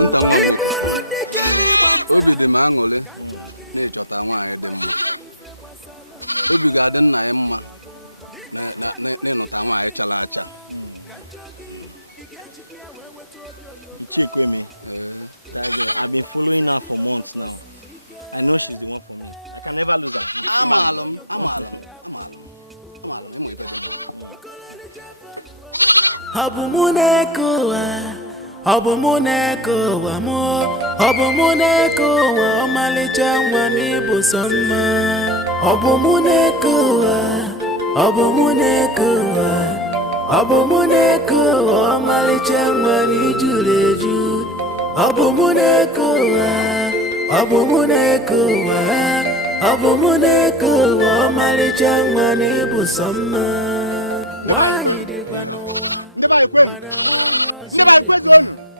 Okonta nwa nwoke. Obi dị m aṅụrị na ịchọta nwaanyị dị mma. Obi ga-adị nna ya mma na ịnụta nwaanyị chara acha. Ichekweme. That girl, I've been following her for months now. I know she's the one for me. I can never lose her. Amalam. Emo ife dị mma.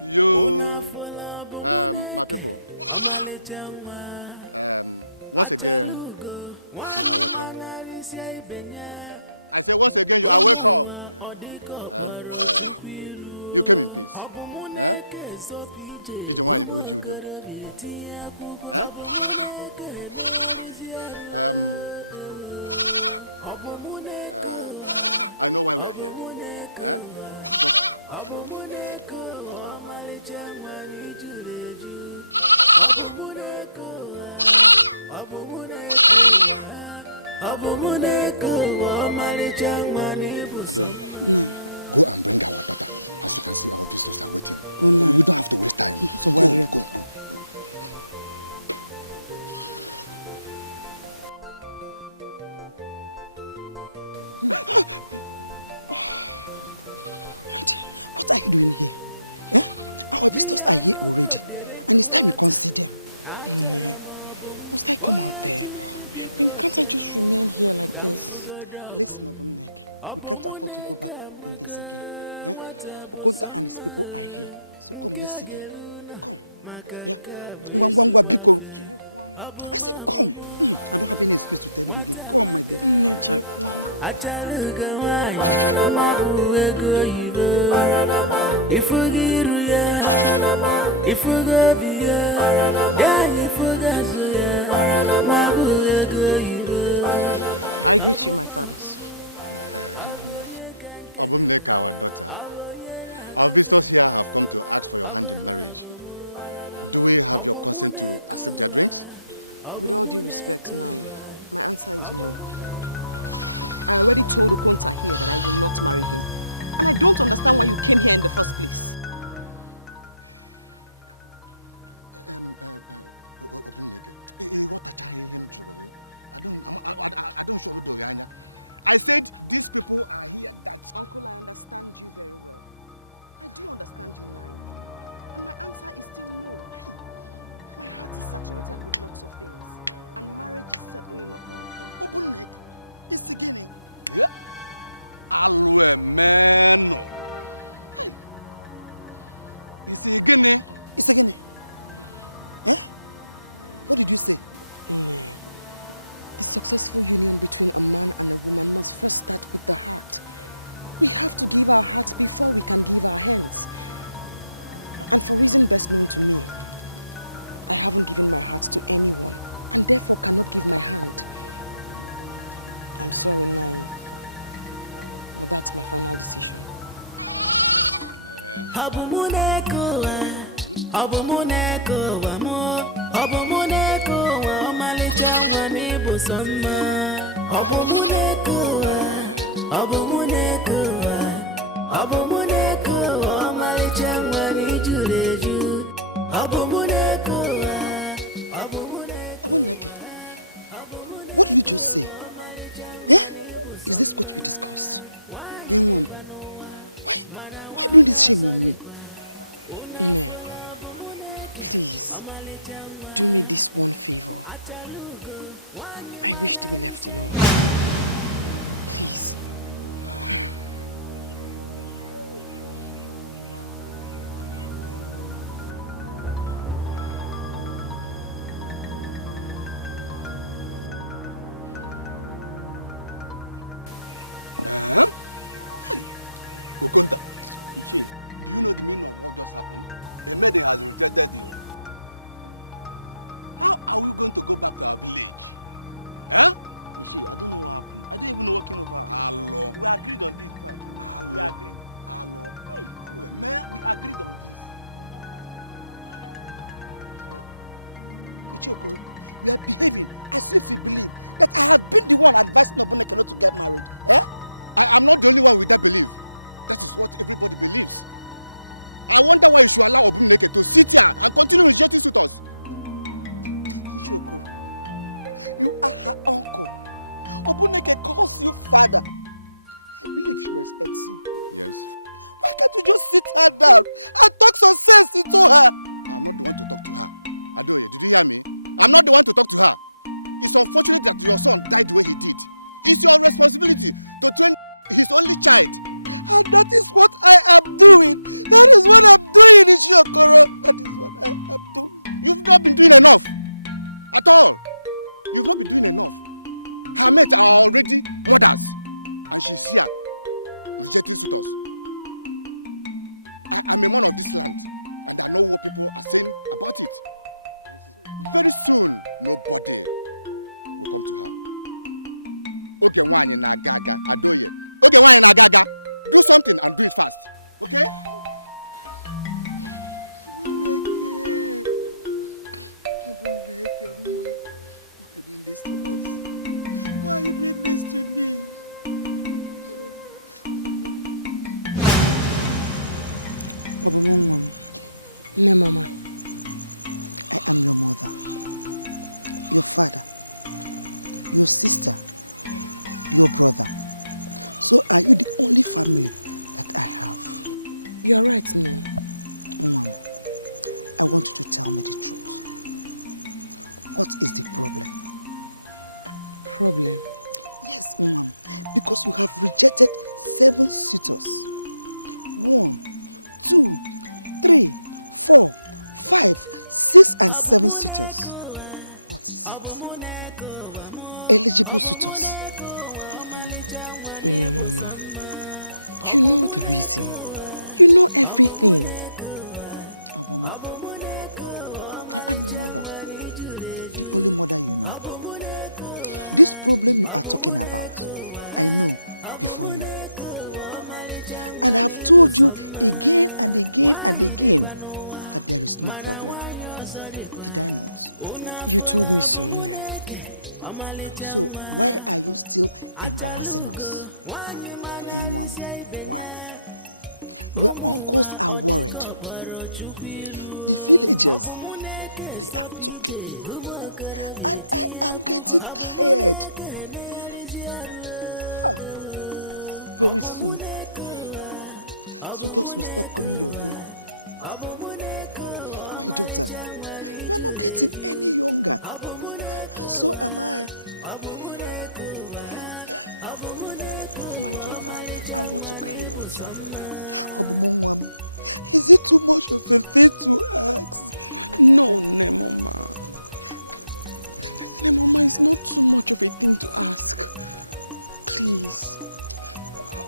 Yo, my people. Once again, you are welcome. I say once again, you are welcome. You came in peace. Did you want to do? I know why we are here. Go and bring our daughter. As you can see, our visitors are waiting. Oh, no. We don't have to waste time. So go. What are you doing here? Our visitors are here already, and it's time you can see them. Must I come out there? Can't I just remain here like this? Listen, Obumneke, we can't afford to go back on this again. Okonta and his people are here, so come, let's see them. Come. Yeah. I said, come. I don't have any excuse to tell them again. Come, my dear. I greet you, my fathers. Obumneka, our daughter. Our visitors here have come to ask for your hand in marriage. Do we have your consent to accept their drinks? With all due respect, Nai, my answer is no. I already told Okonta here that I will not marry him. And I don't understand why you came here in the first place. I said these people are here that... Uncle, I understand you very well. I do understand you, Nai. And my answer is still no. My heart is saturated with lots of things. And marriage is certainly not one of them. Obunek, it's the guinea. Yeah. Alwe meno. Hey. It's a guinea. It's a guinea. Eh? What did you say? The successful union between a man and a woman must first start with the heart. We have to give our hearts before we can give our hands. And for reason best known to me, I haven't given my heart to anyone and therefore cannot give my hand. I'm sorry, Nai, but that's my final decision. What did you just say? Eh? Is this what we discussed? Young one, why bring this shame on me? Ne, please, do me this one favor. I wish to be left alone. Please. Okonta, Ichi, do you know the meaning of what just happened? A maiden has rejected you. How are we going to go back to our village? Eh? Ishi, I don't know what happened. I don't even know what came over. Hello. We agreed on this before I came. Hello. We agreed. Hello. Hey, Man, we agreed on this. Ichiokoro, you are behaving as if you believe that I have been the one advising Obuneke not to get married. Eh? I am not the only one with that belief. That is what everybody believes. I wonder why you should allow Obuneke to sit here and continue rejecting suitors. Ichiokoro, you are her uncle. Obuneke calls you father. I believe she respects you. Yes. Why can't you just sit her down and talk some sense into her? I'm not the one to talk to her. Adoye, did you hear me? I'm not the one to talk to her. It's unfortunate that your son died the way he did. It's your responsibility to train his only child. And that is what I am doing. That is what I'm doing, Ichiokoro. That is what I am doing. You've not been doing enough. At all. You've not been doing enough. Her mates are already mothers. And she's here, rejecting suitors. I'm a man of this land. And I know what people are saying about it. Very soon, nobody will come to her. Okay, wanye na gaga, Adoye. Okay, wanye na gaga. Do something and do it fast. Okay? Why are you doing this to us? Why are you doing this to me? Mom. No, Mama. I am your mother, your father, your sister, your brother. So are you the only family that I have? You are right, Nen. Mom, I want you to tell me the truth. What is the problem? Problem? Yes, Mom, because you have rejected 7 suitors. 1, 2, 3, 4, 5, 6 and 7 suitors. What is it? Eligible suitors. No, Mama. You know the reason. You know everything. Oh, Mama. I am your mother. The only mother you know. This problem you are talking about, I know before you. And I have told you again and again and again that there is no problem. Did I not? You told me so, Nen. So why are you still embarrassing us? And why? Your uncles are worried. The villagers, they are talking. And I am getting tired. Very soon, suitors will stop coming your way. My daughter, you are not getting any younger. And so am I. My daughter, I want to carry your child. Is it too much of a thing to ask? No, Nemoma. Nemoma, it's not too much of a thing to ask. Please,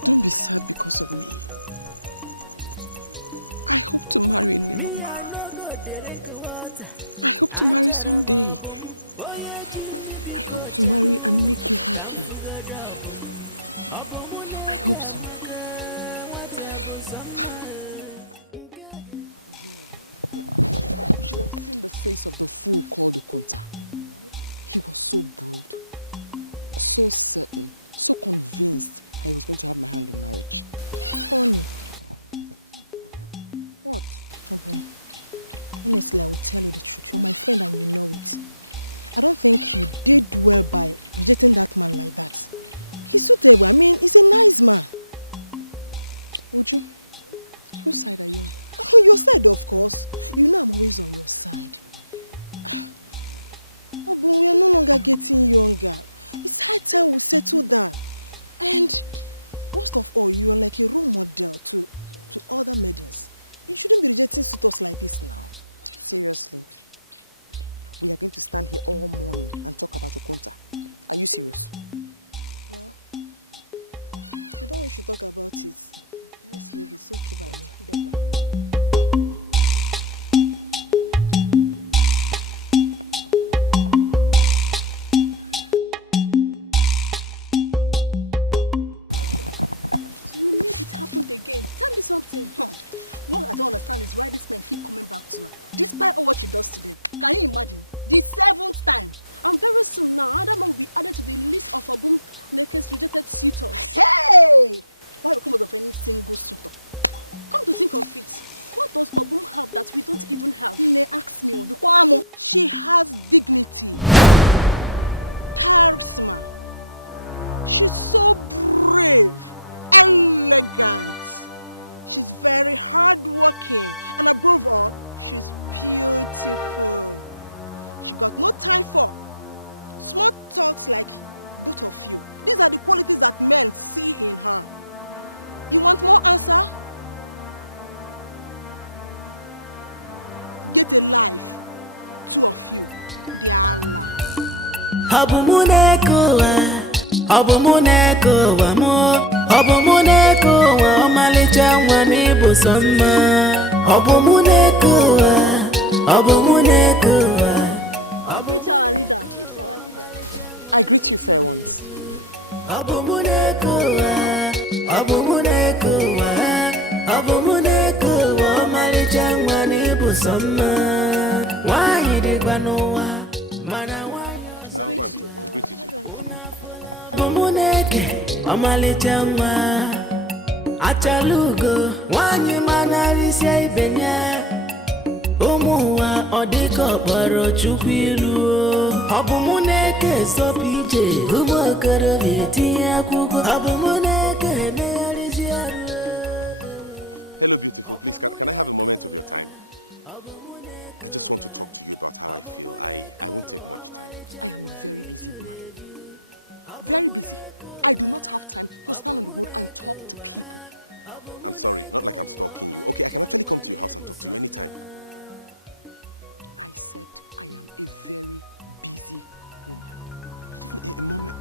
don't be sad because of me. I hope to marry Nemoma. I hope to marry someday. I hope to marry and make you happy. I hope so. You should have seen the face of the fool called Okunta. He was so bold, so certain, so convinced that he was going to have my hand in marriage. Funny. What? Obum, honestly, I will tell you the truth. You're my friend and you know it. I don't think you did well by rejecting that man like that. He's suitable. I mean, he's a nice man. Uju, whose side are you on? Oh, your side, of course. You know I'm always on your side. Oh, but we are no longer getting younger. It's high time we settle down. And most of all, you are like a role model to other maidens. You shouldn't be rejecting suitors like this now. Seriously? We are going to stand here all morning and talk about Okunta. Are you serious? Well, if you don't wish to talk about it, let's leave it. It's okay by me. Better. again. Tell me something. What I don't understand is why these men keep coming back to her, despite all what she does to them. Can you imagine? The 7th time. And very soon now, Adam will be added to the list of Obum Neke's rejected suitors. Hey! Why we come out of any single suitor? Come to think of it, what does Obum have that we don't even have? They ask me, she has dignity, charisma. She's so brave, elegant. She's very hardworking, and above all, she's beautiful. She got no time for small talks like both of you. These are the qualities that men see in her. You want more answer? Get a life, 2 of you. They are Allah. Greet our leader. I greet you, fair ones. Achalugo, wanyi manarisia ibenya. Omuwa odiko baro chukwiru. Obumuneke so pije. Umokoro vietia kuko. Obumuneke nearisia. Hello, beautiful. Please, can I have a moment of your time? I just want to talk to you about how I feel. I won't take much time. I am a very busy woman. Very busy. I do not have time to stand on the road and talk to people. I'm sorry, not like I'm stalking you. Okay, I can actually come to your house and talk to you anytime. I said I am a very busy woman. Even a moment.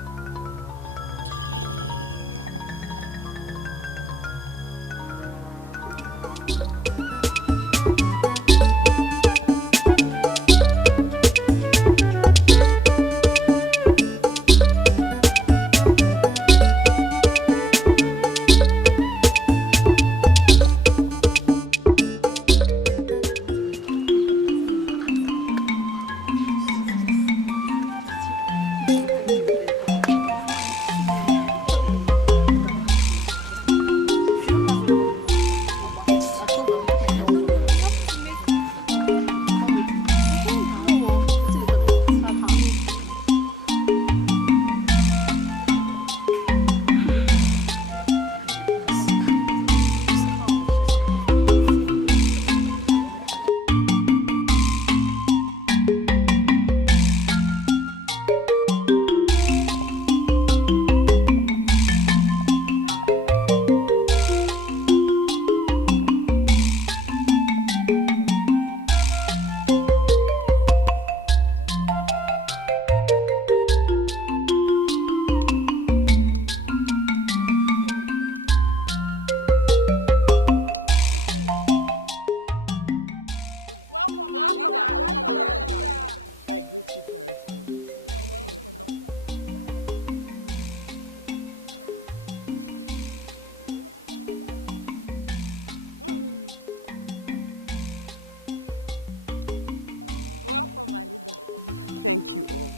Thank you all.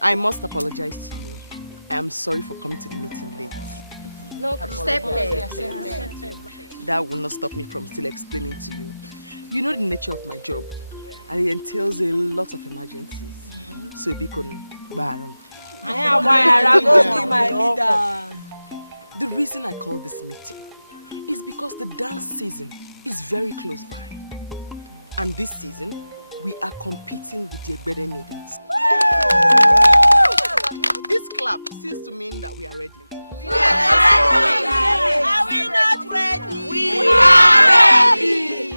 I must apologize to you. I am sorry for coming to the meeting late. No, That will not stop me from still explaining to you. You know the nature of my job, and it entails a lot of emergencies. So be con baron. The reason I called this meeting is because the dance season is very close by. And this season, we are competing with the Egbede maidens. This clap seems to mean that we are ready. We are ready. Are we not ready? We are ready.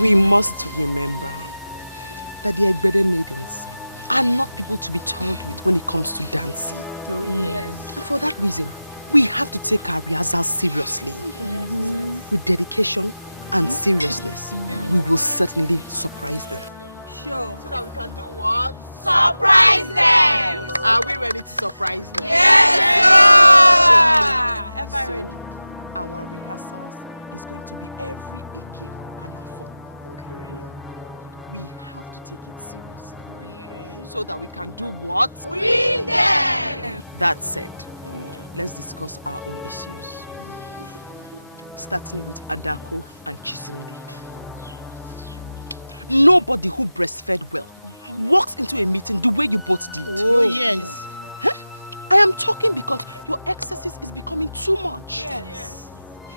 We must remember that the Egbede maidens are not people to be told with when it comes to dancing. And for that reason, we have to take our rehearsals seriously, with dedication and seriousness, we will certainly surprise them. Sure. So that we can do what? Surprise them! Are we ready to surprise them? Yes, sir! So, our rehearsals is going to be every Eke and Afo. Okay? We have to take it seriously. So that we can do what? Win them! That said, let's discuss our own issues. Starting with Adako and Chisimbi. Nobody who breastfed well walks into a meeting the way you both did. Oh, yes. Huh? I am talking because your exercise is becoming too much. Yes.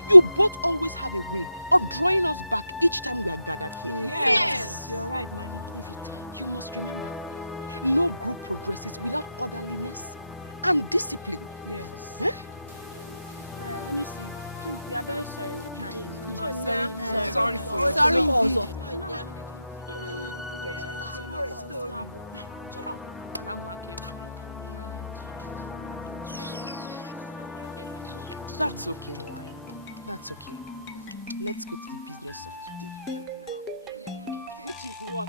You both always have a way of drawing us back each time we are gathered here. Yes. You're right, man. You must remember, no group progresses without orderliness and discipline. Yes. Huh? Honestly, we are very sorry. Sorry for you. Sorry also. That's okay. That's okay. Let's go to the business of today. Which is what?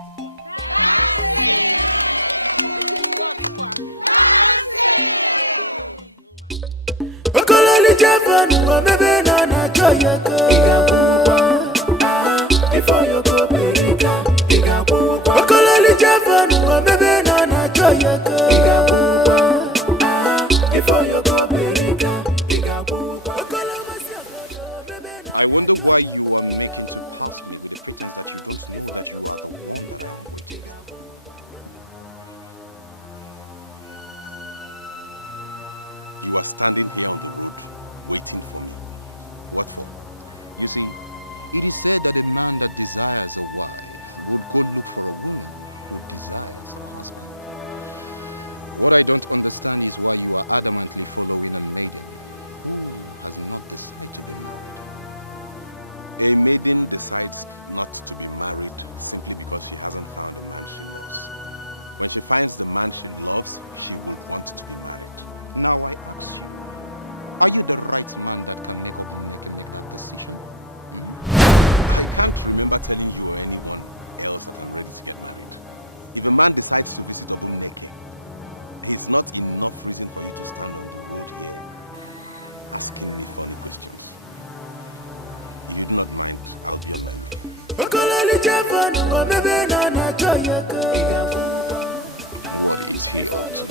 I wonder why you are making to pass me with the pretense that you don't know that you are the one that I am waiting for. You are standing here on the road, waiting for me. What for? You see, it is said that a man that desires a wife would go look for a woman who desires a husband. What I don't understand is why you are adamantly following a maiden who has not decided to be married. A maiden decides not to be married simply because she hasn't found a man she loves. When she finds the man she loves, she will want to be married. Now I ask you, are you the right man that can make that decision? I can't remember telling you or anyone else that I'm ready to get married. If a man decides to visit Obumneke, it's not enough reason for you to stand on the road here asking me funny questions. If you do not mind, I'll be on my way. What is he up to?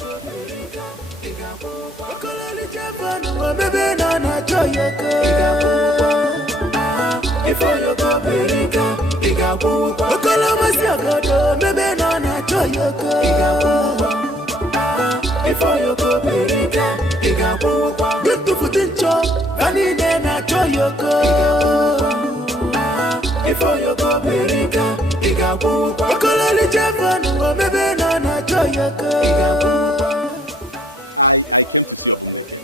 I came to see Obumneke.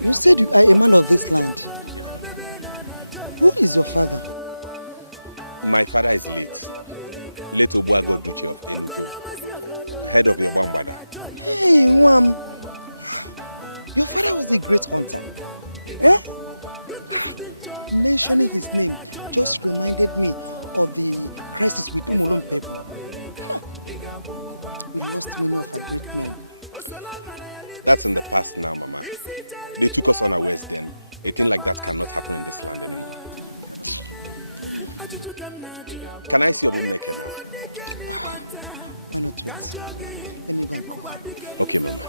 You said you are a man of this land. Yes. Who is your father? My father is late. Late Obuago Duche of Enugu, head of your Bambada. Hey, Wam. Your father was a great hunter. Eh? Mentioning his name just reminded me of the crisis with Umolon people. We lost many of our great men. That's in the past now, Mama. They took us unawares then. A thing like that cannot happen in this land anymore. Can I see Obumneke now? Why not wait? Let me go and call her. Okay, Mama.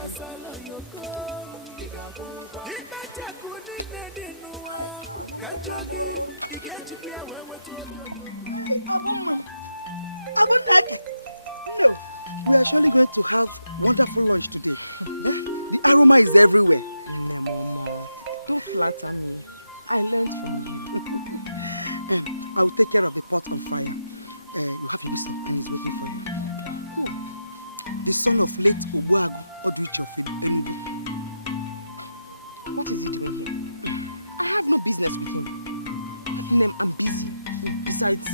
No, we are surely going to have wonderful lunch today. The aroma is everywhere. No, Mama, don't flatter me. I learned from you. I will take care of the pot on fire. You have your whistle and he's waiting for you. Who? The son of late Obuago Oduichi of Enugu. What is he doing here? I have no business with him. I'm busy. Besides,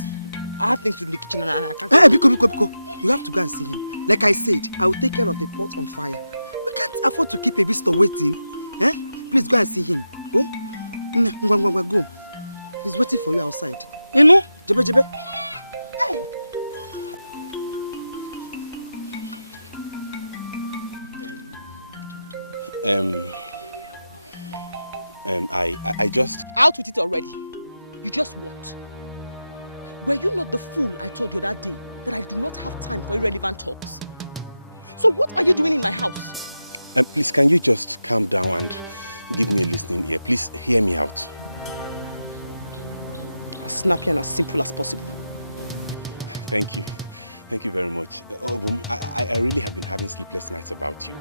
I have things to do in the kitchen and I can't... Biko. You have to go and see him. Like I said, I will take care of the pot on fire. We can't afford to keep a visitor waiting. Please go and see him. Oh? Go. He's waiting for you outside. You know? Jebe. I just... Out with it already. You just what? Were you not the fool I told you that day that I do not have time for irrelevant talks? So what are you doing in my house? Please, can you just calm down and give me a listening ear? Please, hear me out. As snappy and as simple as possible. Thank you. Thank you very much. Obum, I really have been having sleepless nights about you.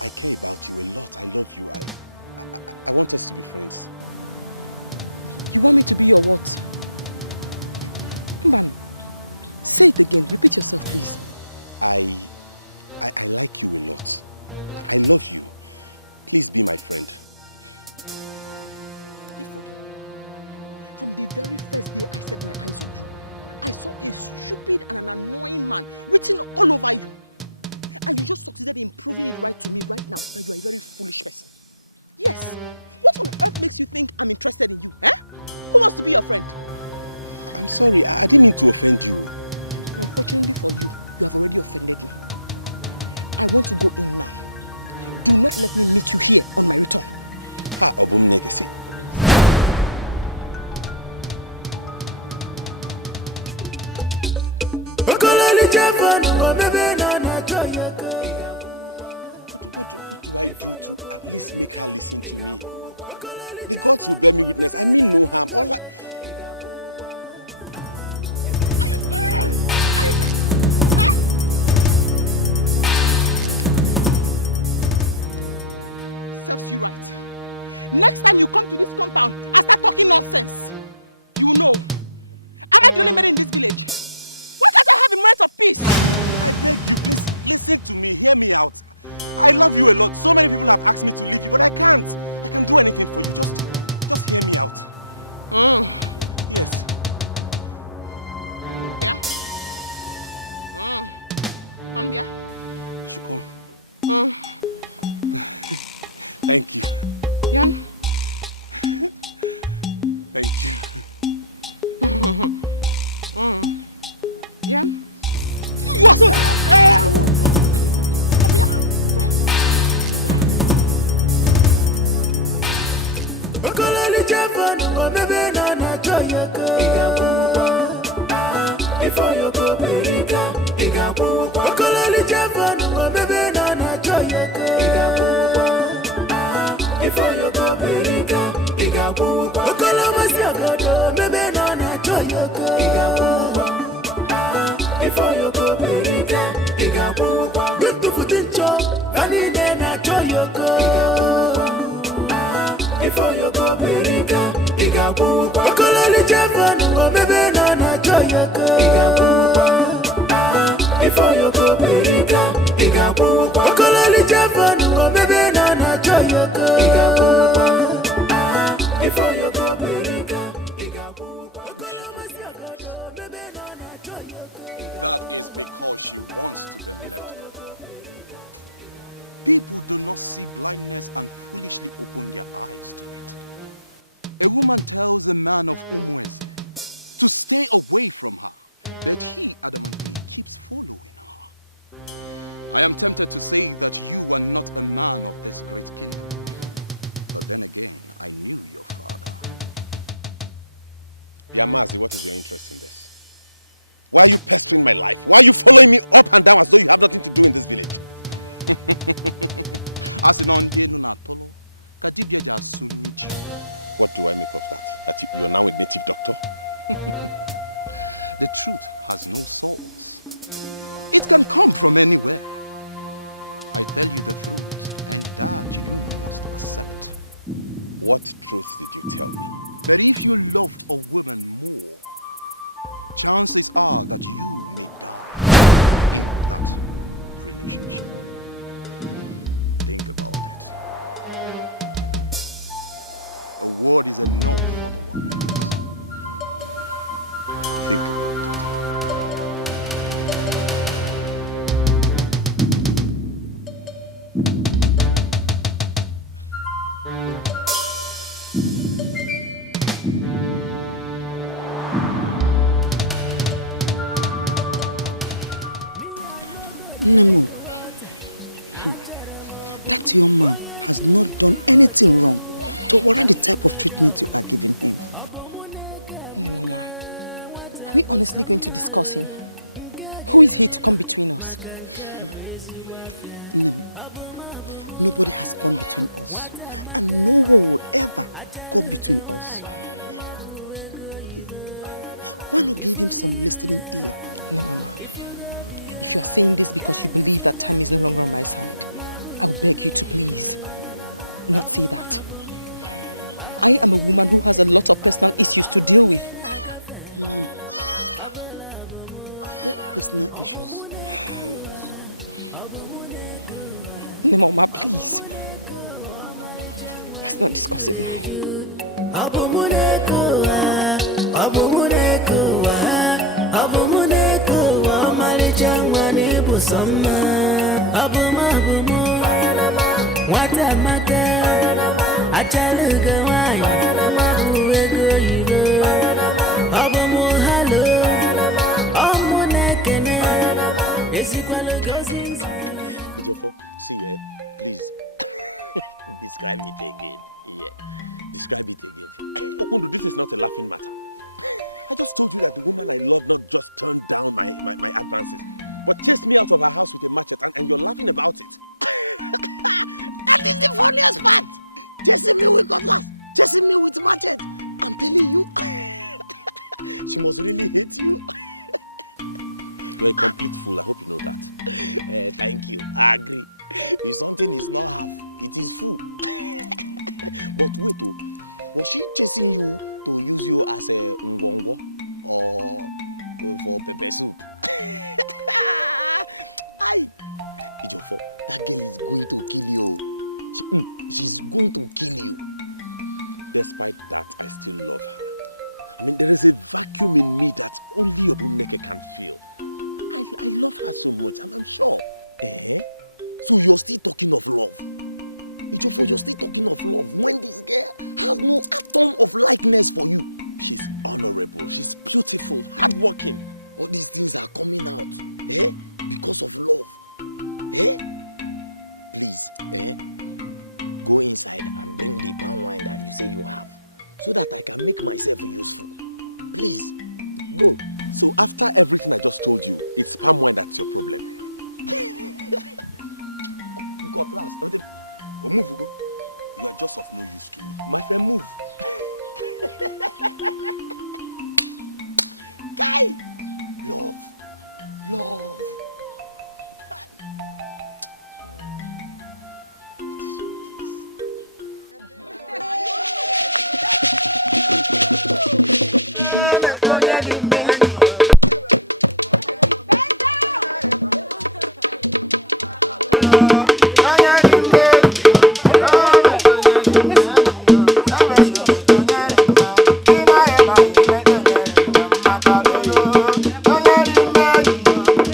I care about you a lot. I love you. I want us to be friends. You want me to be your what? Mban, say it again. Repeat yourself, please. I like you a lot. I love you. Please be my friend. You forget. From the very first day I set my eyes on you, I saw a stupid and an annoying man written all over you. And you just succeeded in proving it right to me right now that you are a very foolish person. Yes. What on earth makes you think I'm interested in you? Eh? Who wants to be your friend? I'm sorry. I didn't mean to offend you. Unfortunately for you, you have already offended me. I want to go in now. Do not let me meet you here on my return. Ha, Obumneke, see. What do I do to at least make her listen to me? The gods will bear me witness. I mean no harm. All I... Serves you right. Next time you come to this compound and start talking nonsense, you know. Am I the only man in this village? Why can't I have a moment of peace? I beg you, please listen to me. Hear me out. I love you a lot. So many people have asked me to leave you, but I can't. I can't do anything for you. Just hear me out. Yes. Yeah? Come here. I should come. Thank you. Yan? Thank you. Yan? You are so... That is because she wants to be left alone. People do not see blindness and foolishly open their eyes to it. A woman tells a man of Umweze to stay away from her, but he adamantly keeps following her. I am tempted to say that you are not a man of this great kingdom. But then again, I knew your father. Biamazi, what is your interest in this? Why are you pestering my life? Why are you following me up and down as though you have nothing to do in this village? What do I make of that? That you're now a native doctor? The truth has no source. It can come from anywhere. I tell you the truth, and that you must accept. What truth did you tell me? But if you love a woman more, chances are that you may die in that relationship. Think about it. A word is enough for the wise. Think about it. Nemo, that young man has not done anything wrong to warrant the type of treatment you are giving him. Nemo, ma, are we honestly going to discuss him? Who is he to come between us? Nemo, nobody has come between us, and no one will ever come between us. Why not give him some listening ear? Nemo, ma, if you are saying this because you believe that time is no longer on my side, I will beg you to please not say that. I am a woman who has a lot of personal issues to deal with. Mom, what personal issues? Nemo, ma, please. Let's not discuss it now. See, please describe it again. Yeah, describe it again. Okundu, this is not a laughing matter. I just told you that the woman I love not just turned down my advances, but chased me out of her house with a machete, and you're laughing about it. That is the funniest part. Chasing me with cutlass, chasing me with machete. I'm telling you, she must really hate you. You're a complete fool. I hope you know that. Thank you. I agree. If something is not half, it is full. But wait, oh, was she chasing you to use you as a ngwongwo or for pepper soup? Aye. Ijofo, that girl is going to kill you. She's going to kill you. Despite that, I still love her. I mean, there is a vacuum in me that only Obumneke can feel. I love her so much, I'm sure. So you're still talking of love? Ijofo, you're still talking of love when this girl has no atom of likeness for you. She's honorable, she's beautiful, hardworking. All these things are coming out, because of love. Please, go inside and bring the palm wine that you say you have, so that I can make myself useful. Please, go. So after everything I just told you, it's palm wine that's your problem. God last. Move, go. You are just of no use to me. My friend, move. Kai! Love. Love.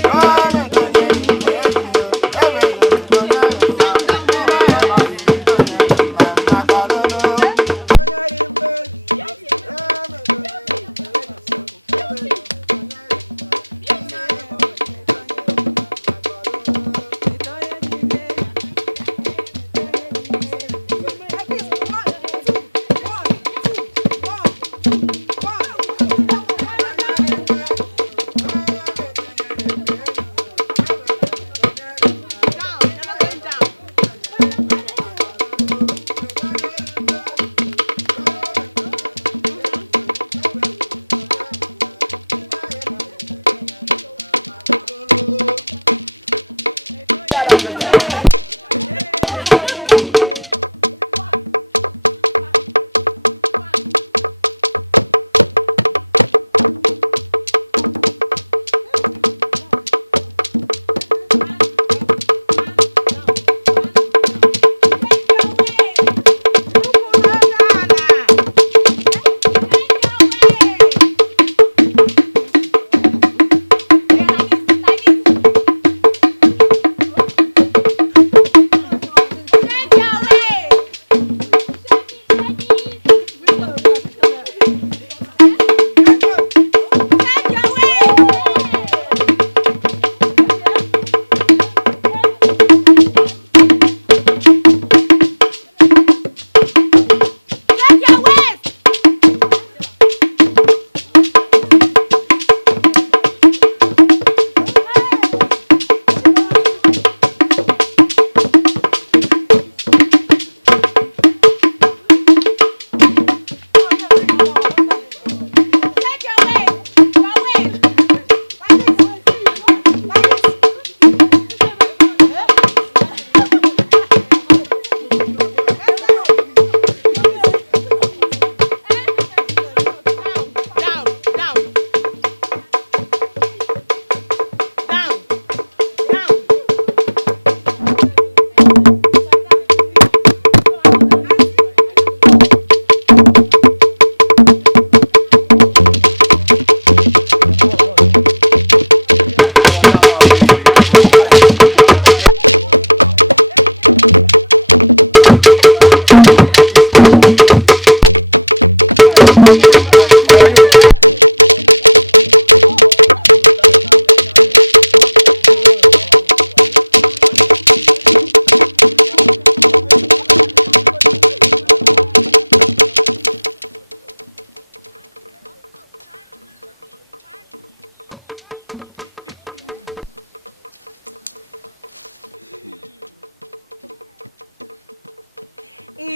Oh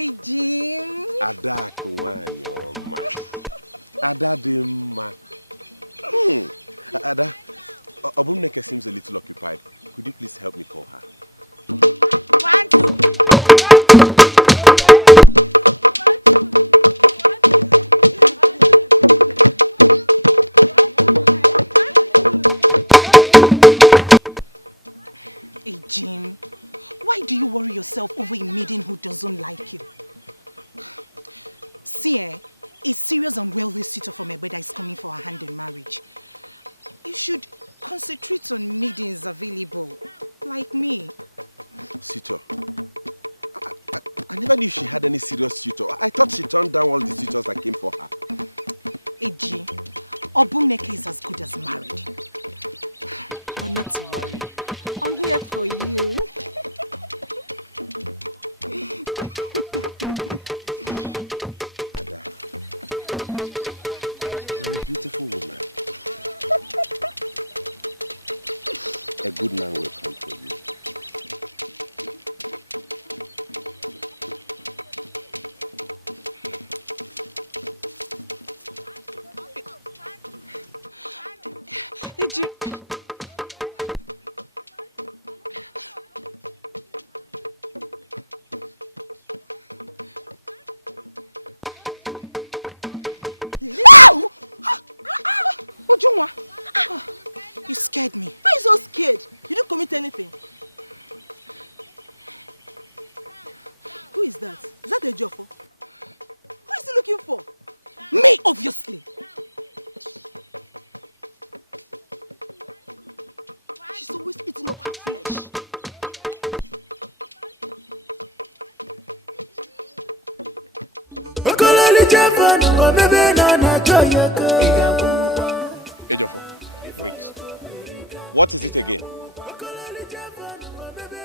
Hey, Jim. Ada kuwanyoma. Ada dimma. Ada, Obumneke seems a little occupied. Could you please help me call her? Hey, Jim, why do you worry yourself over a maiden who doesn't like you? See, a serious and wealthy suitor from Ebeda is coming for her hand in marriage. You should concentrate on maidens available, like me. Suitor? I never knew she had any serious suitor. I thought she turned down all the suitors that came for her. Eji, Obumneke is as good as married. But not to worry, I'm here for you. Ada, you're a beautiful woman. A good man will come for you. Eji. Ujunwa, you scared me. Why are you so scared? You didn't commit anything. Who is that? Is that a Joffo? Who is he looking for? Me, obviously. She's always eating up her flesh. Ejofo, wait. What is it again?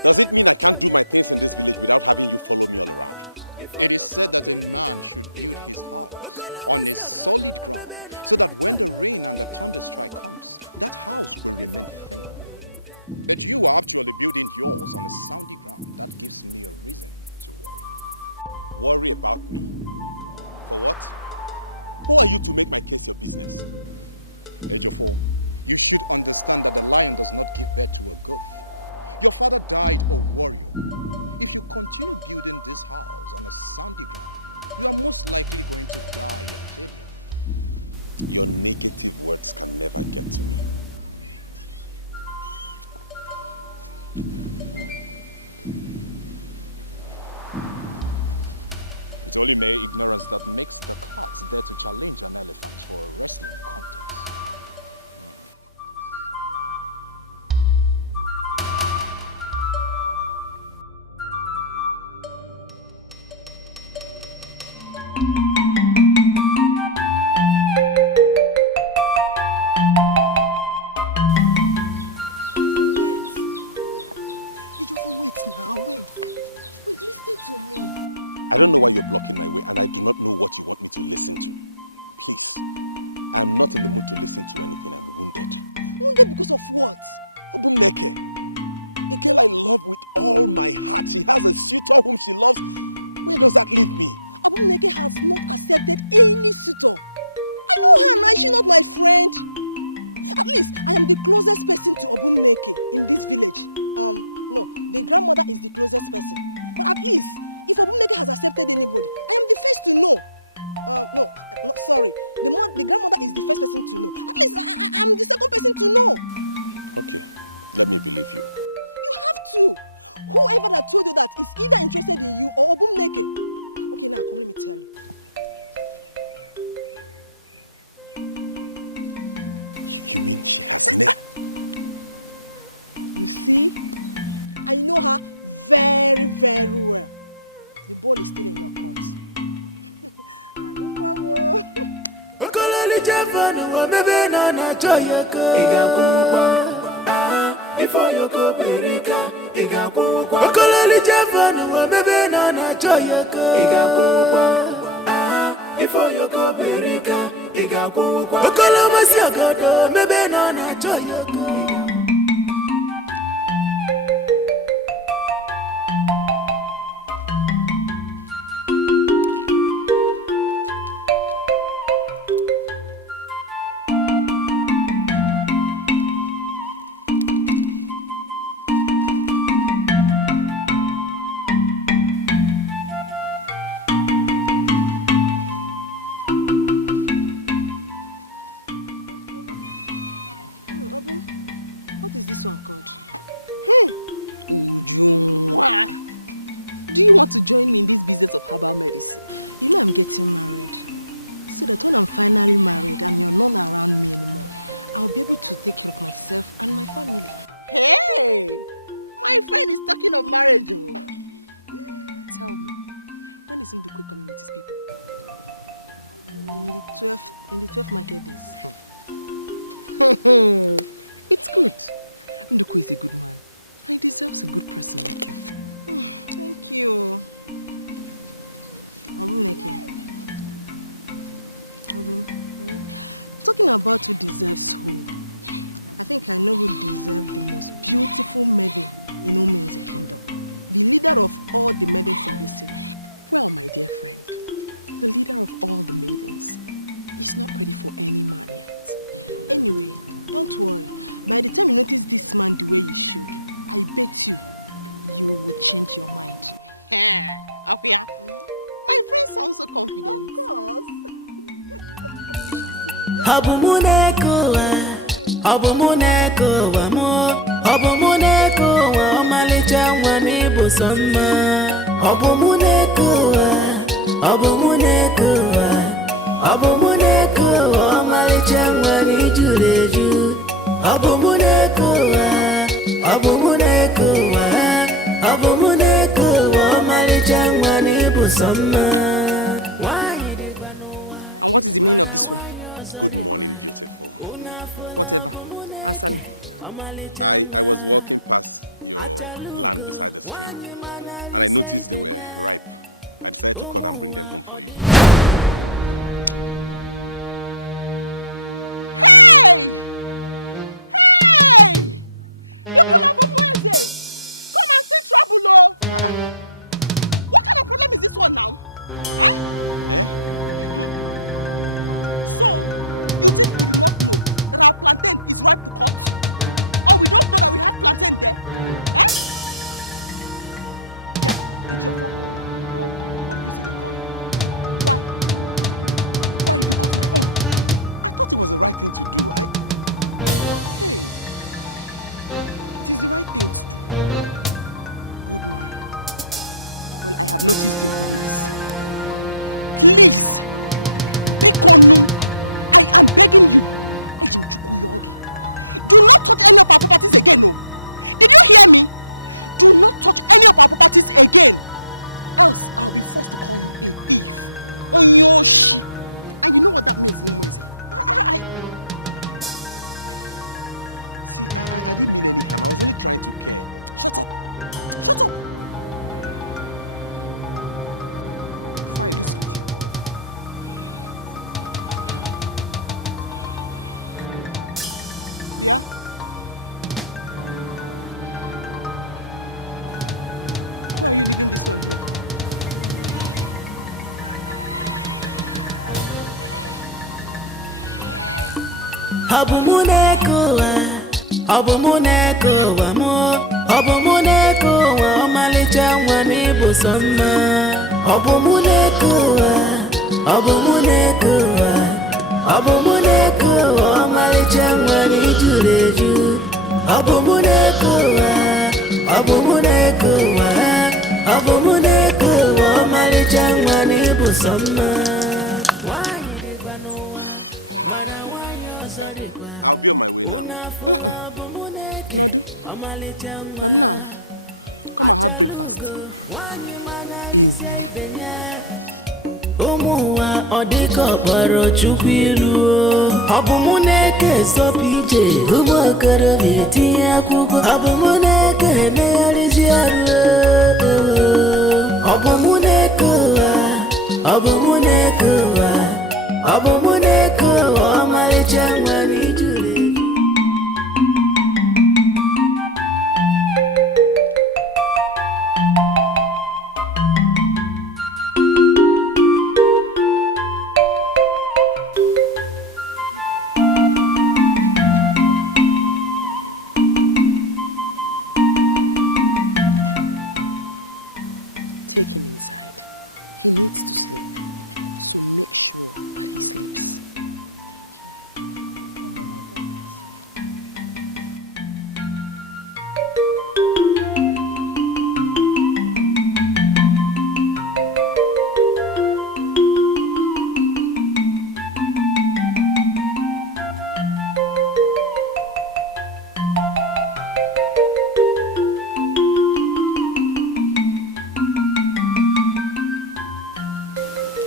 Does it mean I can't do my things in this village without having you follow me all around? It is said that a man should build his house on a solid ground so that when the rain and the thunderstrike comes, that house will remain firm. But you are actually building yours on a sandy ground. That gives me a reason to worry. Worry about me? For what? Who are you to make my case your business? Ejofo, you should understand that the lion does not give birth to a goat. Your father died a warrior. If you continue building this house on a sandy ground, you are most likely going to die a failure. Your negative words can never get to me. It's only mere ignorance that makes the cats dare to challenge an elephant for a wrestling contest. Wait, listen to me. I don't know why you're blocking my way, and I do not know what you want me to listen to. Please, I'm not in the mood to listen to anything. I'm wounded. Wounded because of what? Obumneke, a girl I love with all my heart. She has a suitor whom she loves. Where does that leave me? Obumneke has not accepted any suitor. I know her now. Is she not my friend? At least I am the closest person to Obumneke in this village. No, the grandmother is the closest person. But at least, if Obumneke has accepted anybody, I am the first to know. No, sorry. The grandmother is the first person to know. At least I'm the second person to know. Okay, let me believe you. You have to. Whoever that told you that is either interested in you or Obumneke. Okay, now come, let me tell you. You mean she has never? You see, I know her very, very well. The ball is still in your court. this one called? Ujunwa. Do you want to join me in this business of herbal medicine? You know I'm getting married. So that when I'm finally married and you're not around me anymore, I'll be able to take care of myself and my family. Hey! My friend is talking of marriage. Oh. Tell me, when is Ndukwe coming with his people? In the 12th market days. It's good. Ndukwe is a good man. He deserves a good person like you. Thank you. Talking about who deserves who, I think I know who deserves the most beautiful maiden in Umen's kingdom. The leader of all the maidens in this city. Well, my dear friend, the leader of all the maidens is not ready for any man yet. Anyway, don't worry. By the time you notice this man the way you should, I bet you will change your mind. Akuya, my friend sounds so confident. Of course. And what is the meaning of this one? Good morning, beautiful. Whatever. Answer me. I was walking past your land beside the stream, and I noticed they were ripe. I decided to cut and bring them home for you. Hey! Hey! People of Umweze! Come and see trouble, oh! What kind of problem is this one now? Eh? So, you think we do not know that our plantain is ripe to cut? Or we don't know that we have plantain there? Eh? Yeah, it's your fault. What do you say they call you? Why? Why did you cut my own? I thought it was the right thing to do. Hey, it is the right thing to do. Good man. Well, I have noticed your goodness. Please, Bikonu, I am begging you, do not touch any of our properties again, no. Did you hear me? Do not touch any of our properties again. Else, I'll be forced to call you a thief. Onyoshi. And you know what that means, Numweze? See, I didn't mean any harm. I was only trying to care. Shut up. Shut up. Before I lose with you. Yeah? Why are you leaving this one here? I'll be on my way now. Nodu. Nonala. Come and have breakfast. Ew. Omuwa odiko baro chukwiru Obumuneke sopije Umokoro vieti akugo Obumuneke neyariziaru Obumuneke omalichangwani jule. Take him inside. He needs to sleep. So make sure that he sleeps.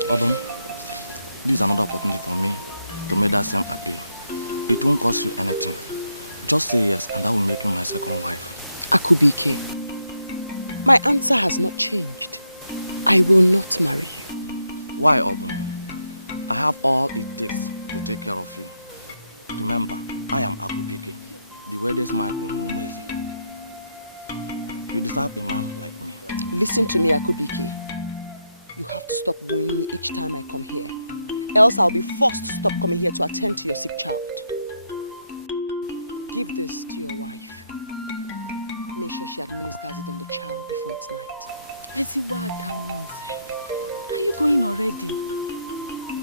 Obum, this is another opportunity for me to make that same appeal. It won't cost you anything. Just say yes and that will make you my second wife. Akubike, my answer has not changed. I will not marry you. Why, Obum? I have all it takes to take care of you. Remember, I am Akubike, the weirdest man in Umweze. You deserve a man like me. Listen to me, Akubike. You have to stop wooing me each time I come here. Else I'll be forced to stop coming here to attend to your sick child. Give this to your wife. Make sure she administers it on the child before it's night. Are you going already?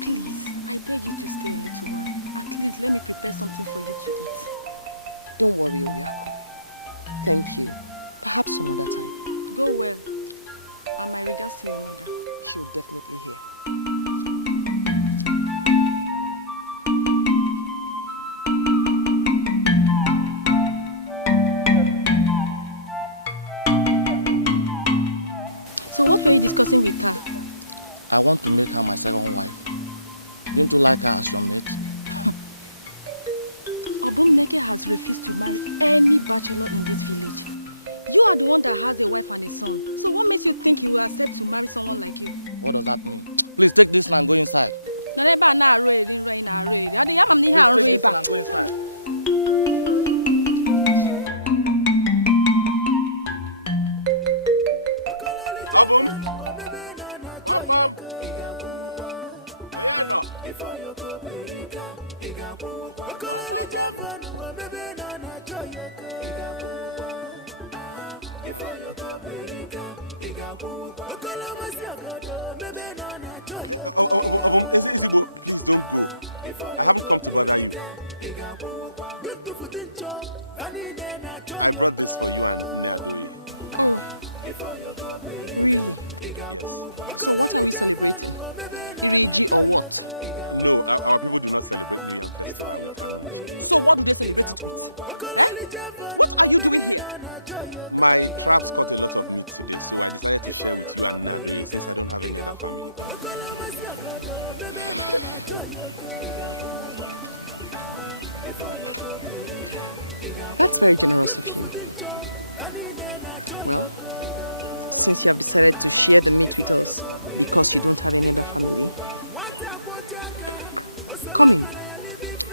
Please, I beg you to stay a little while. At least let me prepare something for you to eat. Don't worry, Oyako. Thank you. Perhaps some other time. Go well. And my regards to your mother. She'll definitely hear. So what were you discussing with her? I want to make her my second wife. Didn't you like her as your mate? Obumneke has refused to marry any bachelor in this village. You are the one that has a wife and a son. So what makes you think he will accept to marry someone like you? What does that mean? Please take this and go inside. Please take this and go inside. Obum! Bam! Oh yeah, no. Isibo, please don't go. I haven't come to bother you. I brought this for you and Neadoye. Oh, really? Yes. So what are we celebrating? Iriji or what? No, our people do not celebrate New Yam Festival with Anunji. So what do they celebrate it with? Eh? What are you doing here? My traps caught a lot of meat today, so I decided to share with you and Nadoye since I don't have any other family. That's very generous of you. Well, since you have decided to share the meat with us because you don't have any other family, come in.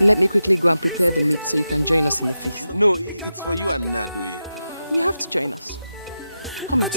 Let me quickly go and prepare the meat so you can join us in the feast. No, it's for you and Nadoye. You have to join us. Come in.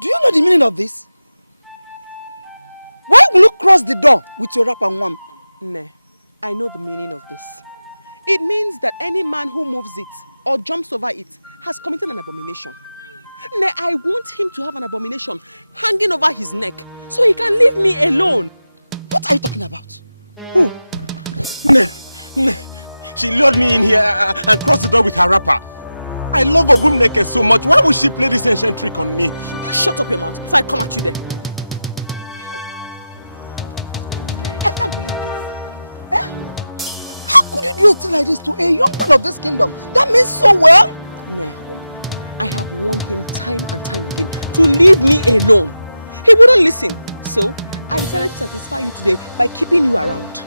Do you know the meaning of this? Why will you cross the door with your wrapper one? Nah, I know the meaning of this. It means that any man who moves it or jumps over it has committed an abomination. Nah, I want him to have an abomination hanging over his neck so he can leave me alone. What are you talking about? Who? Nah. She lured me in here and crossed the door with her wrapper. I love Obumneke so much. Why would she play this ancient trick on me? You shut up your mouth before I come at you there. I can't believe this. Eh? How could you do a thing like this to a young man of this kingdom? That means so well. Nah, I have warned him time and time again to leave me alone. He wouldn't listen. So, I decided to satisfy you today by keeping you around.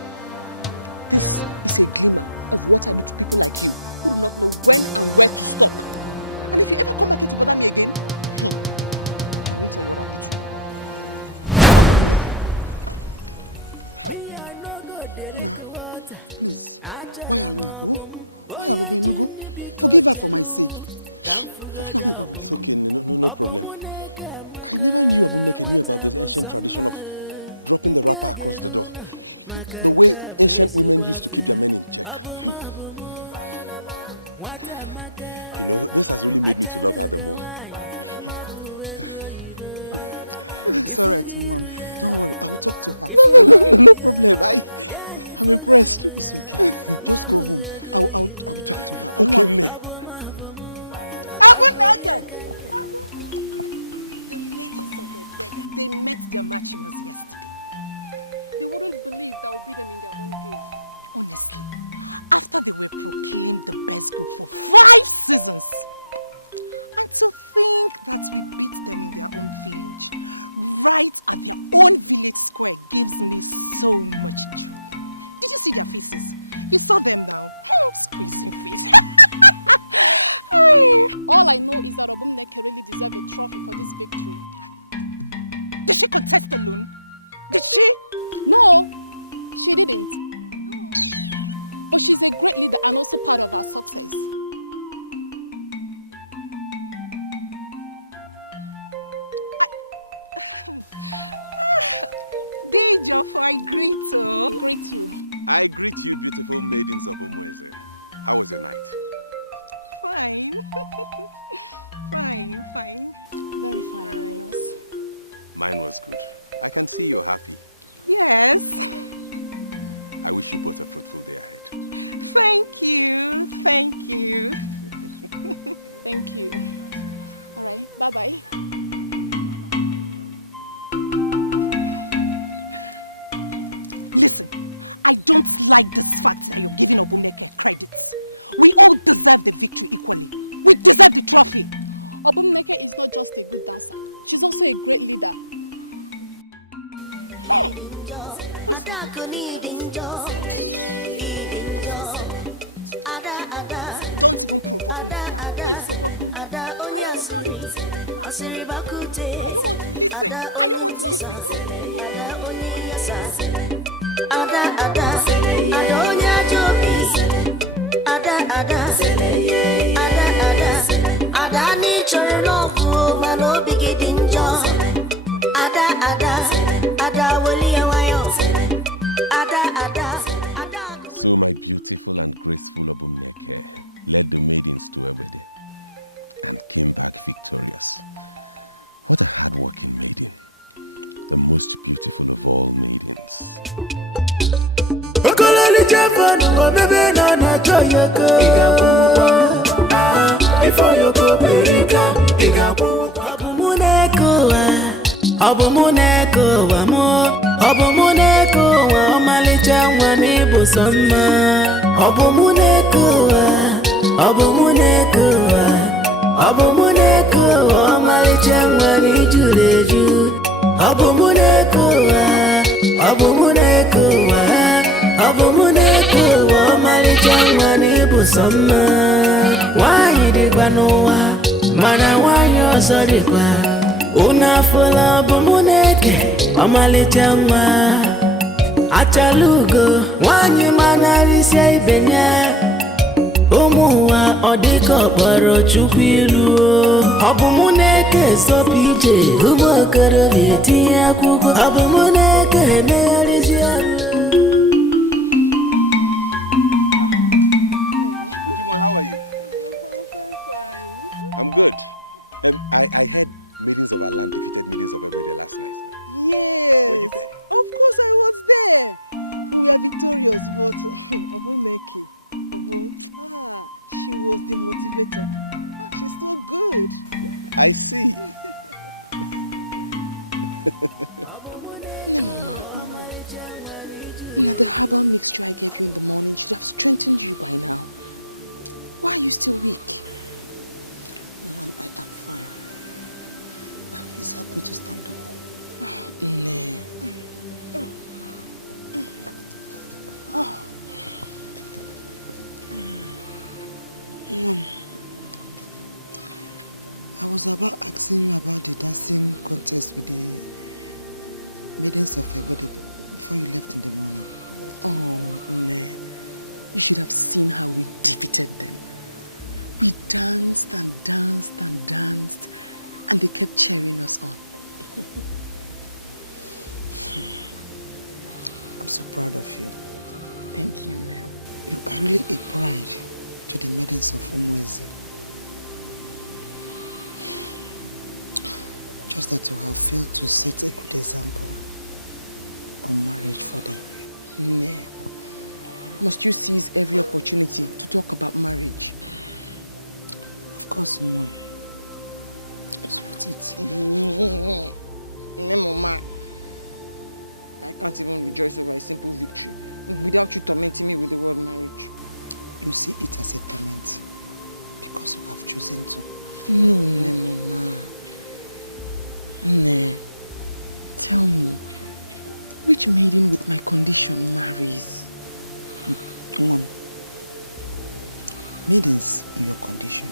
This is a glimmer of what I do to people like you who do not know when and where to stop. And if you ever come back here to bother me again, I won't tell you what I'll do to you. Nah, please. Why are you? Why are you? Forgive her for my sake. It's okay, no problem. I never knew Abumneke knew about this ancient tradition of dropping the wrapper across the door. The way ancient women used to keep their men in check. You know, this has really made me to love her the more. It's alright, Mom. Don't worry, I will talk to her. No problem. I'm impressed. It's okay. Just go home. I'll talk to her. Okay, Nne. The ladies of the beggar, they met their machiners yesterday. They wouldn't believe that will beat them in their own game. Honestly, after they were proclaimed the best group for 5 seasons, and to think that we beat them in their own village, right at their own village square, gives me so much joy. Did you see their faces? You saw them now, squeezing face. All I know is that Obumneke really deserves a trophy for this victory. Did she contest alone? Did she? No, she didn't. But she's a great leader and also part of our success. Dejofo, I greet you. I greet you. I greet you, beautiful maidens of Umweze. How was your night? Fine. Fine. Very fine, and yours? Mine was good. I can see you're happy. Yes. I wish you both a fruitful day ahead. Thank you. Thank you. All right, bye-bye. Listen, I don't like this fact that you're giving Obumneke credits. We all deserve the victory equally. We deserve the trophy. Obumneke is not just a good dancer. She's also a great leader. Who's that? Don't even provoke me now. Please provoke me. I don't want to listen. So my beautiful and graceful Obumneke led the maidens to Ebede and came back victorious. What a hard-working maiden. The most beautiful of all maidens. Achalugo, wanyi manarisia ibenya Omuwa odiko baro chukwilu Obumuneke sopije Umokoro vieti ya kuko Obumuneke nearisia Ujimo, how are you? I'm good. I heard maidens of our land defeated maidens of Ebede last night. Yes. Were you there? Of course I was there. We were victorious, but Obumneke, she was the motivator. She's so good. I see. No, Mama. Now, the herbal mixture I gave you in the morning should have strengthened you by now. Why are you still weak? Mom, I am fine. Now, please help me to stand up. No. Mom, I was about asking you about the dancing contest with the maidens of Ebede before you left in the morning. Oh, no. You should have seen how we defeated them. We danced and danced and danced, and they kept cheering us on. I'm so proud of you. Thank you, ma'am. You are really a pride to the maidens of Umueze. Just that you have failed to set a good example on marriage for them. Nah. Must you seize every opportunity to talk about marriage? Of course, Mom. It's worth it. Mama, I can't even rejoice over a simple victory without you tormenting me with the word marriage. You see it as a torment because you have chosen to. No, Mama. Nah. Tell me, which maiden with my condition marries? Mom, maidens in your condition,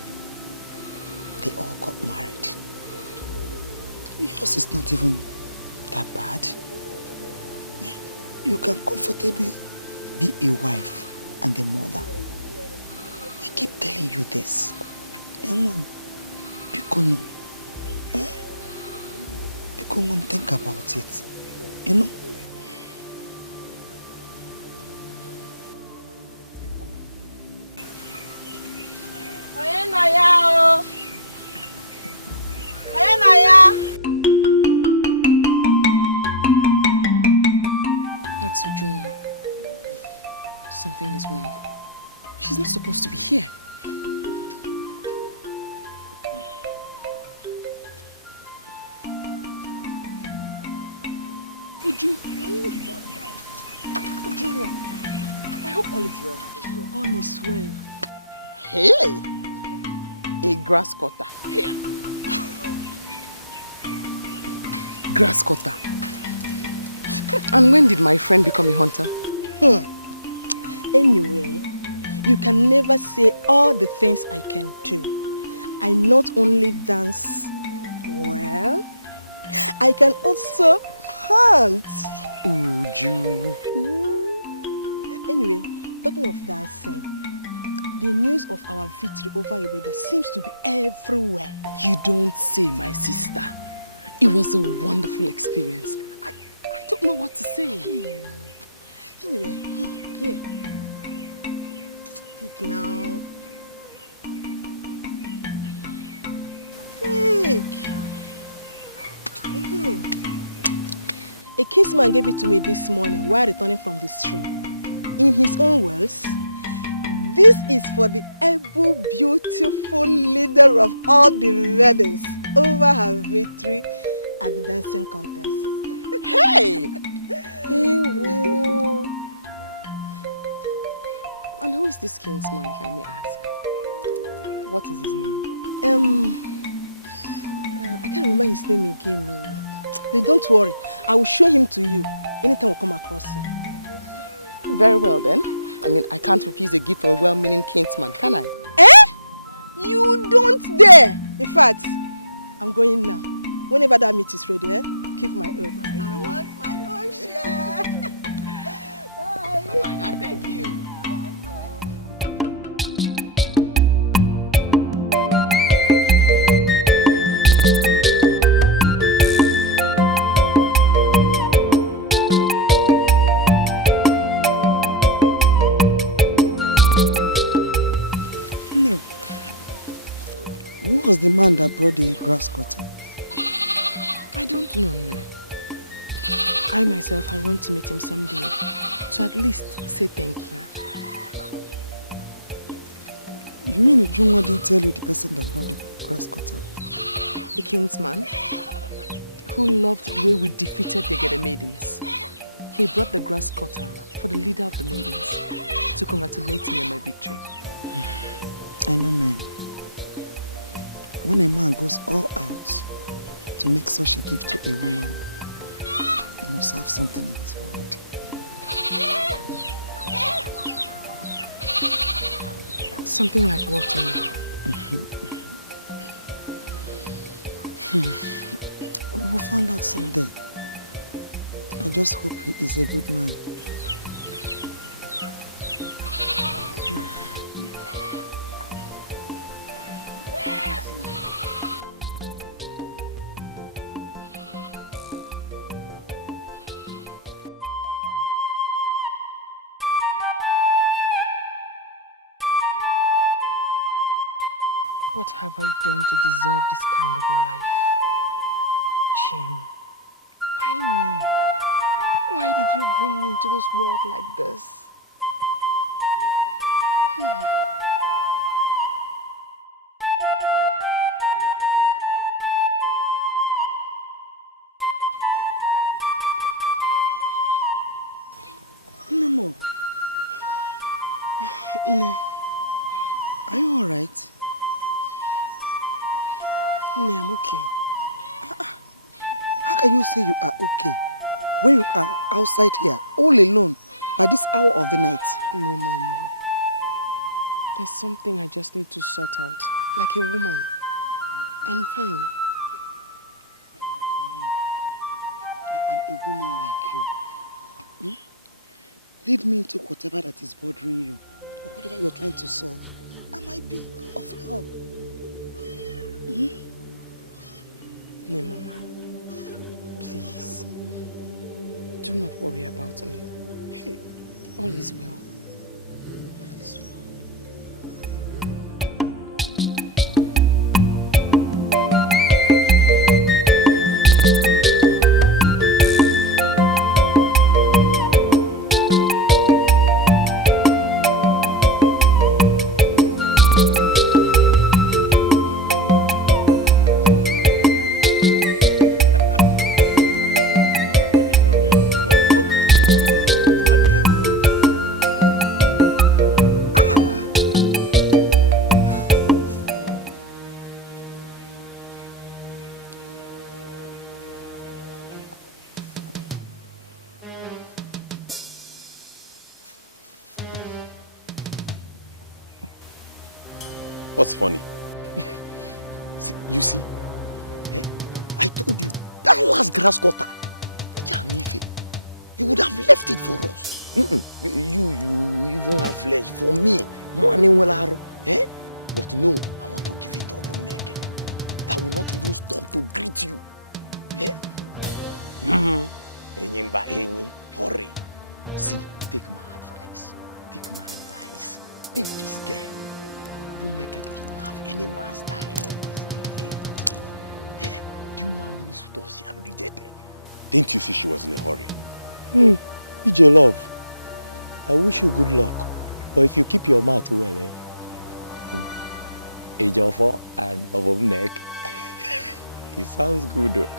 they all got married. Yours is not even that bad. You can comfortably be a wife and a mother. I keep telling you this. Mom, Pikono, Pikono, think about it. You know? That's Ujunwa. Something is wrong. She's not supposed to be here. Ujunwa, I hope all is well. All is well. Hey! A grass cutter. Here. Grass cutter. And when did my friend become a hunter? Anyway, you can never say all the things I can do. I not only dance well, I can also hunt. Uju. Anyway, talking of dancing, the news of our victory over Ibreda seems to be everywhere. You don't say, my sister. It was a wonderful experience. I don't know what to say. Anyway, here. Pick now. Pick. A kinsman gave it to me this morning while returning from the stream. In his own words, this is for the able, beautiful leader of all the maidens over her victory at the dancing contest. Hey! Hey, whoa. And who is this kinsman, if I may ask? What is his name? I can't remember his name again. But don't worry, I will show him to you anytime we come across him. Very well then. I mean, I can't refuse a gift from a well-meaning kinsman, can I? Eh? You don't dare! In fact, I'm going now. Whenever that meat is ready, keep my own. I want my own share. Bye-bye, and thank you. Who was the man that brought the grass cutter? I don't know. No. I myself, I want to meet him someday. So at least say thank you. You mean Ujunwa didn't tell you the person that brought the grass cutter? A kinsman who loved the way we defeated the Gede maidens. He brought the grass cutter for the leader of the maidens to congratulate me on my victory. I know, man. When a man goes all out to make such a gift to a woman, he must have something in his mind. Something like what to me? We will find out someday. I just hope he is a good man. What have I done to deserve this kind of life? Jim, why me? Why did you bring me into this world like this? Nemo. Ne, are you alright? Ne, I'm okay. How can you say you are okay when you are outside here, all alone, by this hour of the night? Ne, Mama. There's something I just need to sort out. Like a woman. I'm fine. I am a woman like you. Lead me into whatever that is bothering you, or whatever you're trying to solve. I might be of help. Ne, Mama. Please. Do not worry about me. Hey. All is well. All is well. What's funny? You see? Eh? I told you, that last grass cutter, you would have left it for us. You even have flesh for me. Eh? But no, I want to give it up. That will not even stop to greet you. Eh? Hurry. See, take my advice. Leave this girl. Naked doesn't have any man's time. Do you know how many suitors she had rejected? Didn't you see she was in a hurry? EJ love, I wish you good luck. But if you keep your mouth well, Ejofo and Obomnek, it sounds good though.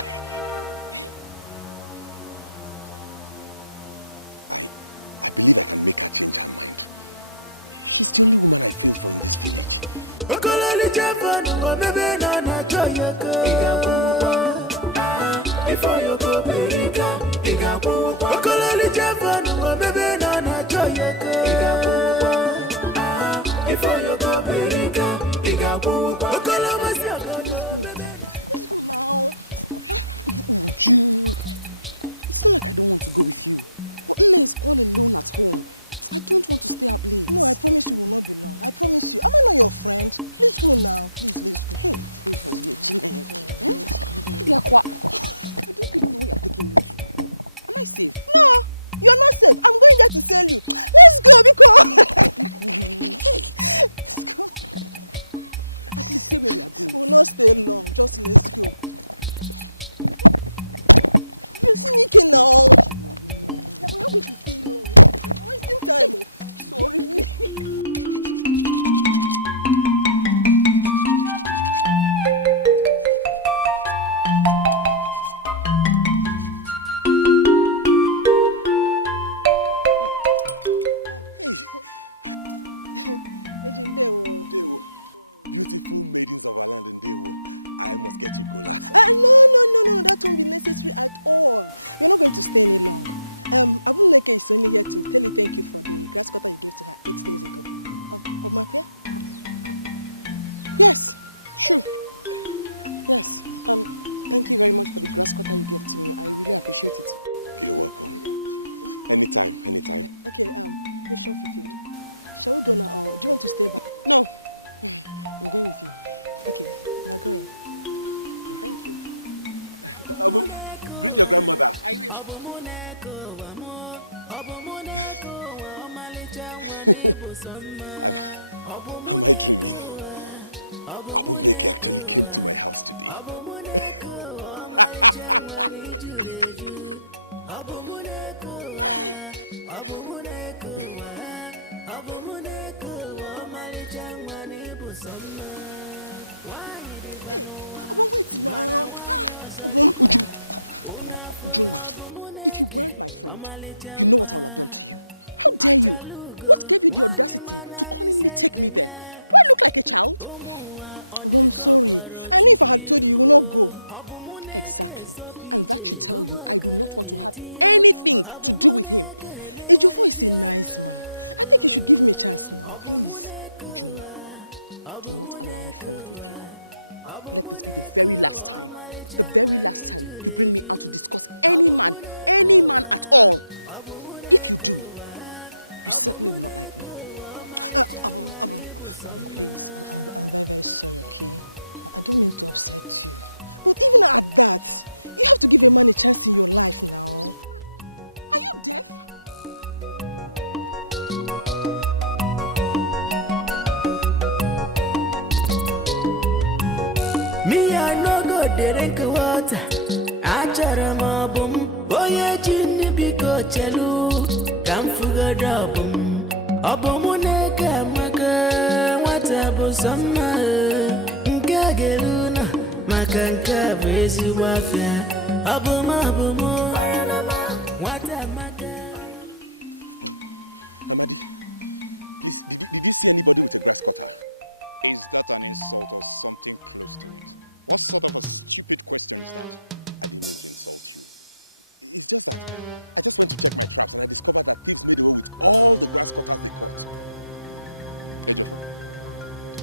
I believe I can make her change her mind. She's the only woman I feel for in this village. Let's go now. Oh, Ju. It's not like I don't want to go with you. But Nne is all alone at home. I don't want to stay up late. No, I promise you will not be long. I promise you. Am I not your friend? Let's go now. Please, let's go. Hey, wait for you, I don't even know where you're taking me to. Am I safe? No, you're not safe. I'm going there to sell you. Let's go, because... Let's go. At least say where we are going. We will not stay long. Just let's go. You see me now. We're not going to stay long. I'm wasting time. Sorry. Beautiful maidens of our land in Dewo. I must get you cola. No. That won't be necessary at all. We're not going to stay any long. Abuneke is only here to tell you thank you for the grass cutter you gave to her 8 days ago. Of Mapia? Yes, sure. Yes. Thank you very much for the grass cutter you gave to me. I really appreciate it. You're welcome. Anytime. Okay, mission fulfilled. Shall we go now, or do you want to stay back? No. I'm going with you. Okay, now go in. Thank you. Abu, greet your grandmother. I will. Am I dreaming? Abumneke actually came to my house today. Hey, Obum, wait now. Obum. Ujunwa, if you weren't my friend, you know what I would have done to you. How dare you? What gave you the audacity to cunningly take me there? Do I look like a child? Obum, I'm sorry. I knew if I had told you, you would not go. Exactly. And that should tell you I do not want to have anything to do with him. Ejiofor is a nice man. I think you should give me a chance now, please. Ujunwa, do not allow me fall out with you. Let this be the very last time. The very last time you bring me out to discuss any man at all. If you do, you certainly will not like me. Abum, please. I'm very, very sorry, okay? I don't mean to upset you. But even at that, you have to give a man a chance in your life now. Are you deaf? Me, I no go drink water. Achara mabum, boye jindi biko chelu. Come forget abum, abumuneka maka. Watabu sama, nkageluna, makanka bezi wafia. Abumu, Amadi, please, did you see anybody with a grass cutter? Is that an insult or something close to it? What sort of a stupid question is that? I didn't mean to insult you. It's just that I just went to check my traps and I discovered that thieves made away with all the grass cutters they caught. Ejiofor,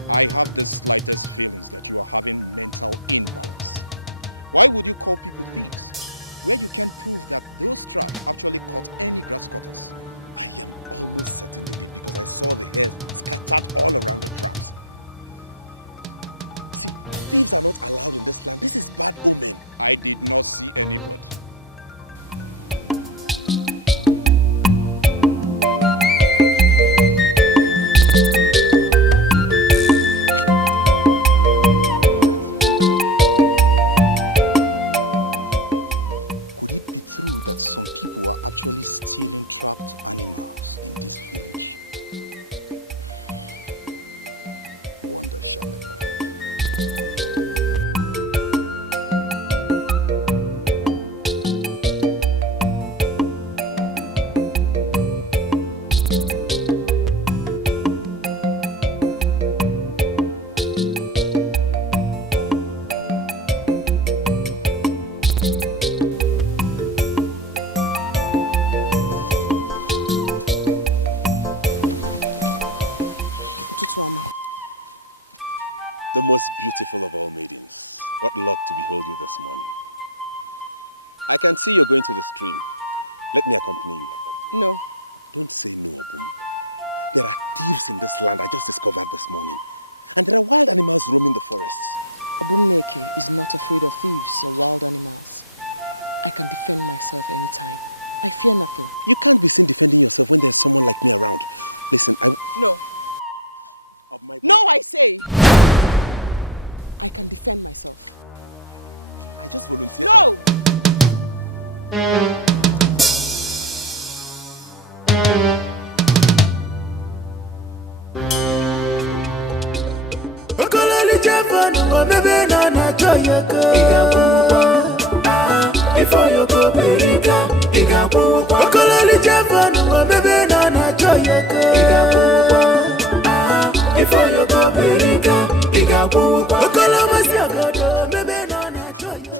I have the slightest feelings that you are having mental imbalance. Why would you call people thieves, where you can prove that those traps actually caught any grass cutters? I am almost certain they did because I saw the hairs scattered all around the traps. See, thieves are not allowed in this land. This is bad omen. I did not see anybody. Could it be true that some people are actually stealing trapped animals in this village? Wonder shall never end. The most beautiful of all maidens. What luck to behold you this morning. I can see you're going to the stream. Let me accompany you. No. Don't say no, Obum. There are thieves in this land I just discovered this morning. And there are wild animals roaming the forests. Abumneke is not afraid of thieves or wild animals. I can defend myself anytime. I fear nothing. You can't be seen defending yourself when there's someone like me around. Listen, No. No, I say! I can defend myself. I just volunteered. No! Before you go, Berika, Iga Pukwa. Okololi Jeffon, baby, Nana Choyaka. Before you go, Berika, Iga Pukwa. Okoloma Siagodo, baby, Nana Choyaka.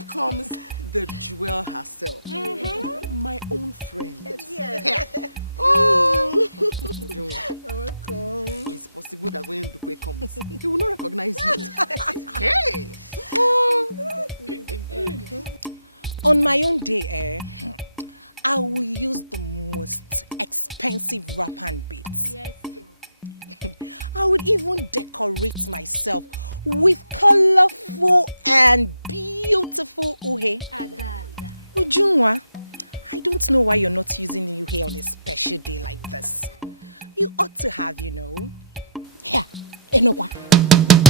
Here comes the jewel herself. My own friend. Yeah. It's possible that when Ndukwe comes, he will not recognize you. Hey! On my own day, I will use the most expensive wrapper and beads. Yes. I would even decorate myself with colorful and beautiful uhe. Ujunwa, I don't know why you're not using the uhe on a special day like this. You ought to have, you know. Here, Enokwa,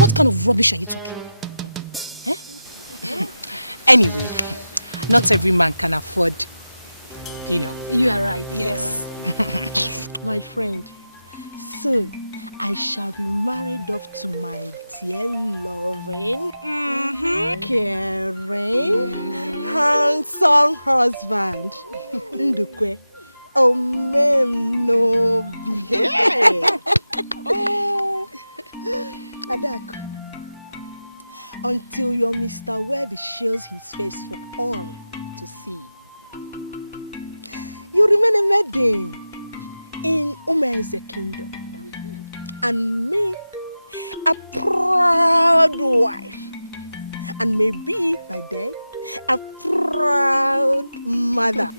what kind of rubbish are you talking? Eh? Anyway, not every man can afford, you know. You are right. Yes. My friend, soon I shall be married off to my dear loving, caring, handsome husband, Ndukwe. Oh, ma'am, no behave. Oh, Adak, until your Mr. Wed shows his face for all to see, you remain a maiden in Umeze kingdom, and me, a proud wife, and maybe by then, a proud mother.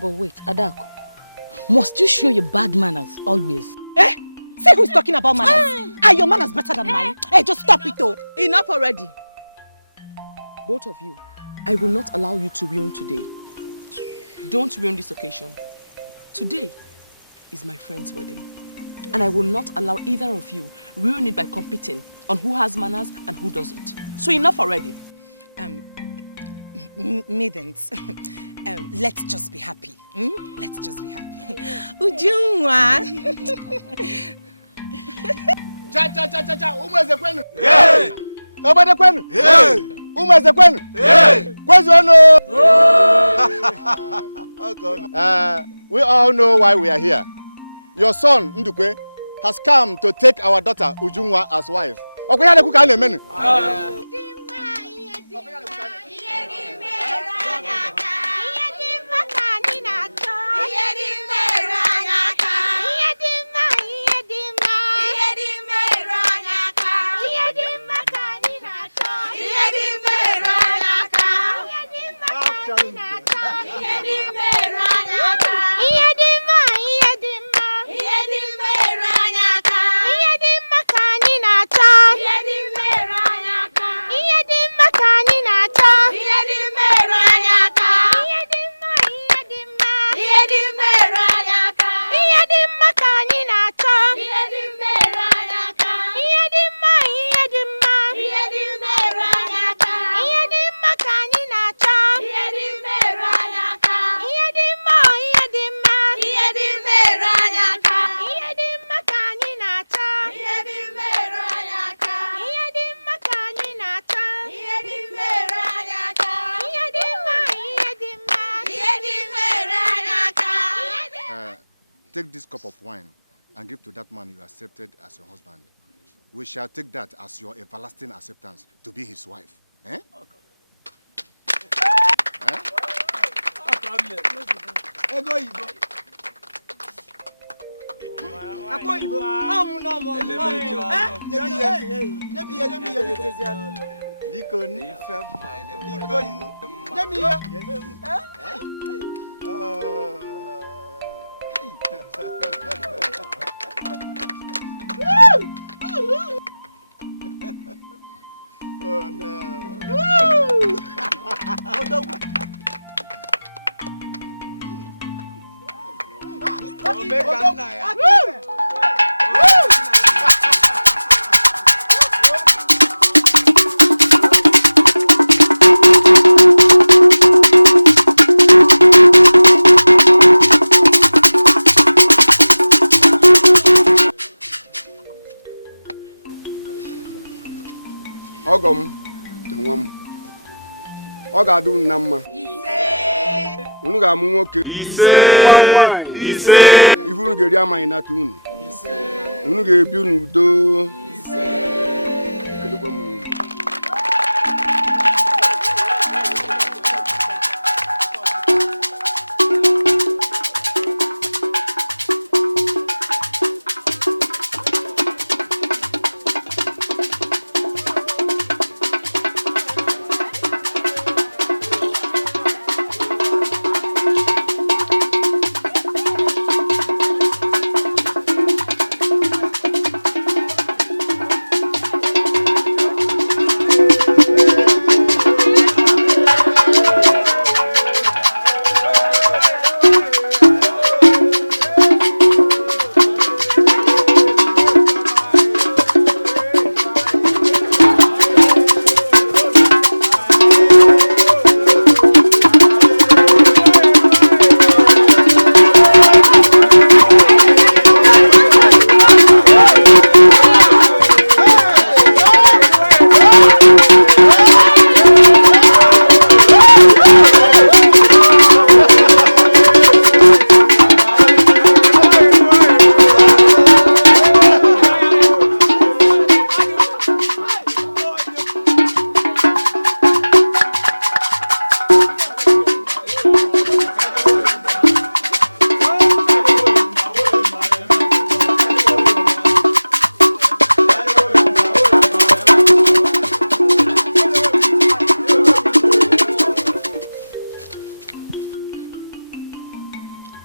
But wait, Adako, must you show your bad manners always? Eh? Say who's talking about manners? Are your manners better than mine? Hey, just stop it though. Enough already. Both of you, I will not allow you to ruin today. Don't ruin this occasion. Today is my friend's wedding. And I will not allow either of you ruin it by competing on who has manners and who doesn't. So enough already. Maidens, let's just be happy. Let's just be happy. Ujunwa. Cha. Umeze kwenu? Hey! Obade kwenu? Hey! Umeze kwenu? Hey! Kwezi ono? We all know why we are here. Your son, Ndukwe, has come to take our daughter, Ujunwa, as wife. Okuyane kukane menu. Take this cup of wine and give to that man you accepted as your husband. We shall take that as your everlasting acceptance to be his wife. Eh? Oh no. Ogom, nwam. Ọ ga-adụ nna mma. Ise. Unu ga-amụ nwoke. Ise. Ise. Ifu unu ga-eri amaghị nata unu. Ise. Unu ga-ebi n'udo. Ise. kelekwa m n'ugwu.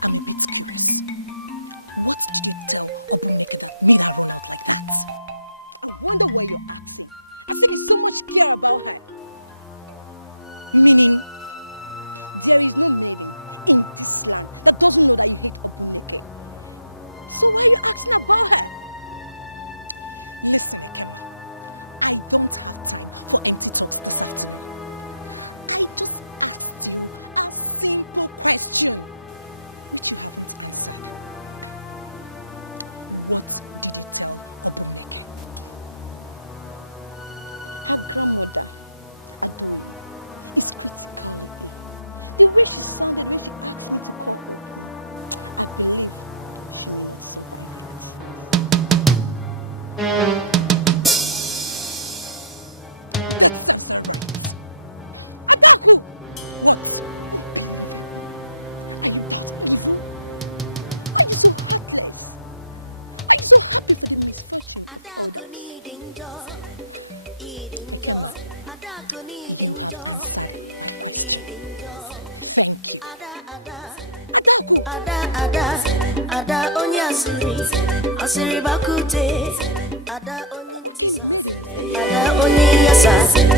I'm a bit curious. What did you tell Obumneke that made her run out like that? I wonder why you're asking. As if you so much care about her. Meaning? There is no maiden in this land that doesn't know that you hate Obumneke. So why are you asking about her? Listen, Ekema. I don't have time for empty talks this afternoon. I just asked you a simple question, which you haven't answered. What did you tell Obumneke? Her grandmother, Adoyi, is critically ill. The way she sounded when she asked me to call Obum, I believe she may not survive it. That serves her right. Adaku! What? Unbelievable. Are you that evil? Why are you so heartless? Why are you so happy for the misfortune of others? Ekema, you have answered my question. Thank you. Adaku! What kind of maiden is this?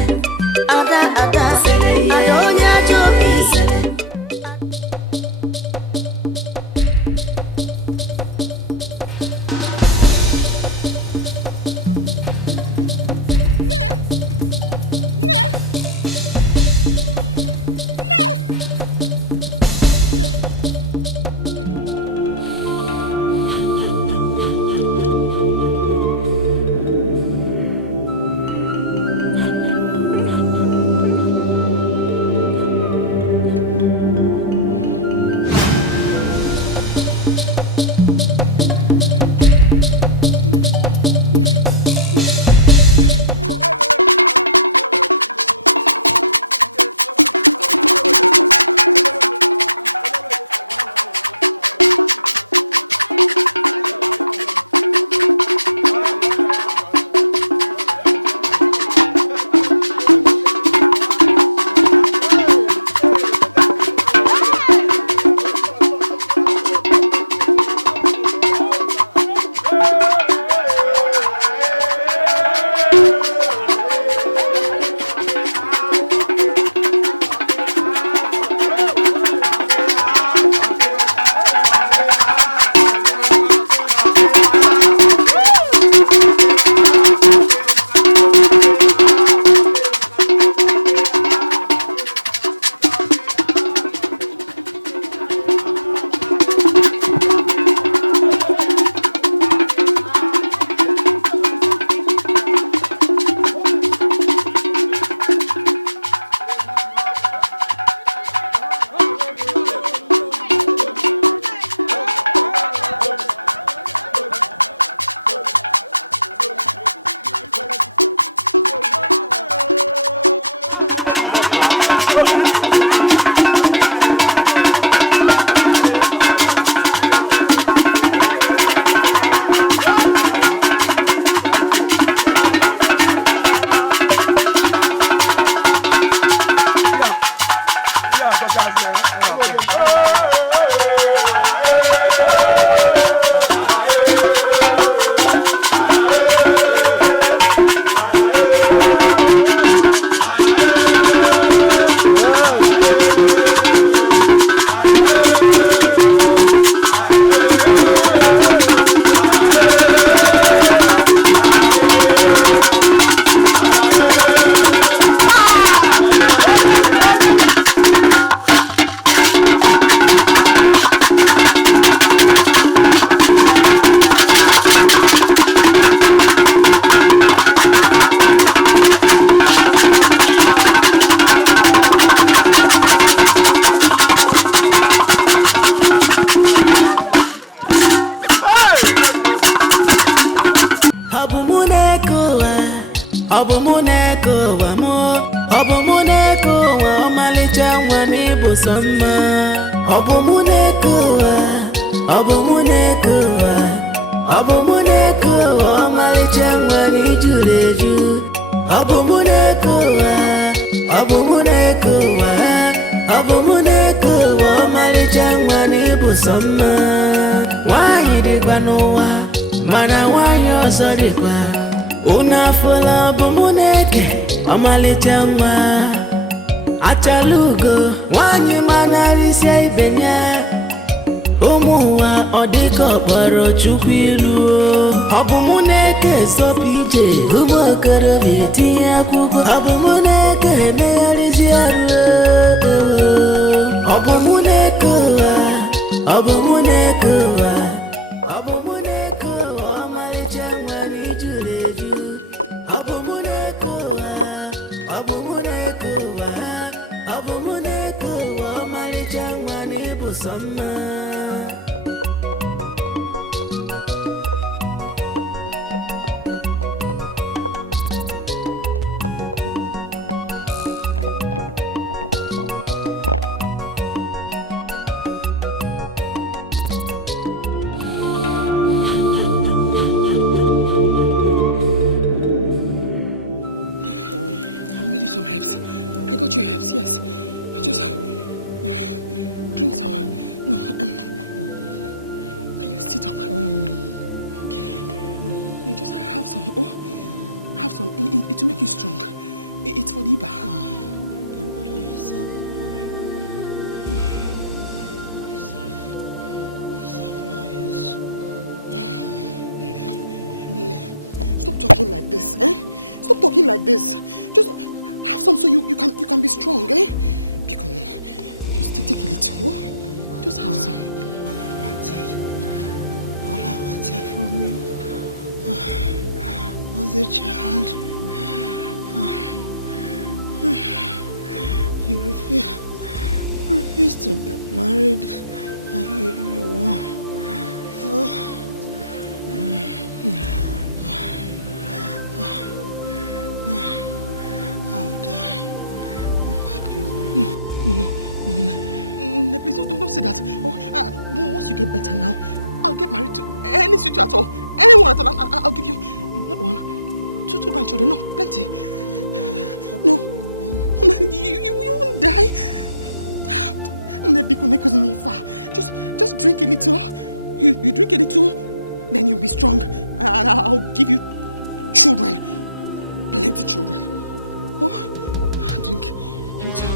Obomunekuwa, Obomunekuwa, Obomunekuwa, Malichangwani Juleju. Obomunekuwa, Obomunekuwa, Obomunekuwa, Malichangwani Busama. Why did Banoa, Mana Wanyo Sodikwa, Unafula Obomuneke, Omalichangwa. Achalugo, wanyi manarisia ibenya. Umuwa odiko baro chukwiru. Obumuneke sopije, umokoro viti akubo. Obumuneke nearisiaru. Obumunekuwa, Obumunekuwa, Obumunekuwa, Malichangwani Juleju. Obumunekuwa, Obumunekuwa, Obumunekuwa, Malichangwani Busama. I got your herbs, yes. Just drink some. No, can you sit up? Okay. You just have some. Oh, have some. It will make you strong. It's for the Iba. Don't bother yourself. Stop talking like this, eh? Stop talking like this. Just have some so you can be strong, eh? Because just take a little. Just have some. All I wanted from you was a child. You refuse to get married and give me one. I'll die. Unhappy woman. No, please don't say that. Once you get better now, I'll get married to any suitor at all, anyone at all, and I'll give you not one, two grandchildren. No, plenty. No, you won't die. Just drink a little. You drink a little, then you'll be strong, and I'll give you children, plenty children. Oh, drink a little.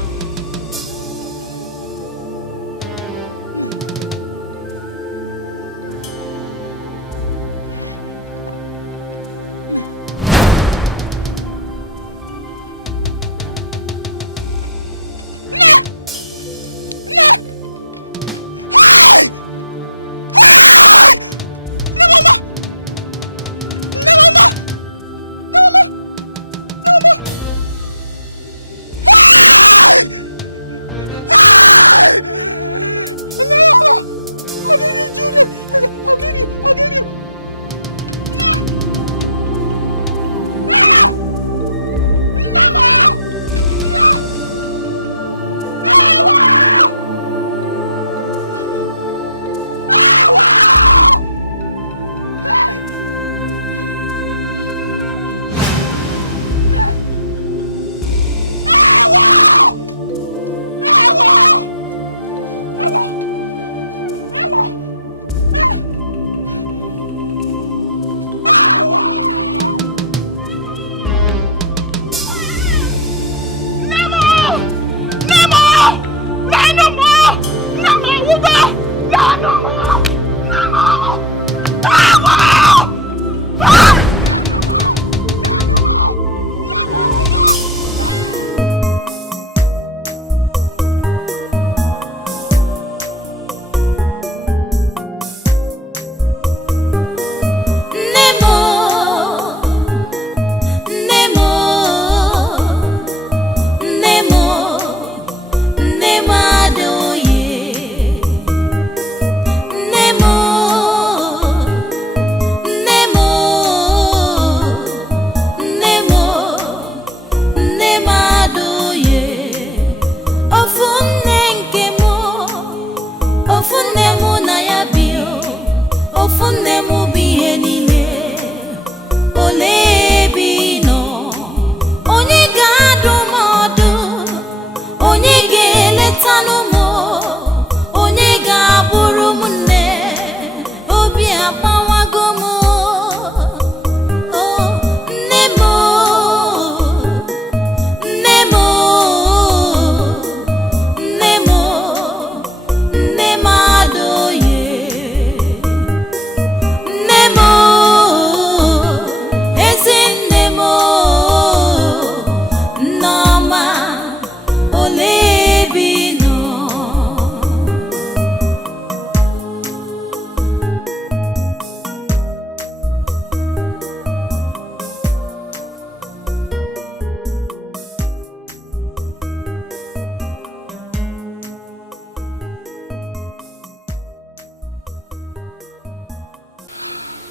Nemo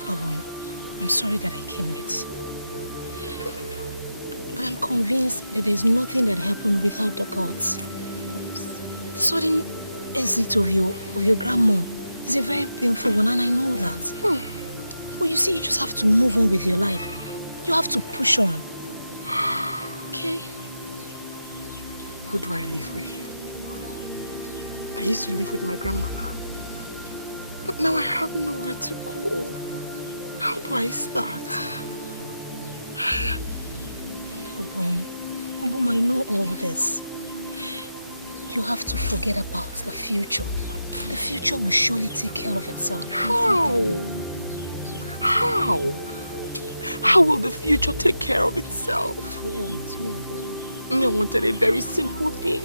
I'm sorry that I came late. But I'm convinced that there's nothing that happened without the gods. The sudden exit of your grandmom is a very painful one, and I know that. But you see, you just have to move on with your life. You have to push on. Okay? Who do I live with? I used to live with my grandmother. But now I have nowhere to go. How do I start? Obum, I know all this. You have to forget about the future. The future will surely take care of itself. How? How? How will the future take care of itself? I wanted a very simple thing.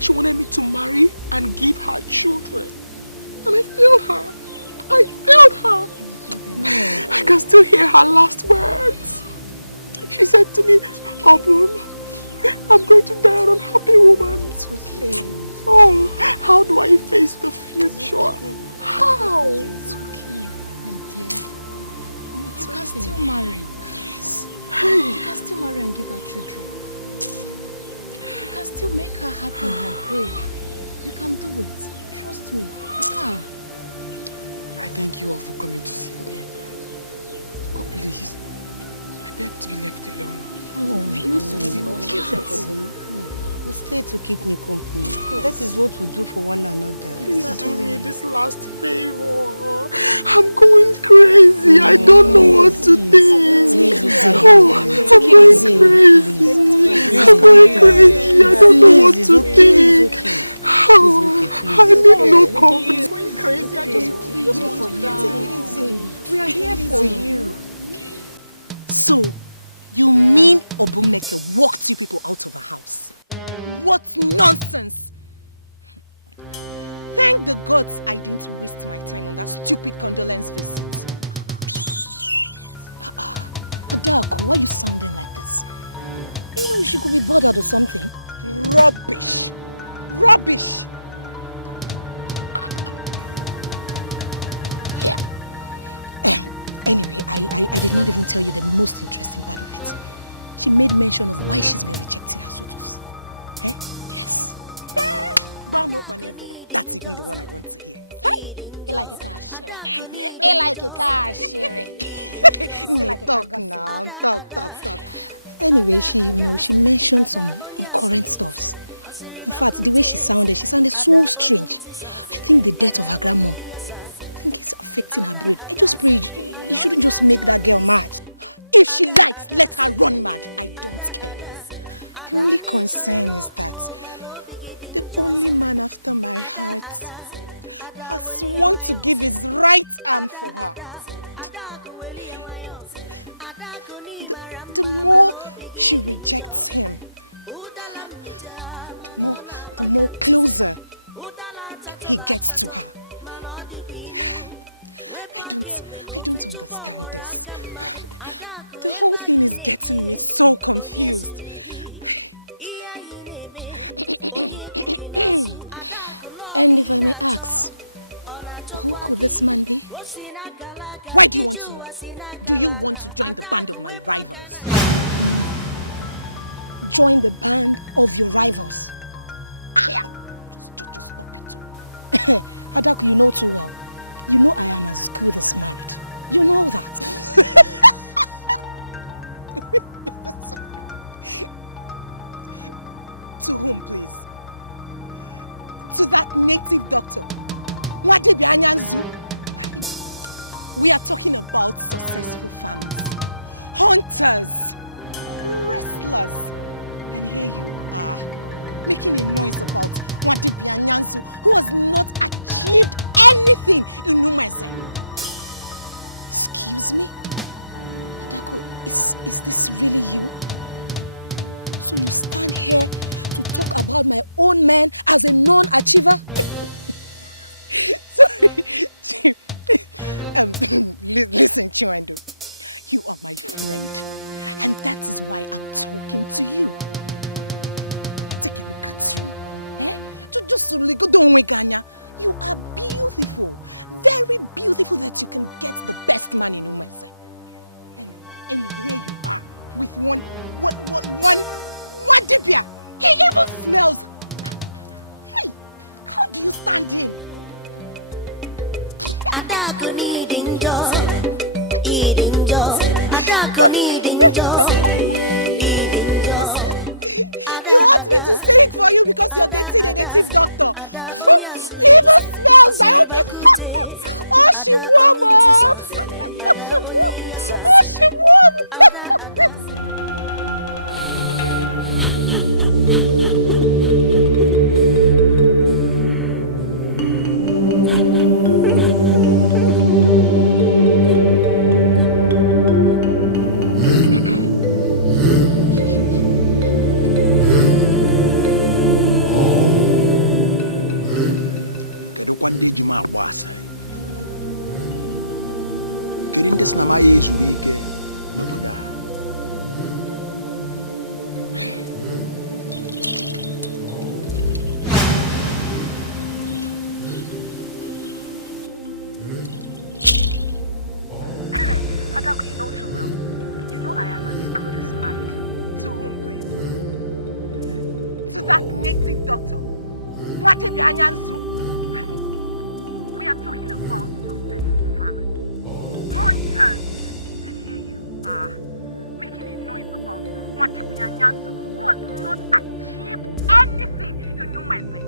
She wanted me to marry and give her children. And I failed her. I failed her. I can still hear her last words. She said to me, Obum, I'm going to die an unhappy woman. It's okay. Oh, how do I face the future? How? It's okay, my dear. You can still marry. Yes. You can still marry and give her children. You can still make her happy in her grave. You can do it. Trust me. You can. I thank you all for coming to see me. But please, I beg to be left alone. Oh, we used to give you all We'll stay to keep me company. That is what we do for one another. Please do me this last favor. I'm going crazy. I don't know what to think. Oh, I'm going crazy. I'm going crazy. I don't know what to think. Oh, I need no company. I'm going crazy. I just want to take it easy. We are here for you. So, you mean Obumneke walked you people out of her house? What nonsense! Thank the gods I didn't waste my time on that stupid condolence visit. Adako, why are you sounding like this? You know she could be bothered or something. Rubbish! Rubbish! Here. Anyway, I did not even tell you the most interesting part of it. She made mention of why she's been rejecting her suitors. Eh? Yes. That's even the one I want to hear. Hey! You like a car sherry. You like a car sherry. Talk now. Talk. Anyway, she mentioned some incoherent stuffs. In fact, the way she sounded so strange. I think the death of her grandmom, it's affecting her brain. I just pray you shouldn't just make that girl mad. If she likes, let her run mad. I don't care. The only concern is that the only man after my heart has sworn to give his right arm for her. The more she rejects him, the more closer he gets to her. I don't understand this. The whole thing is getting me so confused. And if I may ask, who could this man be? Why do you want to know? Do you want to join the band of my rivals? Join the band of your rivals? Just stop it. Adaku, you know too well. You know I am as good as married. You know that. To whom, please? To that native doctor, Wadibi Anyanzu. We are talking about successful farmers, hunters, wrestlers. And here you are, making a noise about Wadibi Anyanzu, who has not achieved anything in Numeze. Excuse me? Adako, is this really you? So you stand here to talk about my own man as a non-achiever? Sorry. Listen, Chiwendo. You are my friend. And that is why I'm talking to you. Take a look at you. Eh? Just don't wake Anya. You are beautiful. Very beautiful that you can get the best man in Umese. And here you are with one dibia. He even smells. Hey, how do you stand him? You want me to sing for you because you're dating a native doctor? He even smells. I hope you. Oh, she warm. Oh, she warm. One day Juma was getting this Namaya is weak, no boda. Adaku, you know too well. You know I am as good as married. To whom, please? To that native doctor. What if you We are talking about successful families. Content. And here you are, making a noise about Matipianyansu, who has not achieved anything. You know myself.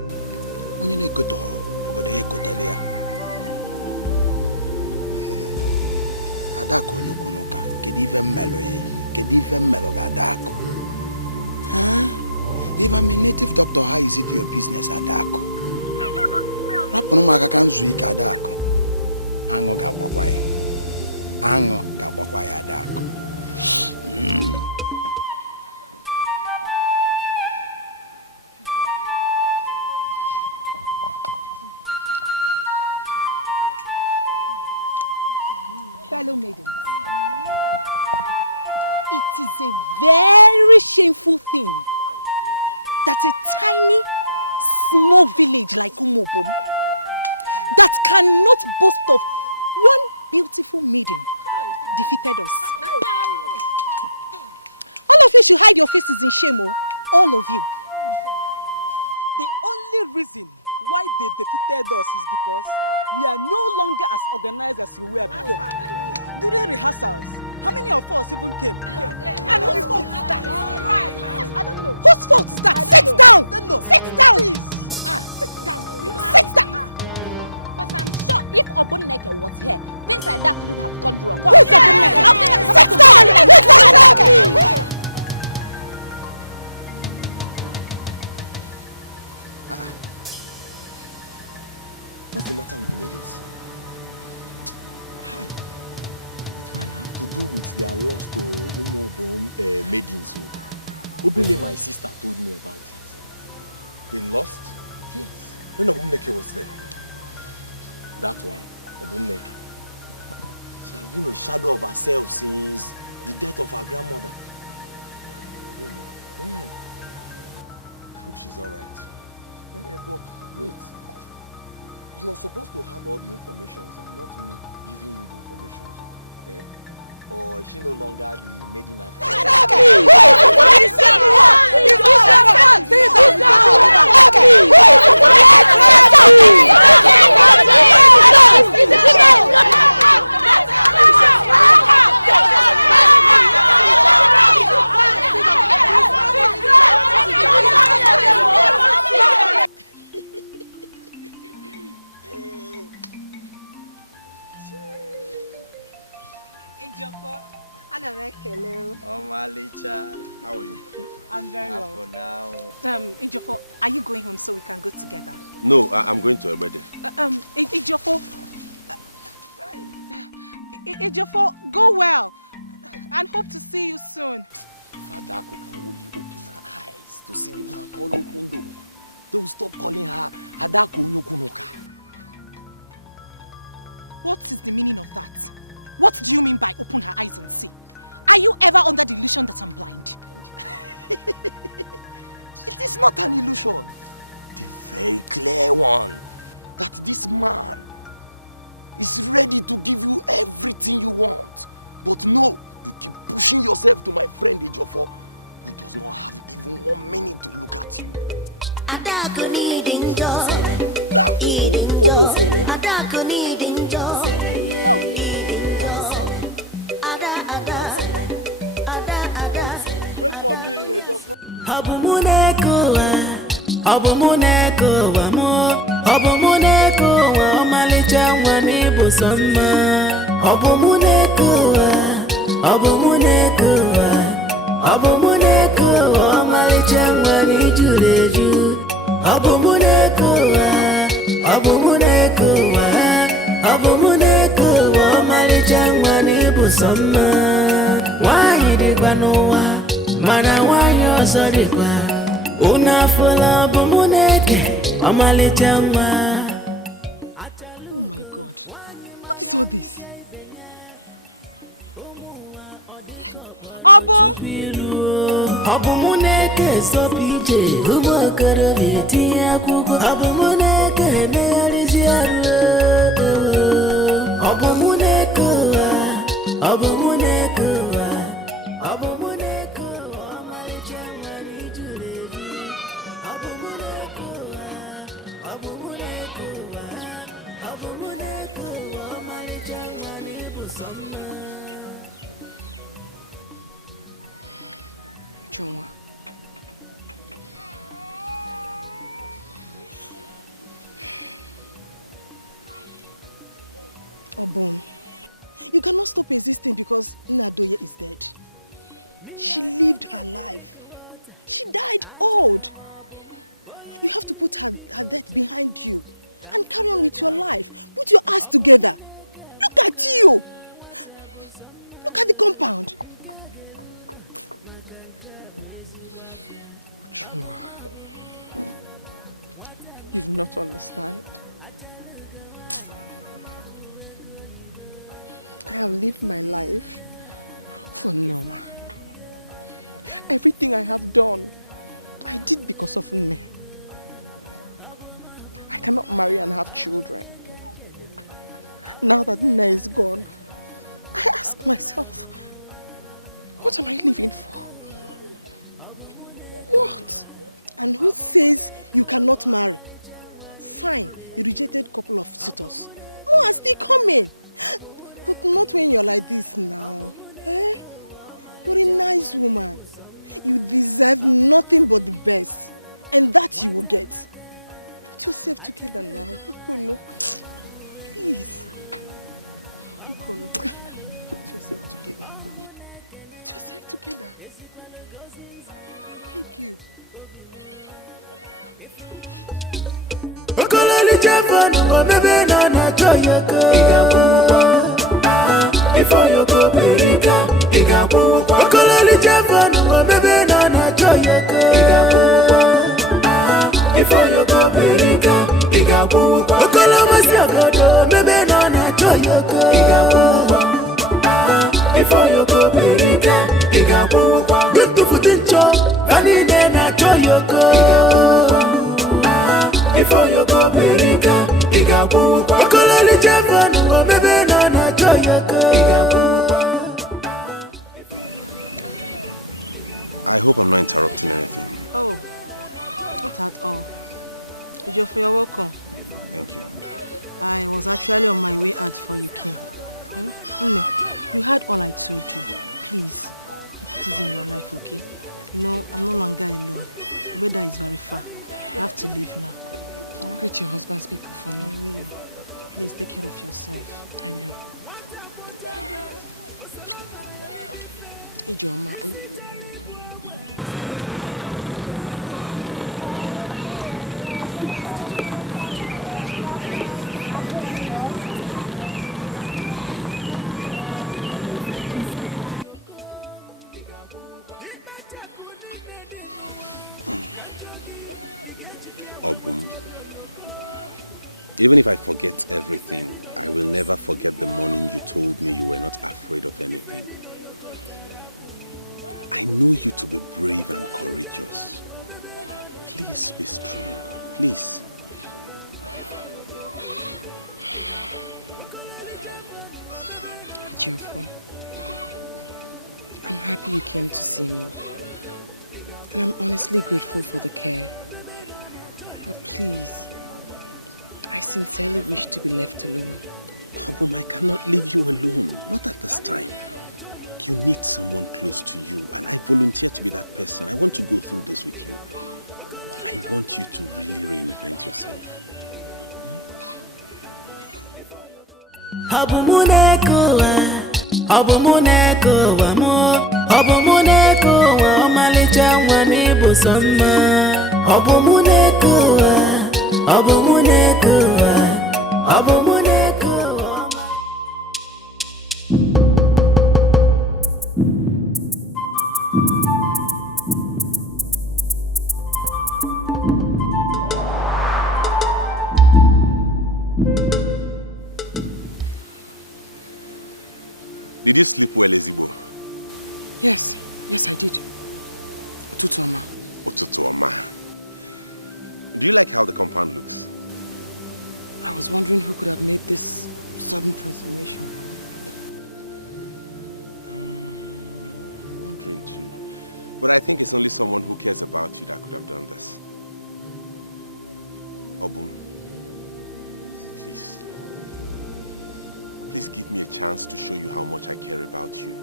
When you go to her, Adako Nukunoka, Kediva Meloga Adako. Huh? If I'm a native doctor, how is it your business, Adako? Raponumaka can zui Adako. Ango Gawakwai. Ango Gawakwai Adako. Fellow maidens, it is a very shameful thing that a tiny, small village like Umobom that cannot boast of one beautiful maiden defeated us. All of you should hide your faces in shame, all of you. The only reason why they defeated us is because we are no longer as organized as we were before. During rehearsals, how many of us even came? And whose fault is that? I don't know. Whose fault is that? Sit down! Sit down! Please. Sit down! Sit down! But I'm sure if Obuneke was here, things like that couldn't have gone wrong. Who's Obuneke? Sit down! What's the matter with the maidens? Hi. It might have to do with their loss to Umobom maidens. Obele, my sister, told me about it. They lost? Yes. When Obumneke was there. That one, Obumneke. She has been a shadow of herself since the death of her grandmother. Really? Yeah. I hope she's alright. But wait. You are supposed to have all the information and not me giving you the information. Eh? Or is she no longer the maiden after? Oh, Malicha. How are you? I'm very well. For now. Ejiofor, are you going home so we can go together? No, I'm going to a wedding. Ejiofor, Ejiofor, go well and hope to see you soon. Fadako can only open her eyes to see the woman call Okundo. They will stop calling her Adako Nyokunoka. What is the meaning of that? What do you mean by open her eyes and see? Are you ever under the illusion that I'm blind? It is not an illusion. The very clear one. that this man is ready to give you everything you want. But no, you keep pushing yourself to my friend Ejiofor, who does not have even 1 minute to look at you. Adako needing joy, eating joy. Adako needing joy, eating joy. Ada. Wait for me, Ejiofor. Obumuneko wa mo. Obumuneko wa omalicha wani busama. Obumuneko wa omalicha wani juleju. Obumuneko wa omalicha wani busama. Why di banowa mana wanyo sorikwa. Una fola obumuneke omalicha wa. Oh my God. What is all this? Obum! Obumuneke sopije umokoro viti akugo. Obumuneke neyaliji aru. Obumuneke omalicha wani juleju. Obumuneke omalicha wani busama. Chungwa. Obum, you cannot stop existing because Nadoye is dead. She lived her life. She died old. You have to put her death behind you and carry on with your life. Put your ass together. Look at you. Look at the compound. Chungwa, you do not understand. I have lived my life for Noma. Everything I have done, I did because of Nne. I cannot marry and have children. Now that Nne is gone, I ask myself, what am I living for? What? And who says you cannot marry? Fine, you rejected a couple of suitors. More are still coming. But not when you're like this now. Eh? You're a nice woman. You deserve nothing but the best. And that you will get. Put yourself together now. Ikono. Please. Ikono. Put yourself together. Put yourself together. Thank you. Okololi Jefon, o bebe na na choyoko. Igakuwa, before you go Berika. Igakuwa. Okololi Jefon, o bebe na na choyoko. Igakuwa, before you go Berika. Igakuwa. Okolomo Siogodo, bebe na na choyoko. Igakuwa, before you go Berika. Igakuwa. Beautiful tincho, vanine na choyoko. Igakuwa. Before you go Berika, Igakuwa. Okololi Jefon, o bebe na na choyoko. Igakuwa. I hope I'm not interrupting anything. Oh, not at all. Ejiofor, you're welcome. Thank you. I was actually on my way out before you came. Nne, you heard all I told you. Please, take it easy in your life, okay? You know, I'm no longer alone. The weather is very far. I have to leave now. Greet your husband's people for me. I will. Please take care of yourself. I will. Ijoma. Obum, even if I forget everything, I will never forget the morning you told me you were not afraid of anything. I know you to be brave and courageous. Please be strong, please. Ejiofor. I'm happy you came to see me. And I'm honestly grateful for the care. But please, I sincerely wish to be left alone. Obum, I cannot leave you alone. Not at this time. You need someone close to you, and I volunteer to be that person. I want to go through this with you. I want you to really reinvent yourself. Did you sleep well, Ezigbo? Yes, I did. Ụtụtụ ọma. Ụtụtụ ọma. Do you like how the compound looks? I was wondering who could have made this sudden transformation. I'm wondering too. But I think it's only someone who cares about you that could have done this. Obum, please. Please give me a chance to show you how much I care about you.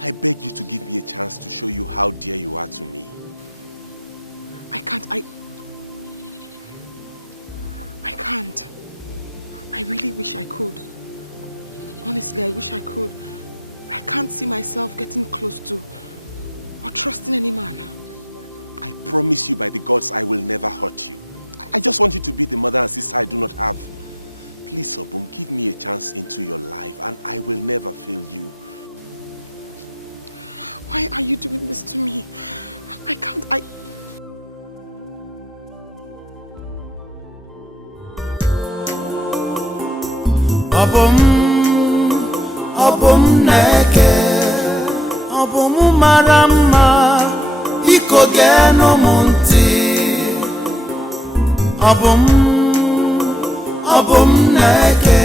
I beg you to give me a chance to show you how dear you are to me. I can't. I really wish I could. Honestly, I wish I could. I can't see myself getting close to or trusting any man. I promise you by the gods I will never hurt you. I just want you to be the mother and sister I do not have. Please, Obum, give me a chance into your life and I will never fail you. Why are you doing this to me? I can't. Obum neke, Obum marama, iko geno munti. Obum neke,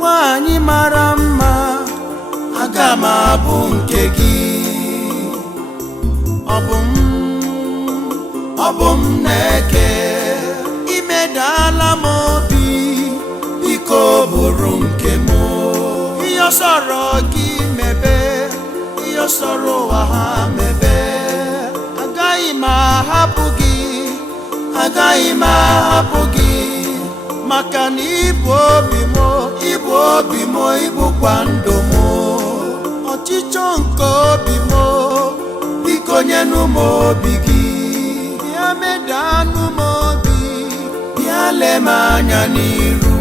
wani marama, agama bunkegi. Obum neke, imedala mobi, iko burumkemo. Iyo soro gi mebe, iyo soro aha mebe. Agaghị m ahapụ gị, maka na ibu obi m, ibukwa ndụ m. Ọchịchọ nke obi m, biko nyenụ m obi gị. Bịa medanụ m obi, bịa lee m anya n'iru.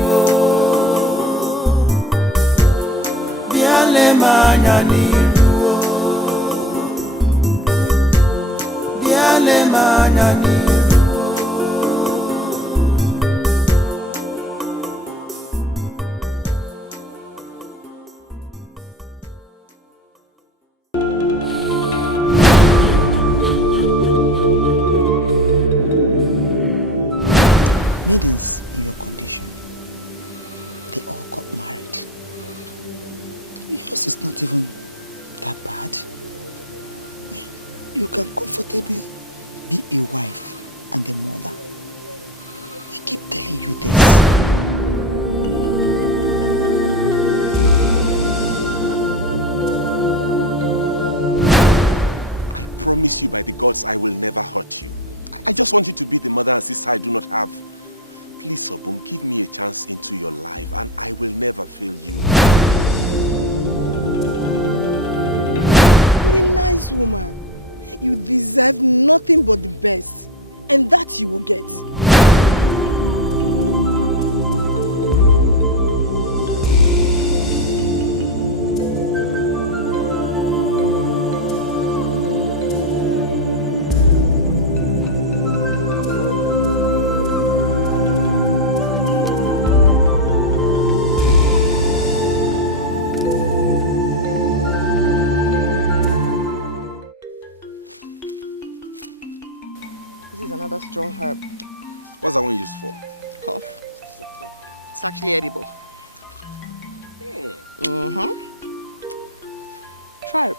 Bịa lee m anya n'iru. Bịa lee m anya n'iru. Maidens in your condition, they all got married. Yours is not even that bad. You can comfortably be a wife and a mother. I keep telling you this. I promise you by the gods I will never hurt you. I just want you to be the mother and sister I do not have. Please, Obum, give me a chance into your life and I will never fail you. What a nice woman. You deserve nothing but the best. And that you will get. Strong herb. What's that one used for? Cough. It's actually edible. Try it.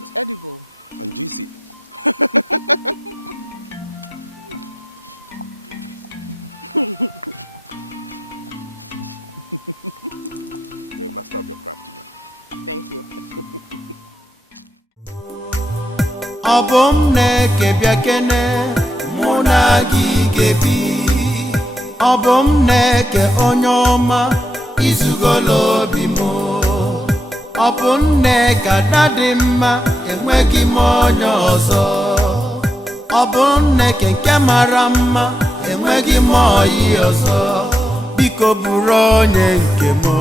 It's edible. And juicy. You're a master of your craft, you know. Thank you. Obum neke biakene muna gigebi. Obum neke onyoma izugolo bimo. Obum neka dadima enwegi monyo ozo. Obum neke kemarama enwegi moyi ozo. Biko buronye nkemo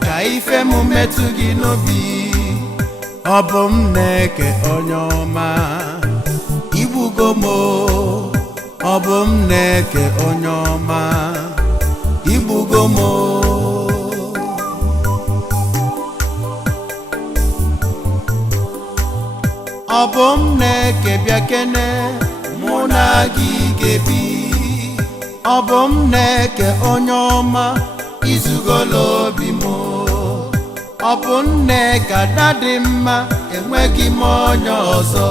ka ife mu metu gị n'obi. Obum neke onyoma igbugo mo. Obum neke onyoma igbugo mo. Obum neke biakene muna gigebi. Obum neke onyoma izugolo bimo. Obum neka dadima enwegi monyo ozo.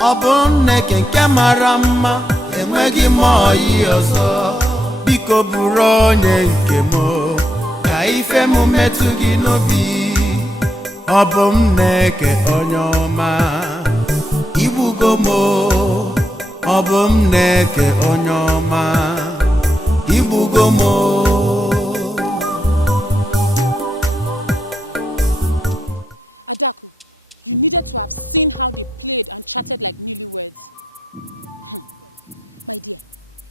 Obum neke kemarama enwegi moyi ozo. Biko buronye nkemo ka ife mu metu gị n'obi. Obum neke onyoma igbugo mo. Obum neke onyoma igbugo mo. Adaku, you needed to have seen how they played and chatted like newlyweds. My dear,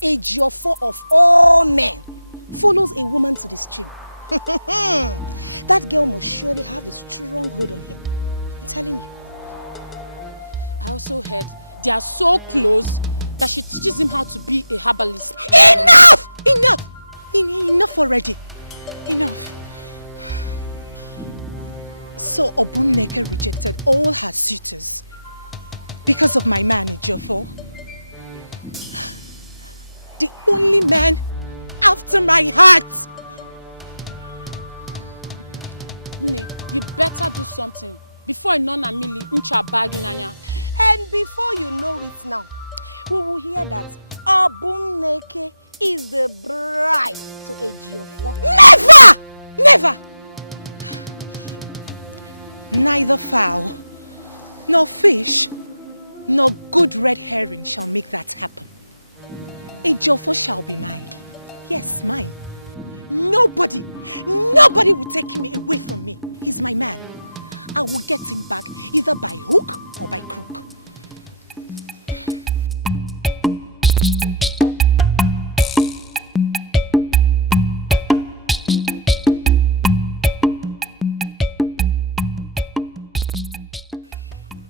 a Geoffrey of all men follows a woman to the stream. That girl must surely have a strong hold on him. I'm telling you. I also heard they are so close that she teaches him how to be a herbalist. Enough! Enough! Enough already. Enough. So Obumneke rejected all her suitors because of my man Ejiofor. The only man after my heart. Nne, you better do something before Nona Mili incha baginanya. And before you know it now, we will hear that Obumneke is the bride to Ejiofor. Never! Never! Neither fowl, nor fish, nor good red herring shall make that happen. Ejiofor shall be mine. Yes, mine. Nobody will take him away from me. He's my man. I will get him back either by hook or by crook.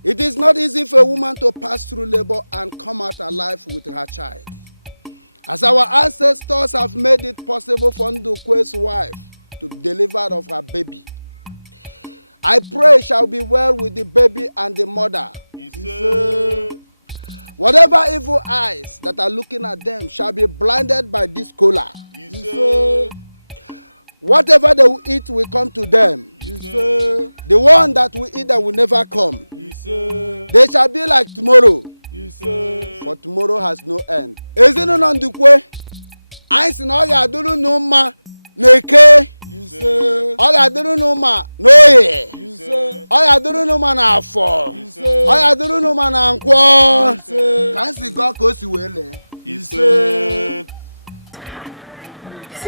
It is not easy for a woman to pass through labor and come out alive with her child. As our ancestors have made it possible for Ndukwe's wife to deliver of her baby, I pray it shall be well with the baby and the mother. Whatever evil eyes that are looking at them shall be blinded by this kola. Whatever they will eat will come to them. The one that will eat them will never come. They shall be like tomorrow. For tomorrow has no end. Ezinu Ndukwe, I sin oga aduru numa neke. Oga aduru numa noye. Oga aduru numa na afọ. Oga aduru numa na nkwo. Kansi go kosi wele. Isn't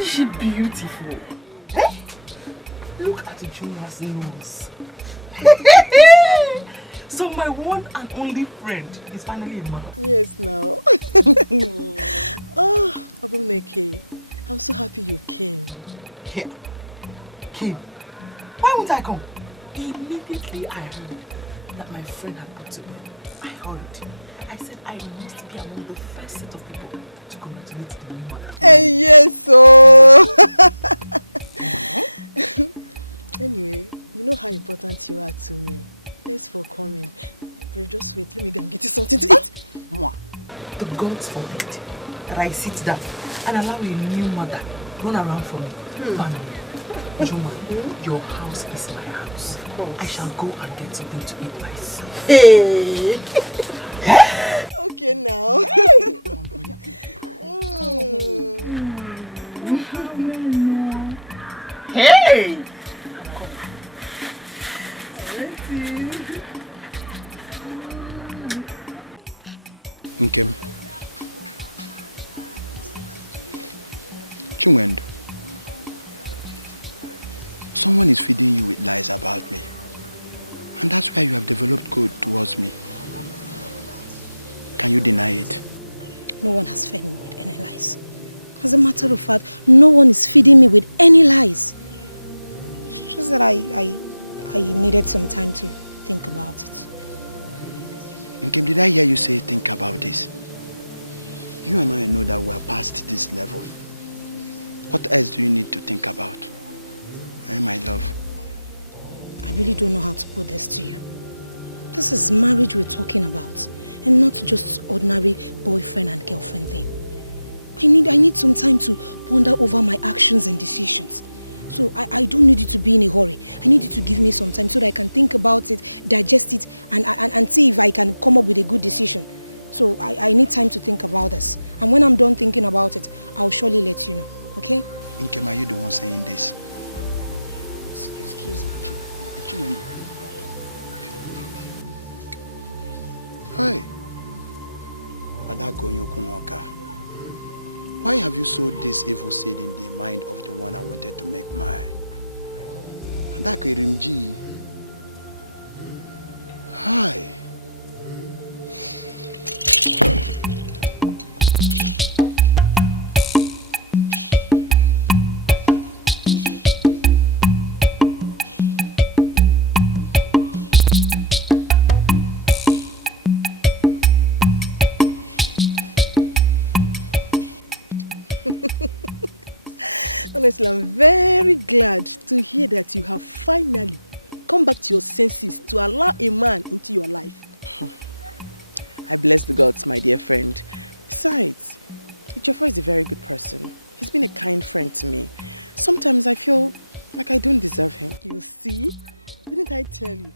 she beautiful? Hey? Look at Juna's nose. So my one and only friend is finally a man. Yes, now. Oh, Obumneke, I'm so happy you came. Here. Kim, why won't I come? Immediately I heard that my friend had put to bed. I hurried. I said I must be among the first set of people to congratulate the new mother. Yes, so. Anyway, you know how important you are to me. Thanks for coming. But just wait, let me go and get you something to eat. Moi, the gods forbid that I sit down and allow a new mother run around for me. Juma, your house is my house. I shall go and get something to eat myself. Hey! Okay now. Hey! Nkem. Chungwendo. Someone is feeding you with lies about me. And that's why you have developed code towards me. Can you deny it? No one has fed me with any lies. As a matter of fact, no one is feeding me with any lies. It's just that I needed some time to think about it. Nkem, did I hear you say think about this? You and I know that we are past this level. What else do you need to think about? My love. I really don't know how to put this to you. This is marriage we're talking about, and not just ordinary boyfriend and girlfriend thing. I need some time to ponder over my actions and decisions. So I do need you to be in a hurry. I need you to give me some time so that I can think about it, digest it, and see if I can come up with a good decision. So I need time to think about this. And when I'm done thinking about it, I'll surely let you know, okay? Nkem, are you the one saying this? Excuse me. Hi. Why have you sowed this evil seed in the mind of the one I wanted to make mine? Hi. Honestly, I'm very glad to hear that you have finally come back to your senses to allow a man into your life. I bless the gods, my dear friend. Besides, Ejiofor is a very good person. He's been a kind friend to me. Sometimes I feel like I don't deserve him. You see? Didn't I tell you?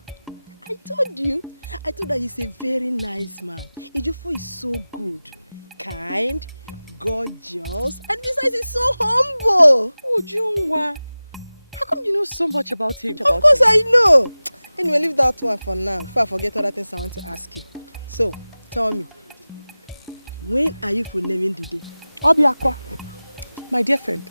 I told you. I told that he's a very nice man. Ejiofor is so good, kind, gorgeous, and besides he's so humble. Oh, Junwa. How come you know so much about him? Of course I know. Anyway, leave that one for now before I forget other things I want to ask you. So, tell me, when are you for naming the day? Obiakwa. My dear friend,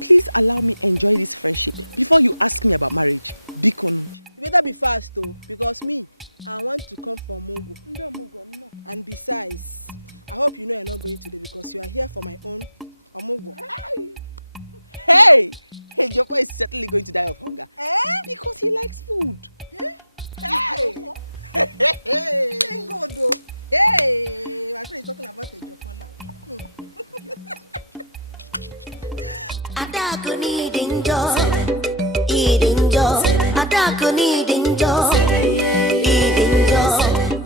please allow me enjoy this friendship before you ask me about marriage. Bikonu. You better be fast though, because me, I want to come from Mugu. No. And besides, I hope you know you're not going today because you are here for my own Omugo. Hey! Ejiofor is certainly going to die of hunger. Because he likes food. Hey! Thank God though. Hey! My friend is talking about Ejiofor now. Adako needing joy, eating joy. Adako needing joy, eating joy.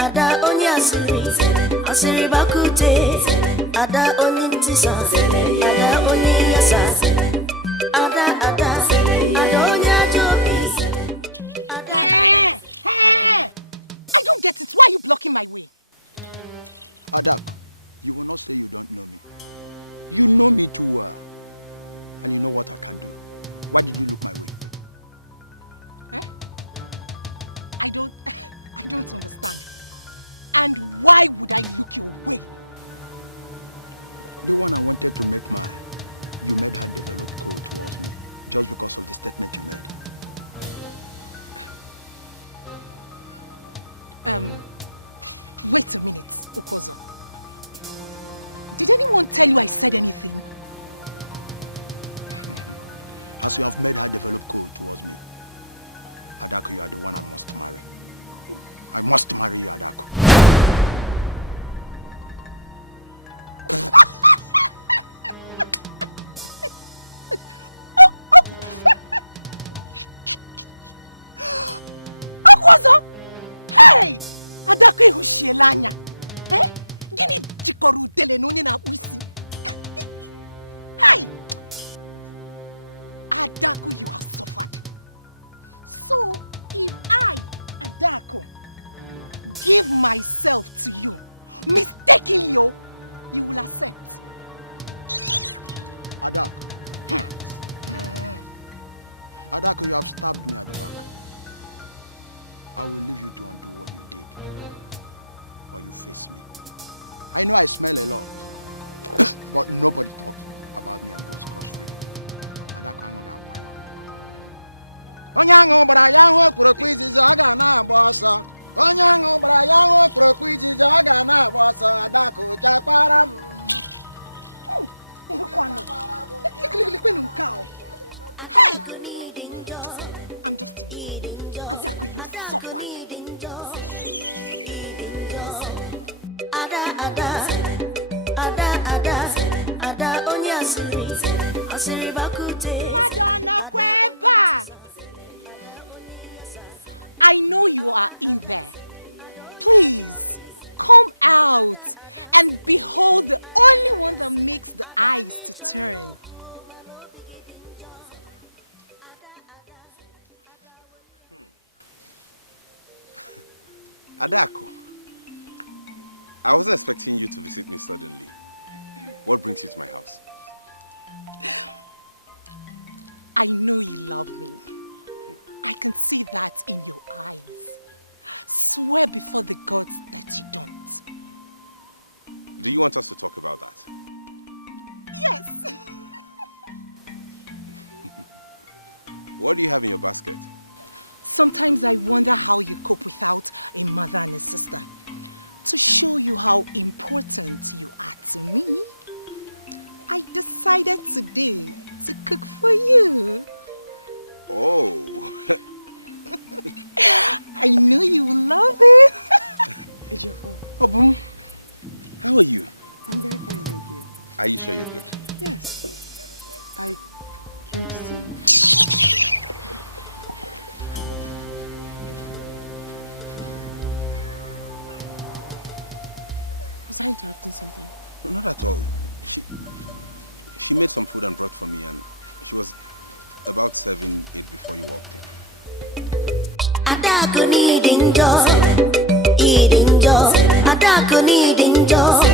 Ada onye asiri bakute. Ada onye ntisa, ada onye yasa. Ada onye ajobi. Hey! I don't get it. Why are you blocking my way? Adak, you will not say you don't know me. You know me too well. And you know what I can do. Why did you look my way? I don't understand. And why would I look your way? The one I wanted to make mine, you made her develop code towards me. Just because of the statement you made. Wait a minute, Okozo. Did anyone tell you I said anything? As you have made her develop code towards me, Adako, you are the one I must marry. I must marry you, Adako. Okozo! Hey! Adako ihushielanya. Gini jikoru dele no na usi. Hey! Adako, you have suffered. So, if I, Adako, give myself to you, mistakenly, you will accept. Adako. Adako, you have stabbed me at the back. I will leave you to undo what you did. Or you face me. I know I smell a lot. But nobody talks about me and goes scot-free. Adako, I'm gonna go. Onyango bara yango kurokwizi zaga na bossa. Onyango bara yango kurokwizi zaga na bossa. Adako chakwaram. Hey! I'm just kidding. Adako, you suffered. Ada onye asiri bakute. Madonna Kweba! I know you are in there. Please, come out and behold the only one that makes the eyes to turn. Adako, I wasn't expecting you to visit me suddenly. What brings you to my house? I know you love me. I can see that in your eyes. Swear before the gods that you don't. Do you want us to talk about that? Yes. What do you have in your basket? Sometimes I wonder how you cope without a mother and a sister. To show you how important you are to me, I decided today to cook for you. Oh. I know you will love it. Ejiofor. Obum, how are you? I'm very fine, thank you. Are you sure you're good? Yes. I came to see you. Was I interrupting something? No, not at all. She made some food and brought for me, and she was about serving it before you walked in. Adako needing joy, eating joy. Adako needing joy.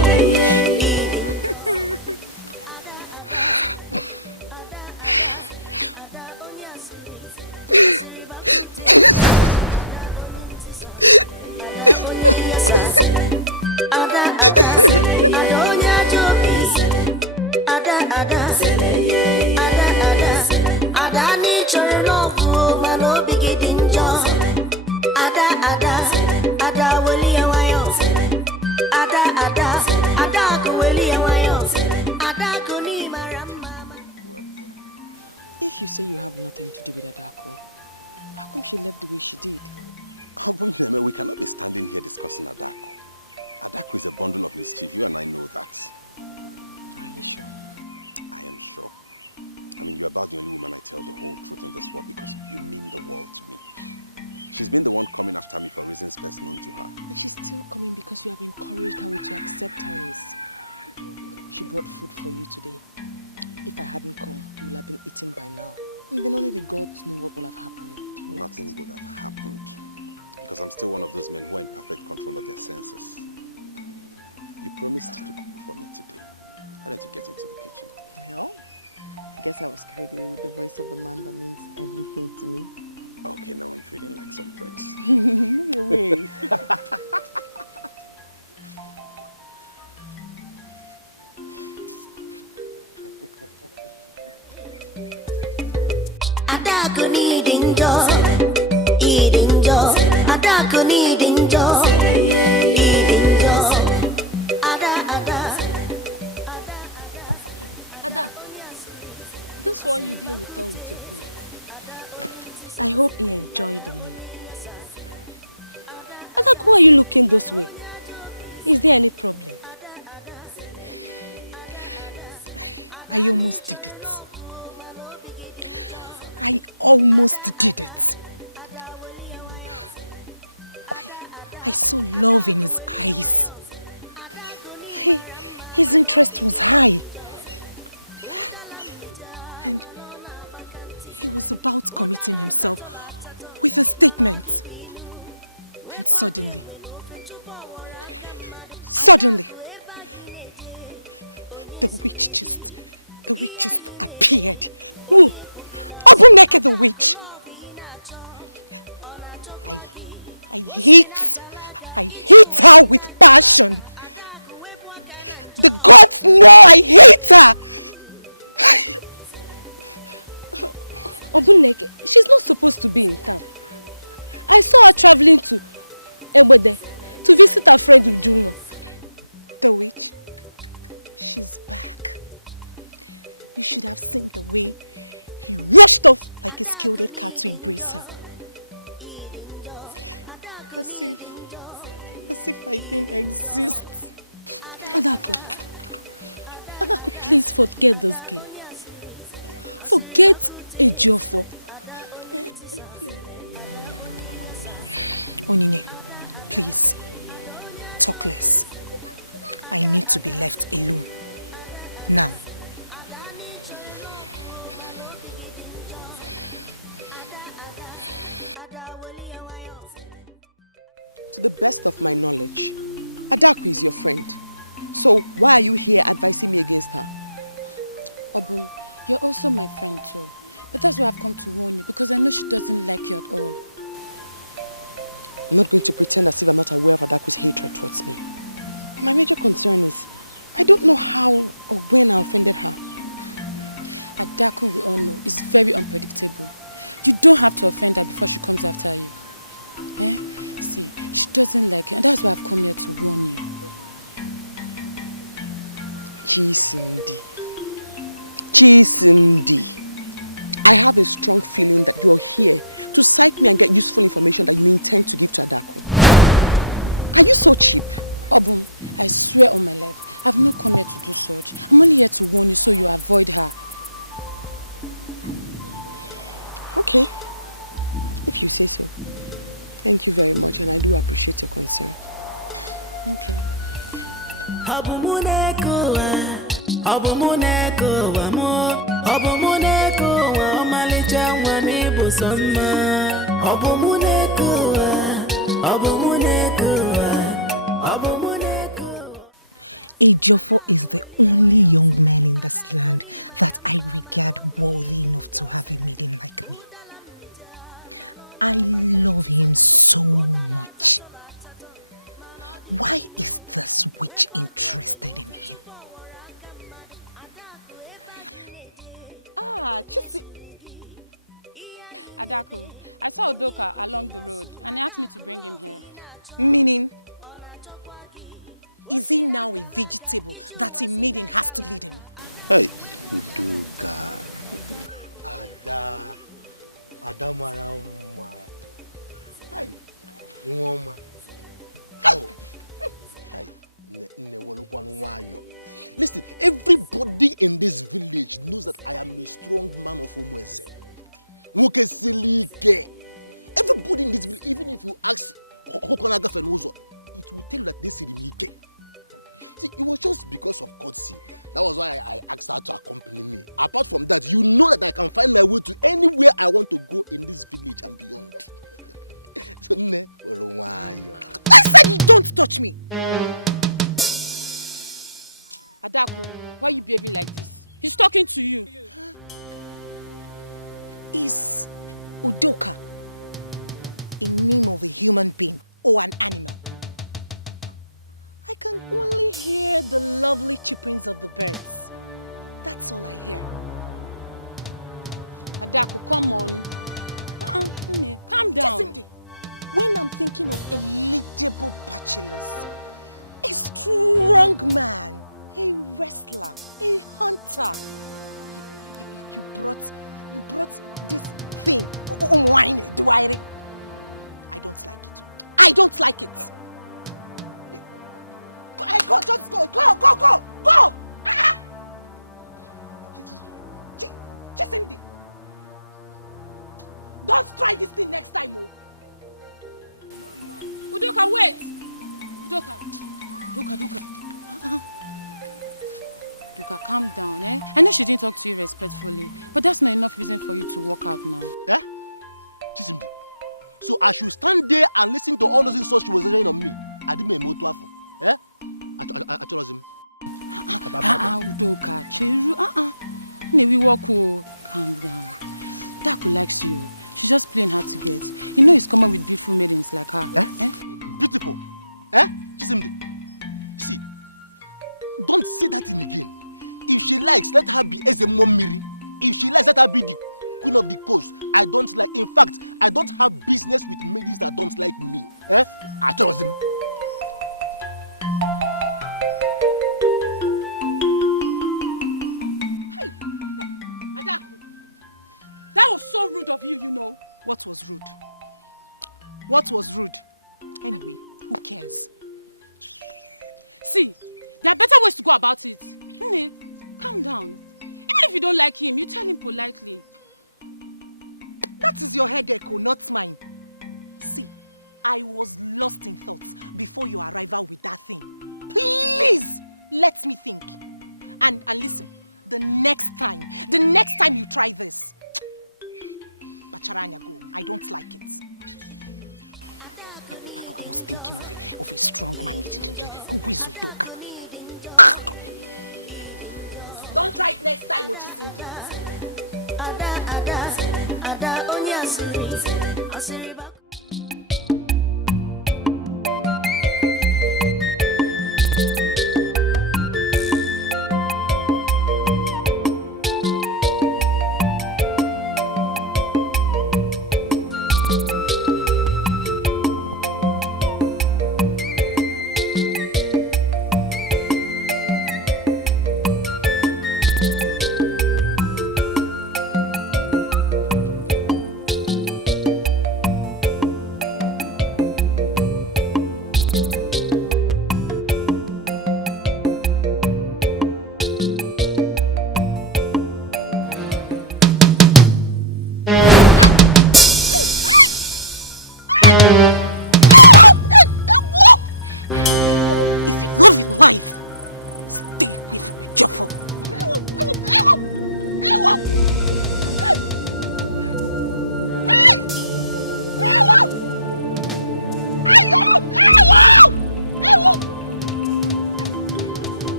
If you say you have nothing to do with Adako, how come she left the way she did? We cannot be standing here discussing Adako. Adako is a bundle of mischief. You and I know that. Are you sure? I am sure. I mean, you're about the only woman I tell the whole truth in this world because you mean the world to me. She's been the one coming after me for reasons best known to her. And she's still coming because you have encouraged her with your acceptance. She brought food for you today. If I hadn't come, you would have been eaten by now. And then only the gods know what will have happened. Nothing would have happened. Because I'm still one of those men who are in perfect control of their senses. You promised to cook for me today. Why don't you get into the kitchen? Well, I guess I was carried away with the voice of the man that means everything to me. Okay, now I'm feeling like some friends. Move away. Adako needing joy, eating joy. Adako needing joy, eating joy. Ada, this one you didn't return with your food. I hope he enjoyed the meal. Ada, why are you looking this way? Is there any problem? I almost did it. I almost did it. I saw love in his eyes. his interest was high. And he was about committing himself with a statement. And suddenly, the witch just appeared. Who? Obuneke the witch. I hate her with passion. The gods know I hate her. Obuneke, she's not supposed to be in town. I saw her traveling to Ebode to visit her friend Ujuma. The witch? She's back. You should have seen the way he rushed off like a skilled cat to embrace her. As if I didn't exist. Adako, please forget this game. Forget Ejiofor. Onyinye, please, talk less. I need to be left alone. Now. To the best of my knowledge, Adaku is your friend. So why are you here advising me against her? Obum, you're also my friend too. But that's why I've come to warn you, because I know she doesn't like you at all. I'm not going to pretend as if I'm not aware of Adaku's hatred towards me. My major concern is, I don't know how or when I offended her. Adaku, we all know, is very unpredictable. You don't have to offend her before she comes after you. Eh? See, she doesn't like you, and that's why I've come here to warn you. Chisimdi. I have a strong feeling that you're here to psych me and get useful information that you intend to give to Adaku. Are you so cheap? Obum, I swear on my life, I've not come here to do such. I'm only here to warn you so you avoid her. Okay. If you say so. Thank you very much, and I do appreciate your concern. Okay. Ejiofor is the only young man in this land that I regard worthy enough to have a maiden like me. I love him so much. Why is this witch interested in him? Chisi. Adaku, I saw Udoka along the road and he asked me to bring him here. Meaning? Is he now a vegetable that a maiden has to lead him? Hey, Udoka. Adamarama. Hey, woman. Oh. Hey, listen, everybody in this village knows that I am a strong man of Umwese. Everybody in this village, even if you ask Okonaga Fenozo, it will tell you that they see me. See, it was just because of courtesy. That was why I asked her to accompany me. Apart from that, you know that I can find my way to anywhere I want to go in this village and beyond. So, I said you don't touch me! Adaku, why are you behaving like this? He's talking to you. Is Udoka a name of a human being or an animal? I can only hear the lovely chirpings of the birds. That's all I hear. Adaku, come on. Calm down. Cindy, when I'm thinking of eligible bachelors, a strong man, a wrestler, a hunter, you brought this thing, wine, Duaire. I don't like it. I don't like it. Go, just go, go! Cindy, don't try this thing next time, oh. Udoka, wait! Udoka. Duka, calm down, eh? I know she didn't talk to you respectfully, but that's not enough reason for you to walk out now. Eh? Chisimdi. So I should stand there and listen to all those insults she was saying on me. I didn't make more. Eh? I told him. Udoka, Chiru, we walk. Calm down. Daku likes you. She's just playing hard to get. You know he's coming with beautiful maidens like her. Eh? Beautiful? Eh? Chisimdi. See, don't say that thing again. If she likes, let her be Ezemomiri. If she likes, let her be the queen of the coast. I don't like, in fact, I don't have business with maidens that don't like me. Eh? I told him. That was so rude of you, you know. What was rude? What was rude? Anyway, who cares? See, there are better ways to go about it. Nne, calm down. Even if you don't like him, you tell him politely. That is your headache, not mine. See, I was lost in thoughts before your arrival with that thing. Please, let me think. And listen, the next time you try this, Bacharanya, go. I don't like it. I was thinking of a strong man who is Udoka. Don't try it next time, Ochisingi. Ada, only Asuri.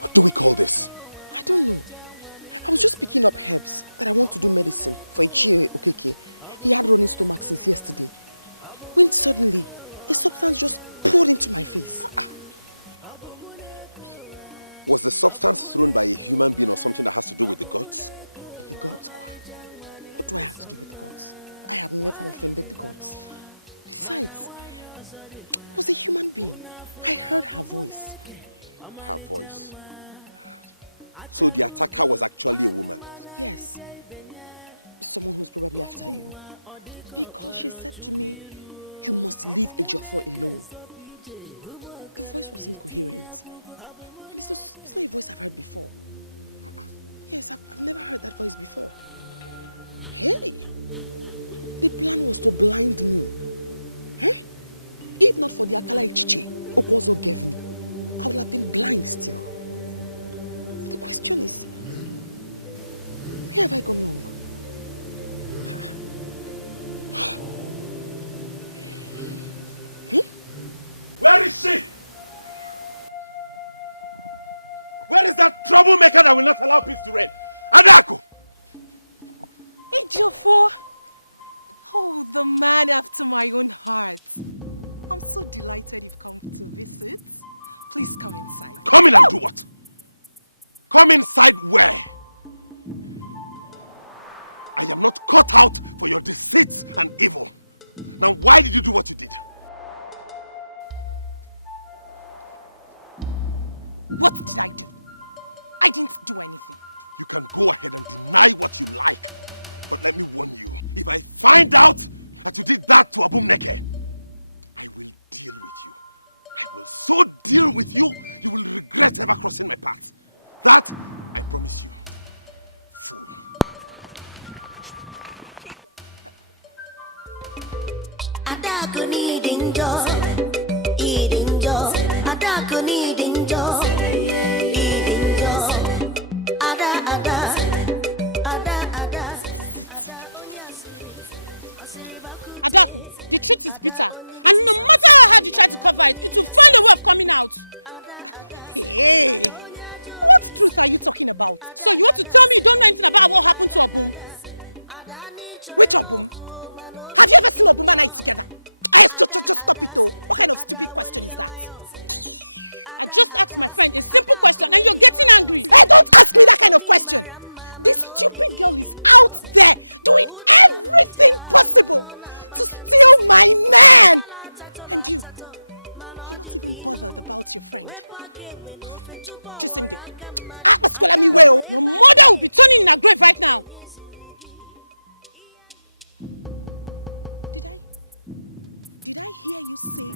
What do we call this? I don't know. I was just picking up herbs that I want to do medicine for Ichie Okeke. He had running stomach since yesterday. When suddenly, a substance just poured into my face. Was the substance thrown by a human being or something that has to do with the gods? The gods? What do I have to do with the gods? I have never offended the gods. Besides, it was a human being. I heard her voice. Her voice? So the attacker was actually a woman? Yes. Someone who's probably after you. Because she said to me, you must leave Ejiofor alone. The voice was incoherent. And it's not a voice I've heard before. Yes, I've never heard that voice before. Hey! The plan was to blind me. Eh? If not for the Akala Ichiche Okwozo gave me, I would have been blind still. The question is, where have I gone wrong? Where is she? Where is that troublemaker that will not allow peace to reign? Adako! Ejiofor! Oh, the man after my own heart. I'm so delighted you've come to visit. Please come inside. Come in and do what? Come inside where? I am not cut out for your deceit and evil. Now why did you do what you did? What did I do? I didn't do anything. You can go ahead and deny what you like. But let me warn you, if I find out that you did that to Abum Neke, I will deal with you. I will so deal with you, you will regret ever crossing my path. That, I promise you. Fool. Adaku needing joy, eating joy. Adaku needing joy, eating joy. Adaku, the truth is bitter. And no matter how hard you try to cover it, it will find a way of coming out. Hey! What truth are you talking about? So you want to tell me you don't know anything about what happened to Obum? Which Obum? Have you ever seen Obum and I together? Just stop it though. What kind of stupid question is that? I just asked my friend a simple question and you're getting angry. Hey, don't ask me that kind of question. This stupid girl is out there doing everything possible to steal my man. And you're not even bothered about your friend. Chisimde, your mother will be turning in her grave right now. Did I hear you say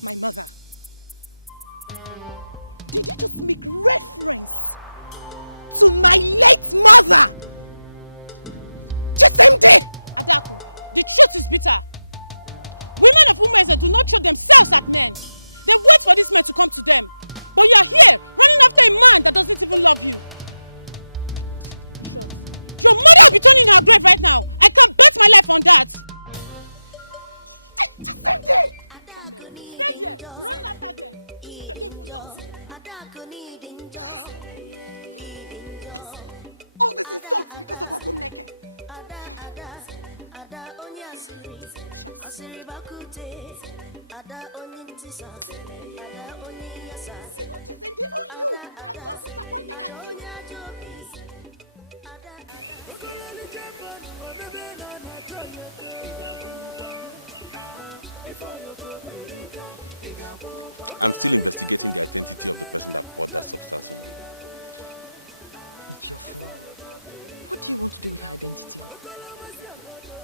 my mother? Did you just make reference to my late mother? Chisimde! Adaku, the truth is bitter. Women of Umeze do not show themselves at men. They wait for this man to come to them. But you are here, running after a man that doesn't even love you. Your mother will be turning in her grave right now. I can bet my life on that. Chisimde! Stay there, running after them. All this insults because of Obum Neke. Shall see. Even you! I'm so disappointed at you! I'm still investigating the identity of the person that poured that substance on you. It's your fault. What do you want to do with her identity?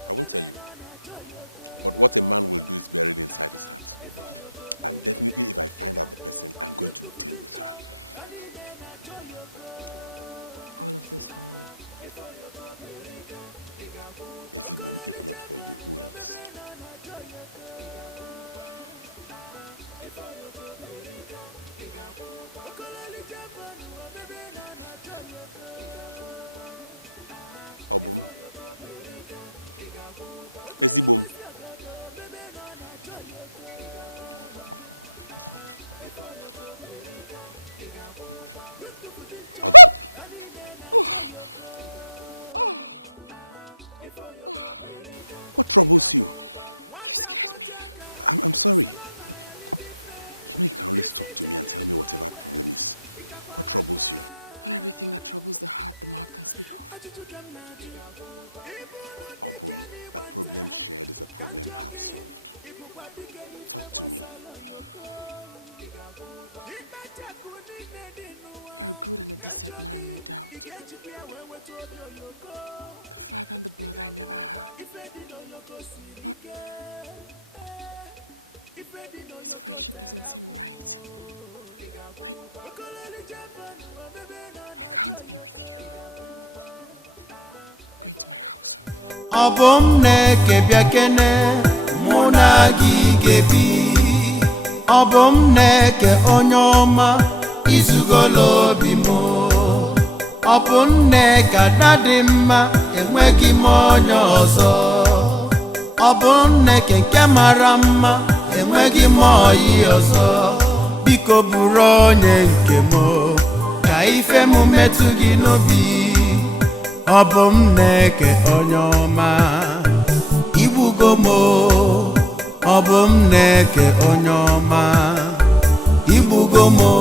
I won't tell you. But what a man will do is buried inside his heart. And definitely if I find out the person, I'm going to deal with her. All of this for me. Ezibum, if not for you, who else? Obum. Ezibum. What troubles you? You scared me. I'm sorry. You know you can always talk to me and tell me whatever problem is. What troubles you? Not everything that troubles the heart, the mouth can speak of. Obum, a problem shared is a problem half solved. Talk to me. You're a good and a decent man, no doubt. The father and the brother I never had. But his friendship doesn't seem right. I can't be with you. Go into my house. Obum Neke biakene monagi gebi. Obum Neke onyoma izugolo bimo. Obum Neke adadima enwegi monyo ozo. Obum Neke kemarama enwegi moyi ozo. Biko buronye nkemo ka ife mu metu gi nobi. Obum Neke onyoma ibugomo. Obum Neke onyoma ibugomo.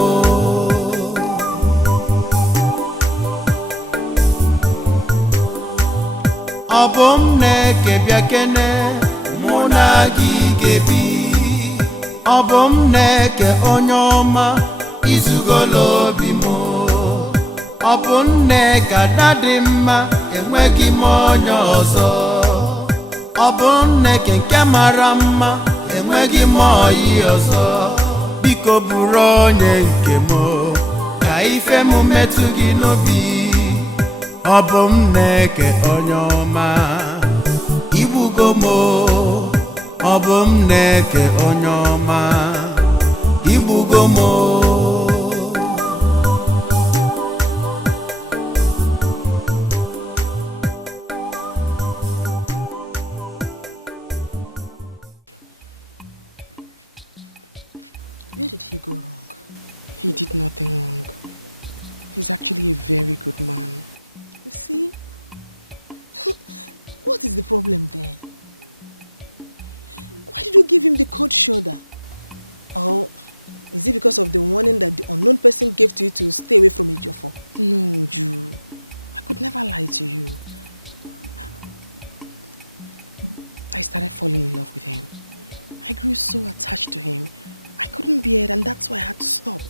Obum Neke biakene monagi gebi. Obum Neke onyoma izugolo bimo. Obum Neke adadima enwegi onye ọzọ. Ọ bụ Nneke nke mara mma, enweghị m ọyị ọzọ. Biko bụrụ onye nke m, ka ife m metụ gị n'obi. Ọ bụ Nneke onye ọma, igbugo m. Ọ bụ Nneke onye ọma, igbugo m. Where did he go wrong? He did nothing wrong. He's actually a very good man. You see? What is the problem then? Why did you give him the cold shoulder? Or is it because of the warning that the unknown person gave to you to stay away from Ejiofor? No, Ju. I could never lie to you. I started falling in love with him. I grew so attached to him. I couldn't bear it, and that's why I had to stop.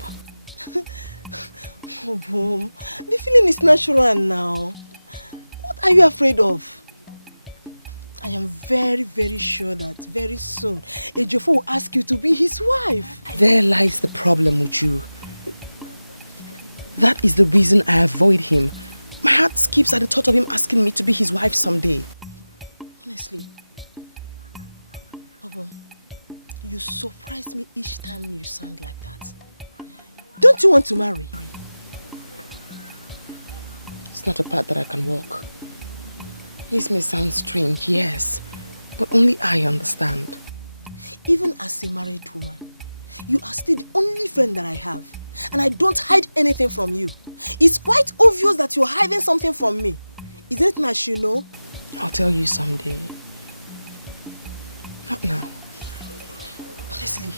Oh, Boom. The feeling is natural now. What are you afraid of? I am very, very sure that very soon Ejiofor will ask you to be his wife. There lies the problem, Uju. That is the reason I avoid him. My heart skips at the thought of him asking me to be his wife someday. Honestly, Obum, you surprise me each time you sound like that. Don't you want to marry? It's not a path that I can walk. This may sound strange, yes, but only I understand. Even as a married woman, you are still the only friend that I have. And I don't hide anything from you. It's quite obvious that you're hiding something from me. Isn't it nice you know? I'll tell you someday. Not now. Honestly,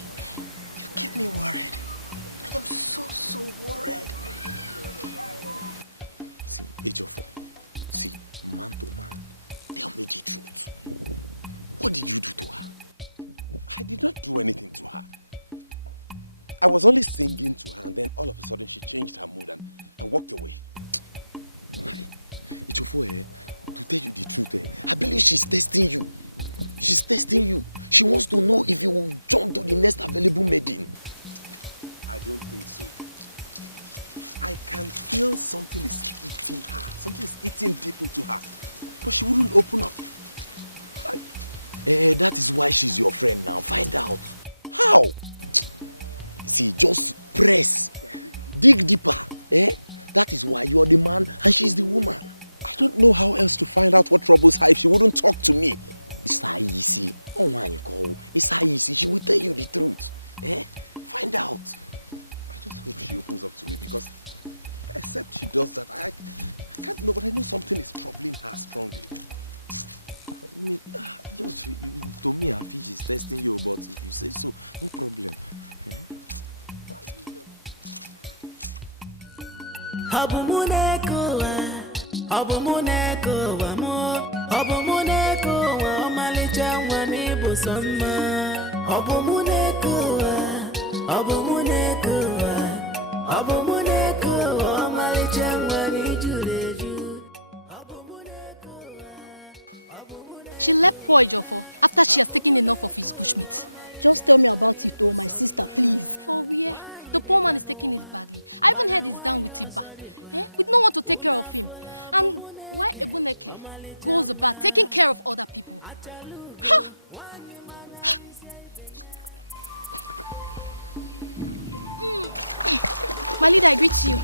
you keep me worried. I am so worried. See, Ejiofor, see, man to man, tell me the truth. What did you do to her? I did not do anything to her. I was only singing to her, and then all of a sudden she changed her mood and walked away. Ejiofor, to tell you the truth, I believe she's testing you. She's testing you. She wants to know if you will jump to the next available maiden. I don't think so. I can feel something is eating her. Something is eating deep into her. But she wouldn't open up. That is why she's your friend now. Find out. How? See, just press. Dig deeper. That is why you're the man and she's the woman. I don't know how else to find out what troubles her if she wouldn't talk to me. It's how easy. Oh, man, you call. It's how easy. She will tell you the truth. Find out. I just hope she opens up to me because except she does that, I can't know, but I know something is troubling her strongly. I mean, just to me, I feel she's testing you, but if you say so, no problem. She left poor Ejiofor after she has taken enough of his bushmeat. Just tell me about it, oh, my sister, please. For where? The poor man is taking it badly. I even heard he's down with Tiba. With no one to take care of him. And why Ebuneke goes about taking care of other people? Huh. My leader, I greet you.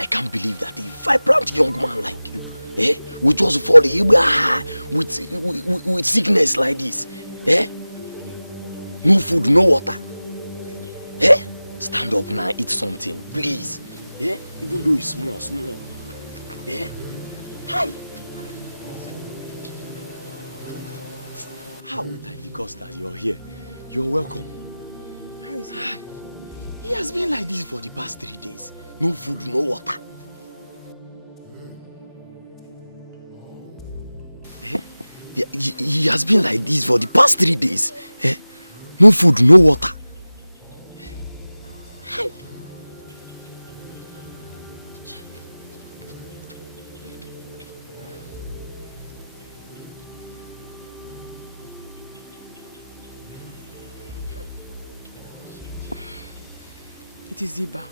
I can't believe that a vibrant young man like you will just fall with sickness like this. No food, no water. stand up now, eat something, please. Yeah? Even though it's small, small. Yeah? Hi. How would I because that you're here? You're welcome. How is he? He has been like this for the past 3 days. No food, no water. He has been like this for the past 3 days. No food, no water. It is Iba.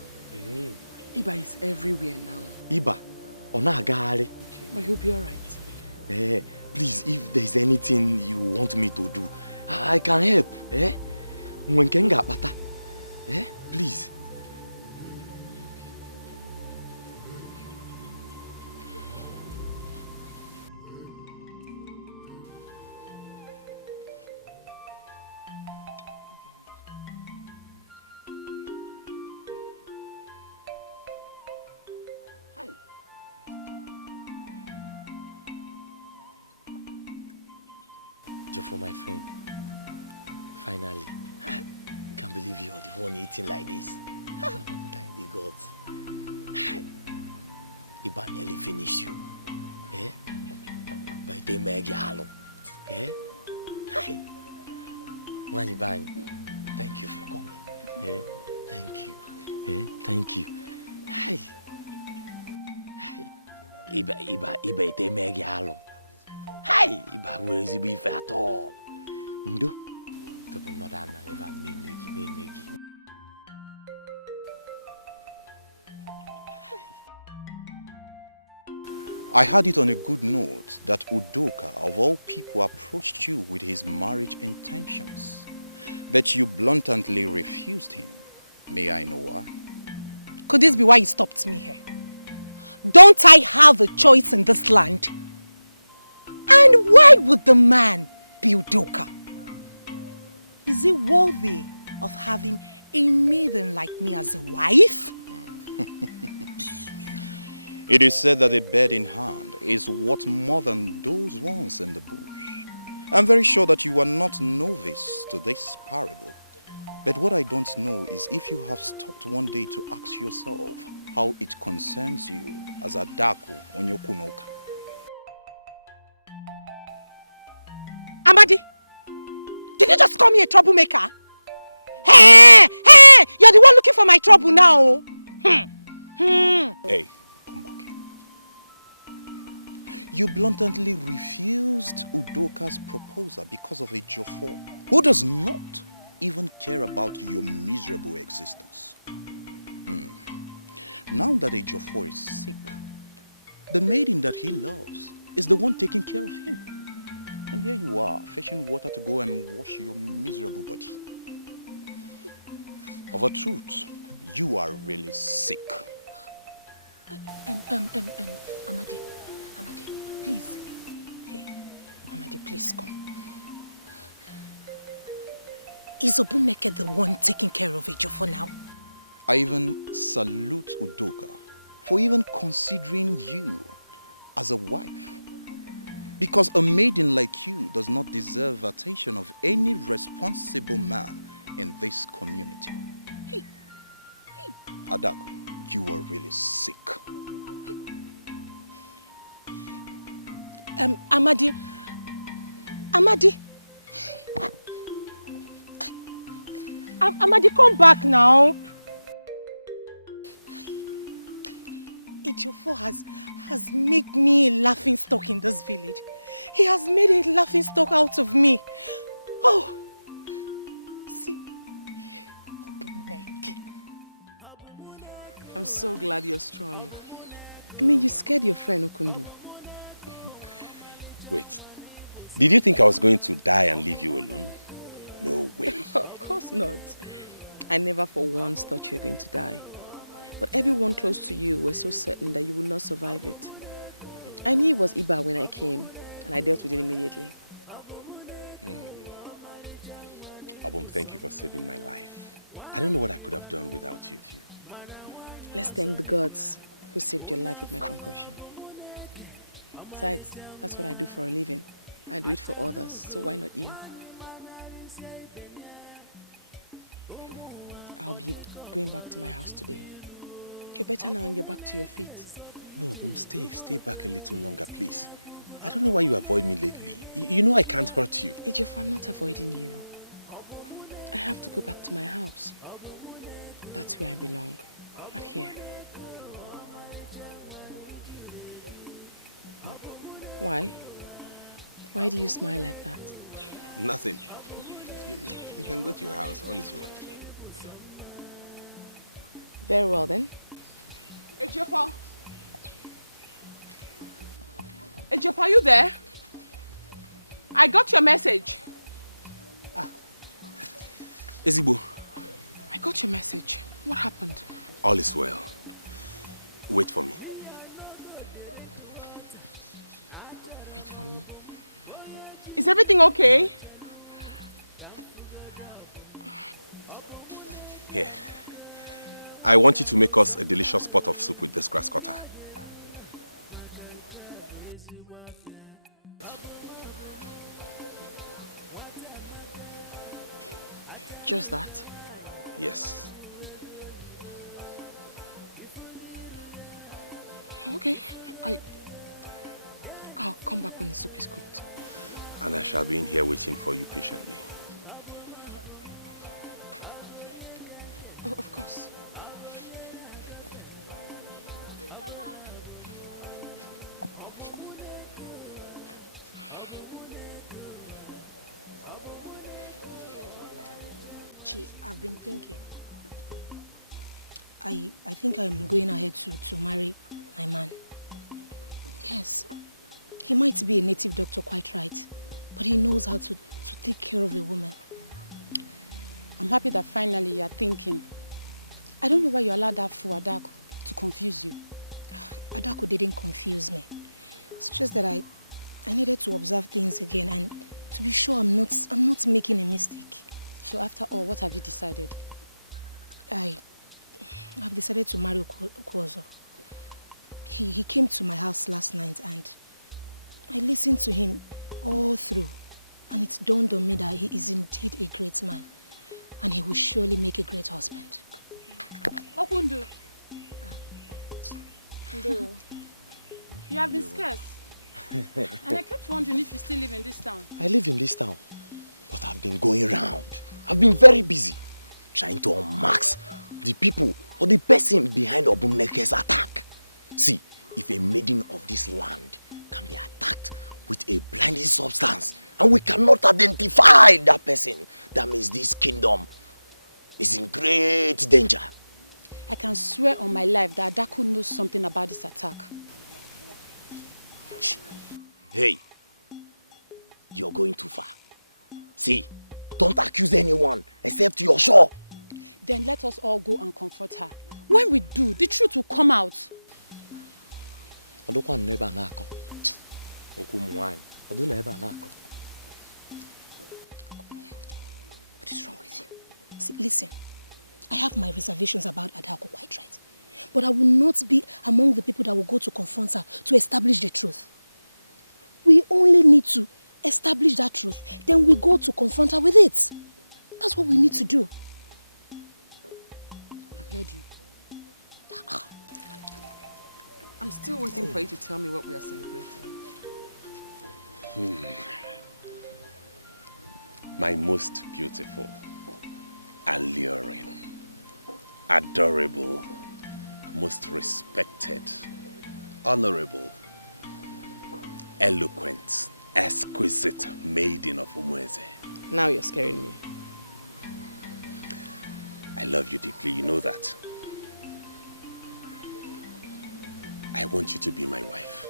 Iba is everywhere now. Iba, Onagari. But he'll be alright. Please, if there's anything you want me to do, I can help. When can get better? Please. For my friend, finally, I can't believe you're the one eating like this. Thank the gods. Iba nearly finished you. By the Megalo. Manibani, thank you for coming. Thank you. Thank you. Hi. Iba te Megalo. Hi, Iba, where is he at all? Ndo, the Bunadana, Iba, Negi. I had it on a good note that Udoka, of all people, approached you with his marriage intentions, but you bluntly refused him. May I know why? Could this be why you stopped me here? Don't I have a choice in this land? And why would the man be Udoka? Is he worthy of having a maiden like me as a wife? It is said that a bird in hand is worth more than those ones in the bush. I'm very sure that you are not novice to this parable. But what I don't know is if you have stopped one day to ask yourself how it concerns you as Adaku Onyokunoka. Amadi, did you just call me a troublemaker? Hey, you're the one looking for my trouble now. Hey, come back here. You bluntly refused Udoka's proposal because of a Jofo who does not even care about your miserable existence. Now that a Jofo is sick, the maiden that he loves is the one taking care of him. And here you are, fetching water to go and wash your miserable body. Of a truth, you are really sick. Amadi, please. Hey, Amadi, please come. Is Obumneke the one taking care of Ejo for now? I even salute Udoka for even considering you as a wife. Because a maiden like you does not deserve attention of any responsible man in this community. Hey. Adaku, you are really sick. Amadi, come back now. Ejiofor has made me a laughing stock in this village. He has made a laughing stock out of me. Oh, see. I'm so glad you're strong. I mean, you scared your friend Okundu. Wait, did you think I was going to die and leave you alone? No way. Of course not. I never for once thought you were going to die. But everyone close to you were so certain that you would not survive it. I knew it was Iba when I came, and I dealt with it immediately. Abum, thank you for saving my life. I don't know what I could have done without you. Let's thank the gods who saved your life with my concussion. Besides, that's what I do for a living. I do it for others, so why not you? I'll be going back to my house today. You're better now and you're back to your feet. No, stay back a little longer, please. I don't know why you avoid me lately. You know I can't hurt you. Ejiofor, I'm not avoiding you. I have to go back to my house. That's where I belong, not here. Why? Why do you smile like that? Nothing. You can go to your house, all is well. Very well then. Ejiofor! Ejiofor, are you there? I got your message. Ezigbo. I got your message. What happened? All is well. Wait for me. Wait for me. Is everything okay? Here. I want you to make us a delicious pot of soup with this grass cutter. Just that? Yes. Okay. I'll come back when the soup is cooked. And I shall be in here waiting for you patiently. Oh, of course. I've been thinking. I think I'm going ahead to marry my man. Yes, he might be a native doctor, quite right, but he knows how to take care of a woman. I'm happy that finally you're thinking. I don't know why you allowed that fool Adaku to confuse you. Adaku didn't confuse me. It's just that I needed to observe things again and to be sure I'm not making a mistake. So after all, what have you decided? I've decided to marry Okwozo. He came to my house last night and I listened to him all through, and it dawned on me that he is indeed a great man and he will surely make a great husband. Okundu. You have been scarce. And I kept wondering if you still live in this town. I live in this town, but I've been going around. I've been very busy trying to unmask the people or the person behind Obumneke's attack. See, if a maiden of this land can be attacked with a blinding substance and we cannot identify that person, that means this kingdom is in great danger. I can swear on my life that Adaku knows something about this attack. Hey, you're going too far. See, don't accuse anyone except you're sure. Then let us all go and comfort her. When we do, the truth will come out. What is wrong with you? See, listen, I have my reservations about Adaku, quite right. But I will not be among the people that will go to confront her to establish the truth. We only need to establish that truth, then we go to confront her with it. That's what we need to do. I've heard you. I'm still waiting for you to tell me what we are celebrating. My most beautiful, alluring, adorable, most respected, honorable, eloquent, exquisite maiden of Umweze. Now you're scaring me. I love you deeply, you know that. I want you to be my wife.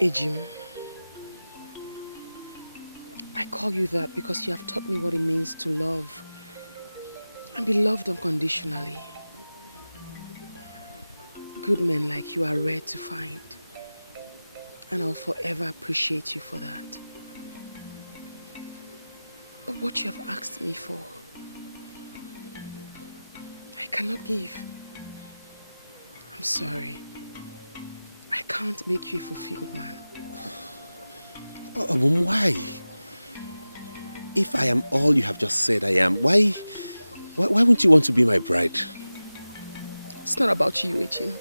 Ejim, I call you that because you have taught me what it means to love and be loved unconditionally. Good men like you are rare to find. And I'll forever appreciate you for that. But what you have asked me for, I cannot give. I'm sorry. I can't make you a fulfilled man. Obum, why? If I am all you have just said I am, why wouldn't you want to be my bride? It's not about you, Echim.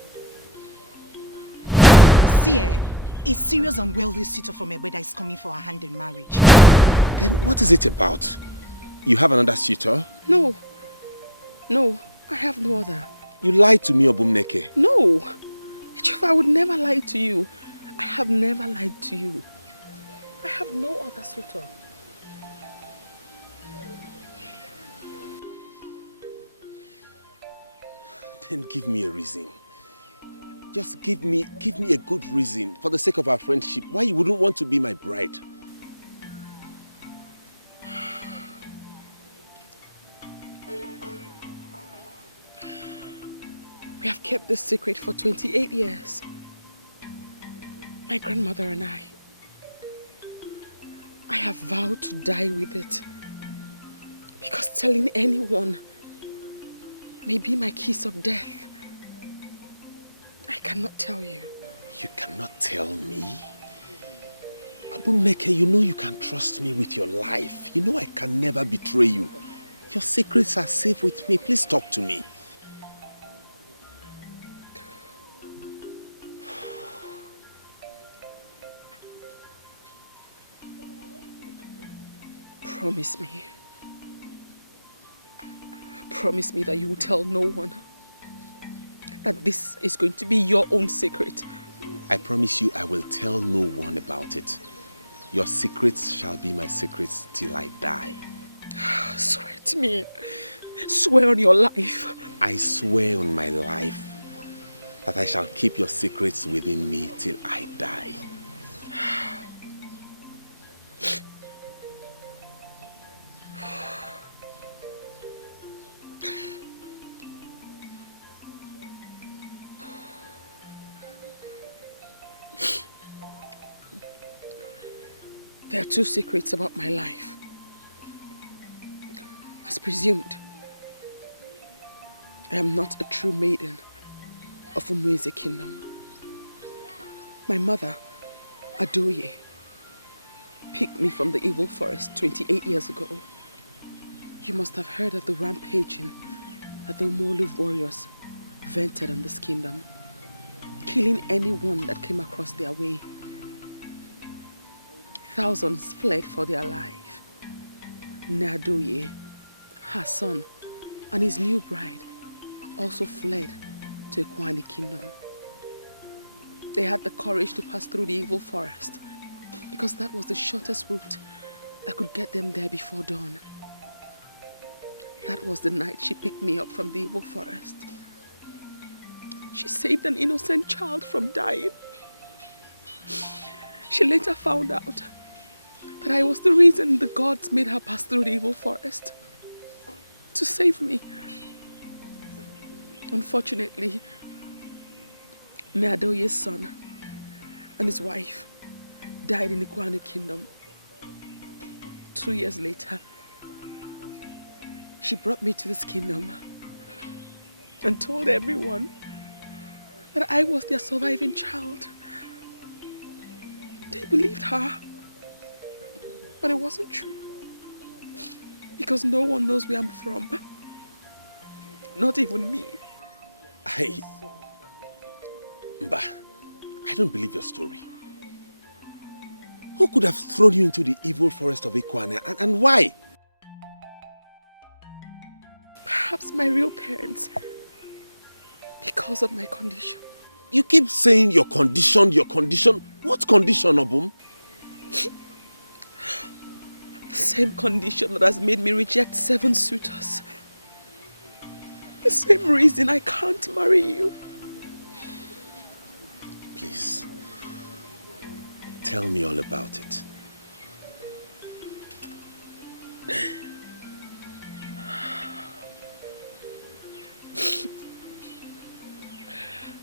See, a serious and wealthy suitor from Ebeda is coming for her hand in marriage. Then what is it about? You have another suitor? No. No, I have no other. You lied to me, Obumneke. No. Echim, I would never lie to you. I have never lied to you. I have no other suitor. Then give me a reason. Just give me a good reason for the sake of our friendship why you wouldn't want to be my bride. We have kept this secret for 28 years. My grandmother and I. I have vowed to die with it. Because telling anyone may be my kiss of death. I cannot tell you. You cannot tell me? Obumneke, you know you can trust me with your life. You know I can never betray you. Your secrets are safe with me. Please talk to me. Promise me. Promise me that you will tell no one. That this is going to be your own secret. I promise you I will tell no one about it. Your secrets shall be my secrets till I die. Swear to me. Swear on your life. I swear on my life that I shall keep your secrets within me till I die. There are two secrets about my life. As presumed, I am not a true maiden of Umweze kingdom. My mother, Adoye, picked me from the evil forest 28 years ago. You must have heard of the rampaging that the Molu warriors vented on this kingdom, killing anyone that came across their way. Thousands fled for their life. Nadoye, her son, and his new bride also fled to Ekwani kingdom. They had the courage to pass through the evil forest because that was the shortest route that could get them there before dawn. That was the night she picked me up from the evil forest. She saved an innocent child from dying. She later found out that I was the reason the gods made her pass through the evil forest to save me. Unfortunately, Nadoye's son and his wife died in the Kwanu kingdom. 2 years later, she brought me to this kingdom and told everyone that I was their surviving child. They believed her. But it wasn't true. Because no one knows where I'm from. Not even me. Mba, I don't believe your story. Who could have thrown you into the evil forest of Ikwane and why? Perhaps my real parents. Because of my condition. You keep saying your condition, your condition. What condition, Obum? The same condition that has made me reject 7 suitors. The same reason I can't marry you. Please, tell me all about it.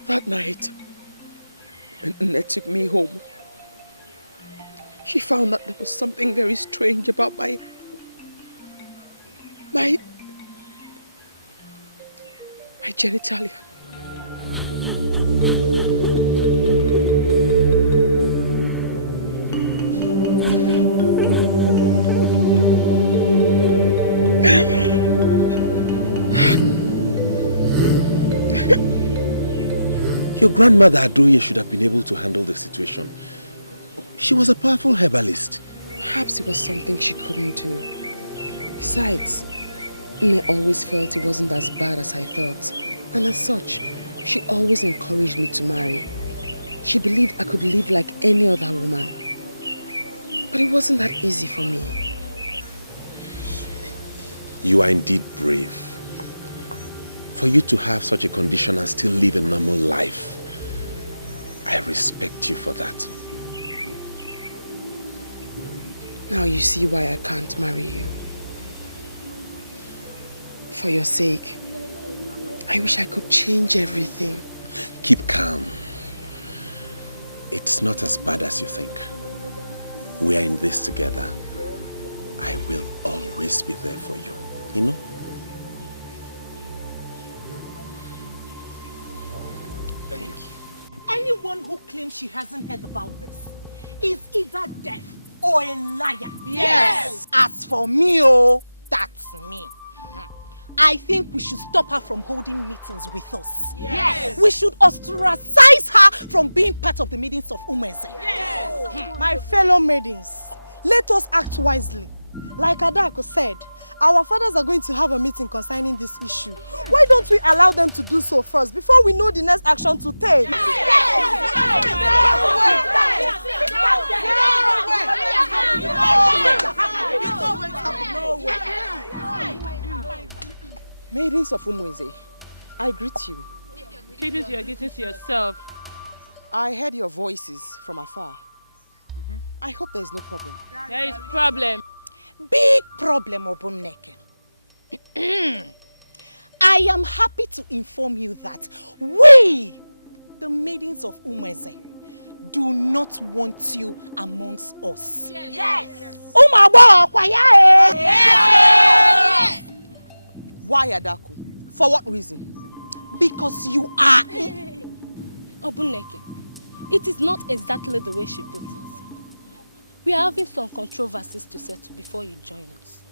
That night, when Nne took me home she found that there was something very strange about my genitalia. Your grandmother Adoye should have been able to handle the situation. She was a powerful herbalist. Perhaps it was something she couldn't do. Besides, I always felt it wasn't as bad as I thought. And as such, she always encouraged me to marry. She believed I could live like any other woman. But it wasn't that easy for me. You are indeed brave. For you to have such a condition and still live a normal life, I respect you for that. Now you see why I can't marry you. For your sake, I wish I could change everything. Keep calm. It's not as bad as you think. We are in this together. I will always be there for you. You know? Thank you. Anyone who claims she hasn't heard about this is either deaf or a liar. Yes. As for me, oh, that's me. I think we should stop her from holding meetings with us. Yes. We should ostracize her from being part of the meetings of Umeze. Yes. My fellow maidens, let us act wisely. Like Adako said, our fathers are going to have a meeting concerning this issue. Why don't we allow them to do so first before we know the next action to take? Maidens of Umweze, I greet you. Keep it your greetings to yourself. I heard your voices from afar. I hope there is no problem. There is problem. Big problem, Obumneke. I am happy to inform you that we, the maidens of Umweze, do not want you amongst us. Yes. Yes. Why, Adaku? For what reason? Because you are... Obuneke, it is not exactly the way she put it. We are having some controversies to settle before you join us.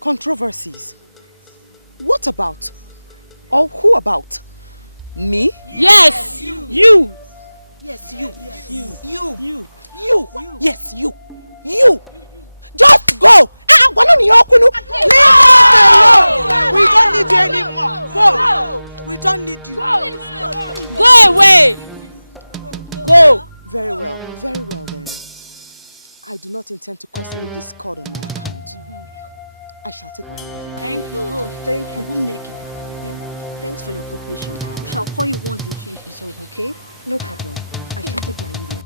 Controversies? What about? Or who about? Me? Yes! You! Yes, you. You. Yes, you. You. Just go! We don't need you anymore. Go. We don't need you. Go away. Go. Very well then. I do not intend to cause any discord on my account. I shall take my leave. Thank you. Oh, thank you. Thanks for your cooperation. We shall call you once the issue is resolved, okay? No problem. I shall take my leave now.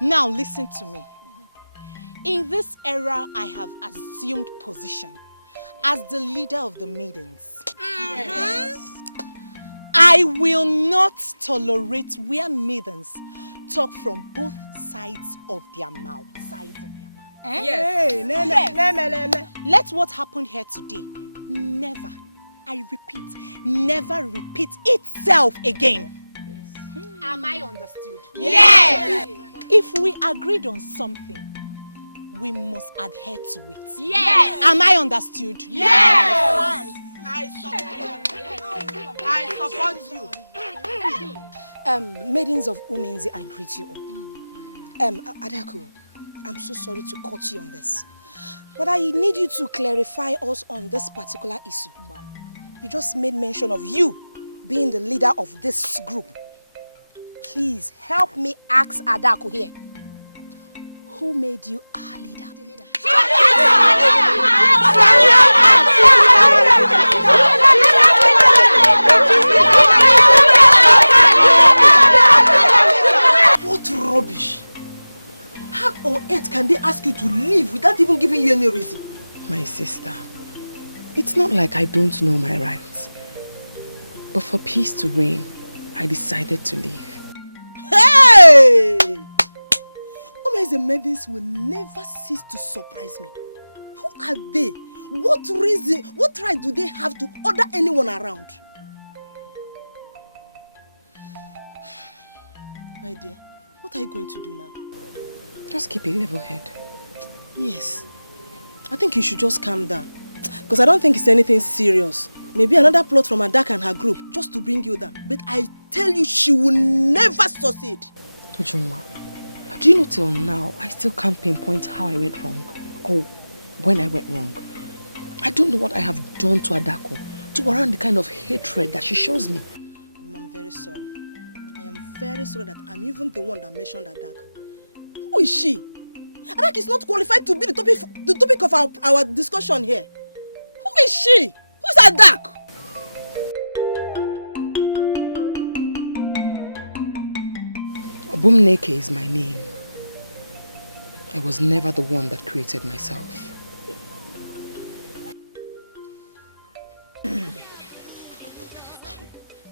Now listen to me. In this era, I have assumed position as the leader of the maidens. Yes. I will not tolerate where maidens talk from both sides of their mouth. Yes. Let what happened here today never, I repeat, never repeat itself again. Am I understood? Yes. If we agreed on something, we must adhere to it. Yes. Am I understood? Yes. I support you. Maidens of Umenzi, I greet you all. Adaku, I'm so sorry to cut you on this, but I need you to clarify us on this particular issue. You just made mention of you being the leader of this group. Please help me ask Adaku here. Who made you our leader? What rubbish! How on earth can they ask you to leave without even giving you any reason? My sister, it's not like I don't know my rights. But for peace to reign, I decided to leave. Hey! Umeze maidens will never cease to surprise me. Who are they? What reason, what right do they have to order anyone around? My dear, what are you going to do now? Just keep a level head. Yes. I think you should just calm down. Because I don't think it's anything serious. Maybe another plot from Adak and her group just to bring you down. But I tell you, she will never succeed. Ujunwa, do you know till now, I still can't pinpoint how I went wrong or when I went wrong. I don't know what I have done to Adako to warrant the kind of hatred that she shows me. I'm very sorry. I am very sorry that I'm even the one that mentioned Adak. Who is she? Adak is not qualified to be the topic of our discussion here. Who is she? Who's Adak? Obumneke is my name. I was never the one that created myself.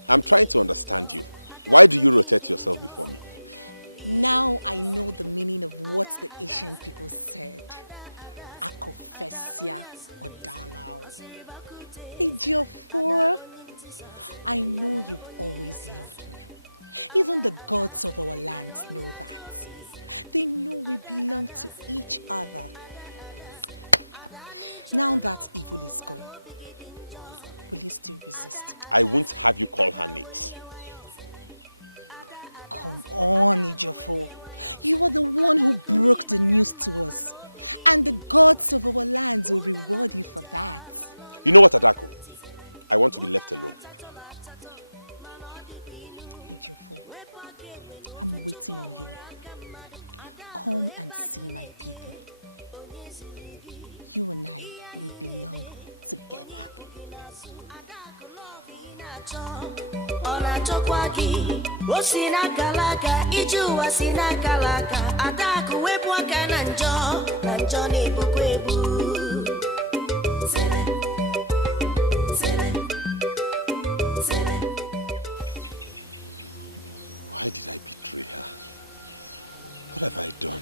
I'm trying to understand you. Why do you rotate yourself before me? Now I know the meaning of what the ancient people said. Akofesia Odalao. Ejiofor, I know you've always loved me. Even the gods of our lands know that. They know we belong to each other. Now that evil is gone, will you still resist? I won't have you call her names. Come on, Ejiofor. You are the one who broke the news to us. And the gods of our lands will reward you for that. You know what, Adako? I want to be left alone. Ejiofor, I'm waiting on you. Come and see my people. You and I will belong together. Why did I betray her? What have I done?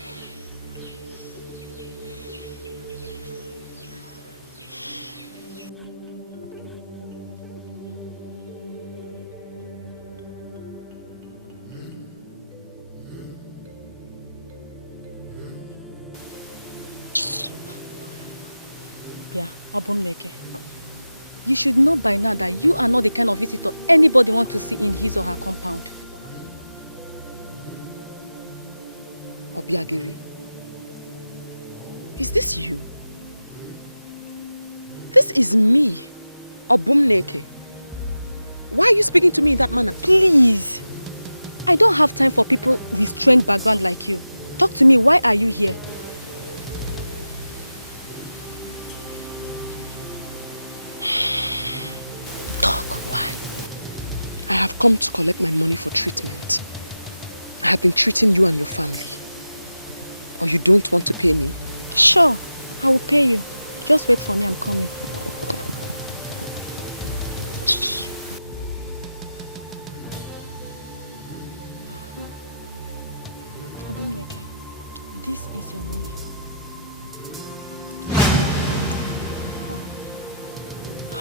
Obumneke, you should know by now that you are not the kind of visitor anybody wants to see in his or her compound. Obiageri, is this you? This is me, Obumneke. Why are you speaking to me in that manner? Please, I don't have time for people with strange background like you. Talk to me, why are you here? I have come to collect my money for treatment. I have been treating you and your family. Or you don't want to pay me? Sure, I will pay you. Just wait for me, I'm coming. Obumneke, this is your money.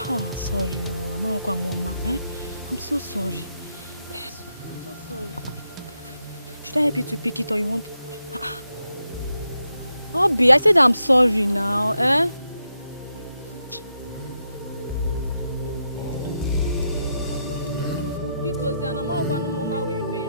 Oh, sorry, Mama. I'm so sorry. I'm so sorry. Should I help you to pick it or you want? Obi, I said I'm sorry now, Because I'm not going to Mama with me.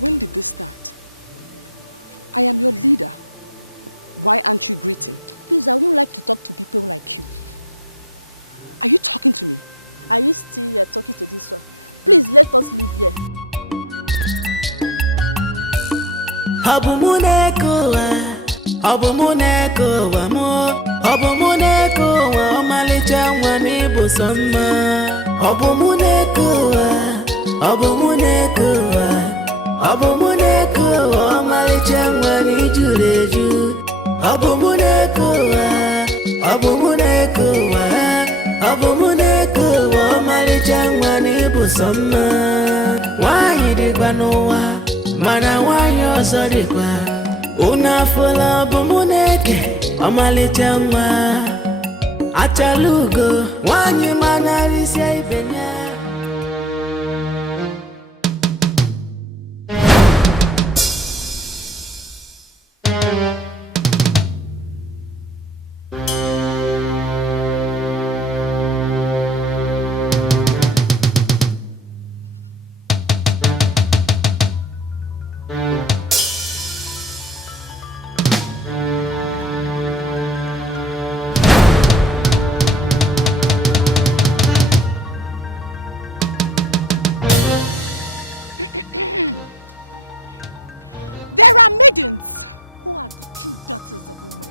When did this start? I am your leader. Why aren't you greeting? Please, I won't like to talk to people like you. Are you talking to me? Are you still here talking to this one? Please, let us leave here. Mana wanyo zorikwa unafula bomuneke omalicha nwa achalugo wanyi mana risia ibenya. There are maidens who are the true daughters of women.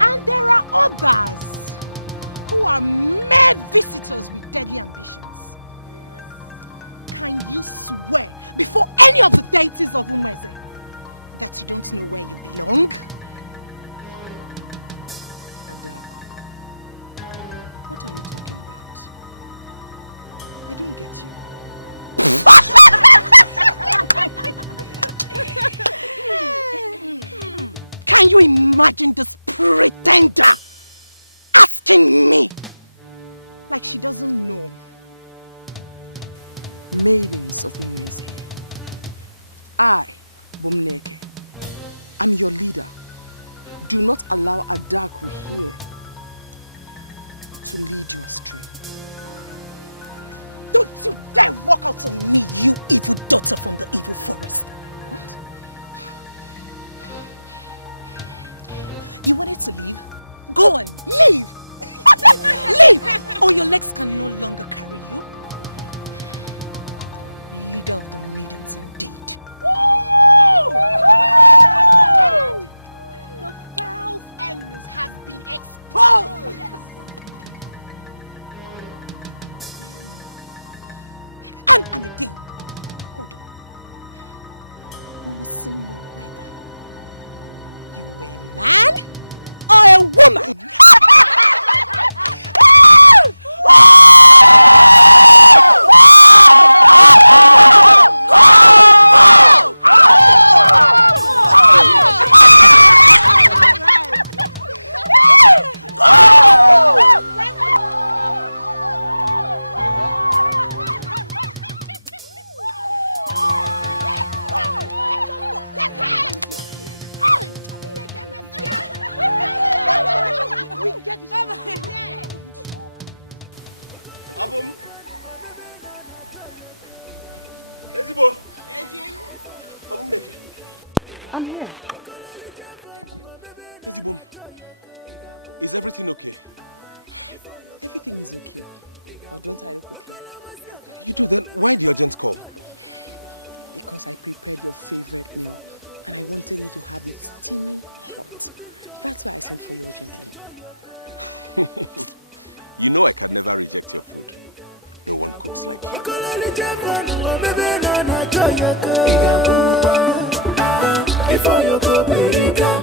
And there are others who are mere visitors with deadly ambitions. Can you swear before any of the deities of Umeze that you don't know where you belong? Adak, what are you talking about? I don't get you. Can you imagine this pretender asking me like she doesn't know? Maidens of Umeze, I, Bumneke, am your leader. Do not allow Adaku here to lead you astray. Don't you dare walk out on me, you evil daughter from the evil forest. What? You wanted to leave? Go on, leave! Leave! Or your legs can no longer carry you. Leader of the maidens indeed. The foul's endless has been exposed! Yes. And again, hold on. We will soon know whether you were a man or a woman. Abum. Ezibo. Ejim. Abum Neke. I'm here. Ezibom. Is everything okay? Everything is okay. Or don't I look okay? You do, then why the urgent call? because I prepared your favorite meal and I wanted you to have it steaming hot. That's why I sent for you urgently. You know I can never reject your food. No one cooks like you. Before you go America,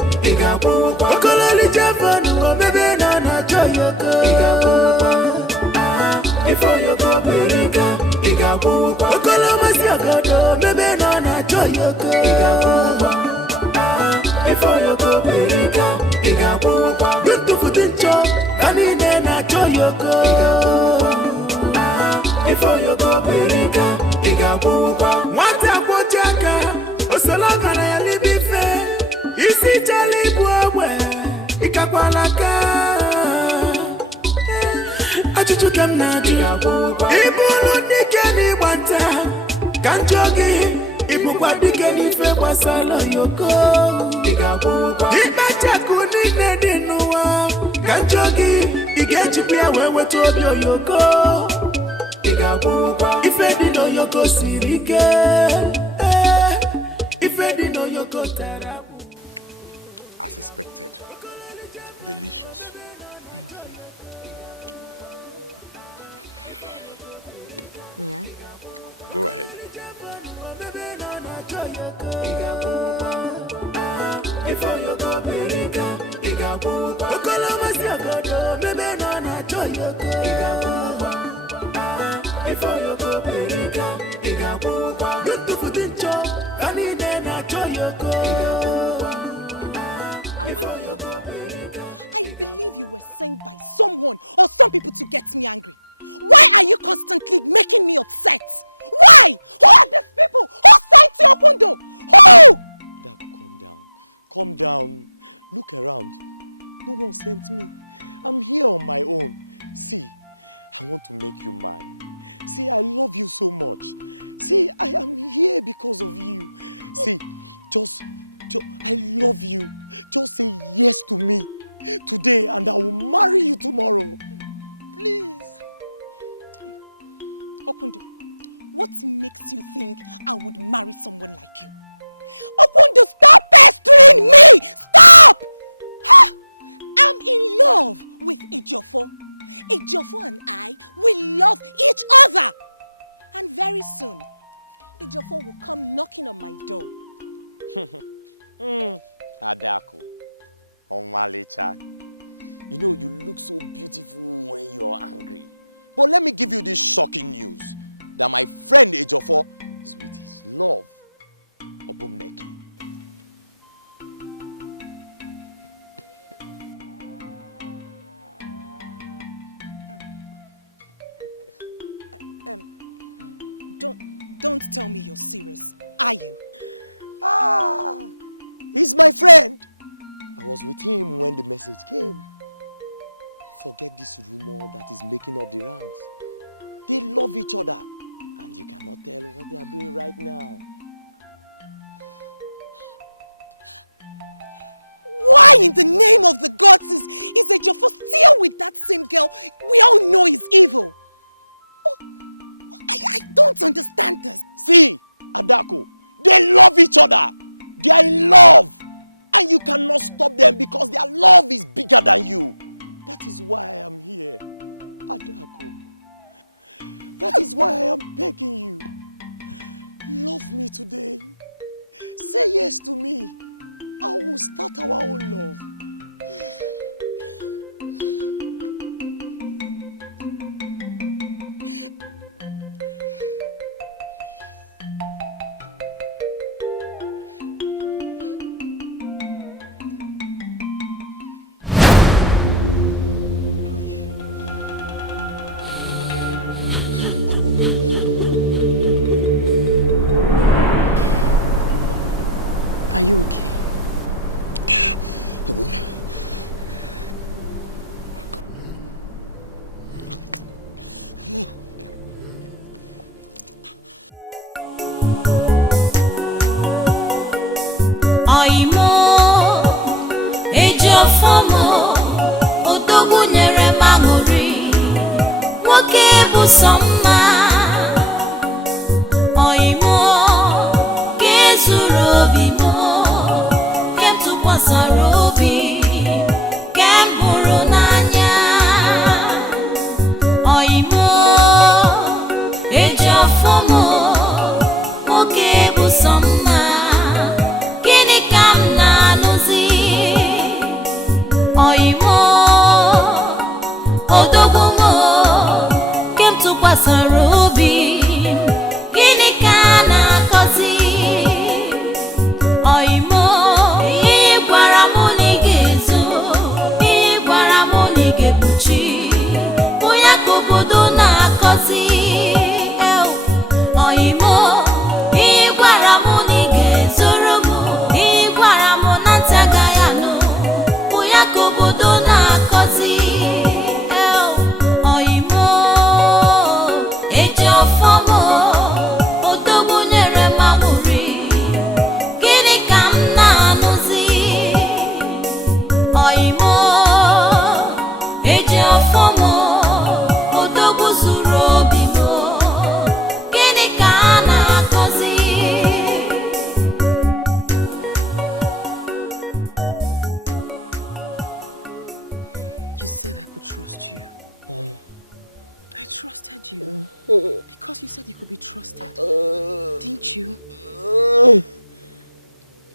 Wata Pochaka, Osalaka na Yalibife, Isi Chalibwe, Ikapalaka, Achuchukam Naju, Ibulu Nikeni Wanta, Kanchogi, Ibukwa Dikeni Febasalo Yoko, Ibachakuni Nedinua, Kanchogi, Ikechipia Wewe Tobio Yoko. If I didn't know your cosirique, if I didn't know your cotara. As expected, delicious. Thank you. May I? Go ahead. Before you go America, I believe you were sent by someone or some people to get me angry. Why are you constantly making me upset? Why? Who are these people? Who sent you open door? Who? Daku, calm down. Calm down. Look around. No one sent me. I'm here on my own. See, I want to make you mine. See, I love you so much. See, I am here because of you. See, just I love you. Just say yes to me today and I will marry you tomorrow. Please. Okundu, what makes you think I would marry someone like you? Okundu, stop pestering me! Stop! I'm in love with Ejiofor. Ejiofor and I will love each other. And very soon, Ejiofor will come knocking on my door. Adaku, Omalicha, you know you look so beautiful when you're angry. But let me give you this shocking news that my friend Ejiofor is with his love, Obumneke. Don't tell me you're serious, are you? Ah, he's my friend. I was with him when the message came. Forget this rumor that is making up the rounds. They love each other, and you cannot tell what they are doing right now. Why in the name of the gods is Ejiofor still with that same girl we all know is evil? I don't understand this. See, Adako, they love each other. They are in love. And you cannot stop them because their love is bigger than you. That is why I am here, Adako. That is why I am begging you. Love me today. Say yes to me. I will start our own love. Are you okay? Oimo, Ejiofor mo, odogwu nyere m aṅụrị, nwoke bụ sọ mma. Oimo, Ejiofomo, Odogunyere Mamuri, Gini Kamna Nuzi, Oimo, Ejiofomo, Odogu Surobino, Gini Kana Kozi. You said I could trust you. I trusted you. Because you said you could be trusted. Didn't you?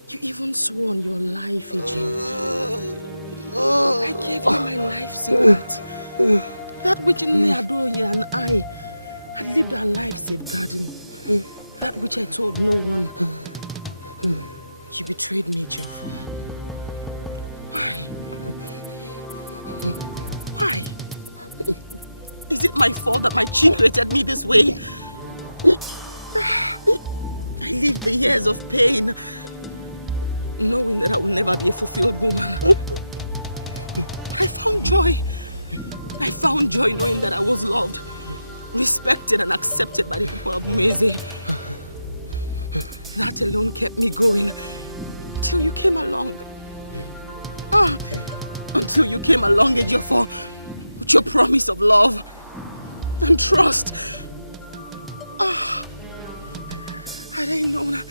You even swore on your life, Ejim. I gave you my life secret. That which Adoye and I had lived our life safeguarding. That which I told no one. You betrayed me, Jofo. Why? Why? Is it my fault that my cheek rated me this way? I lived the years of pain, knowing that I will never be a fulfilled woman. I found joy. I found joy knowing that I was loved, respected and accepted by the people of Meze. That alone kept me going until you came along. Until you came along, Ejiofor, with your promise of love and trust. Had I known, I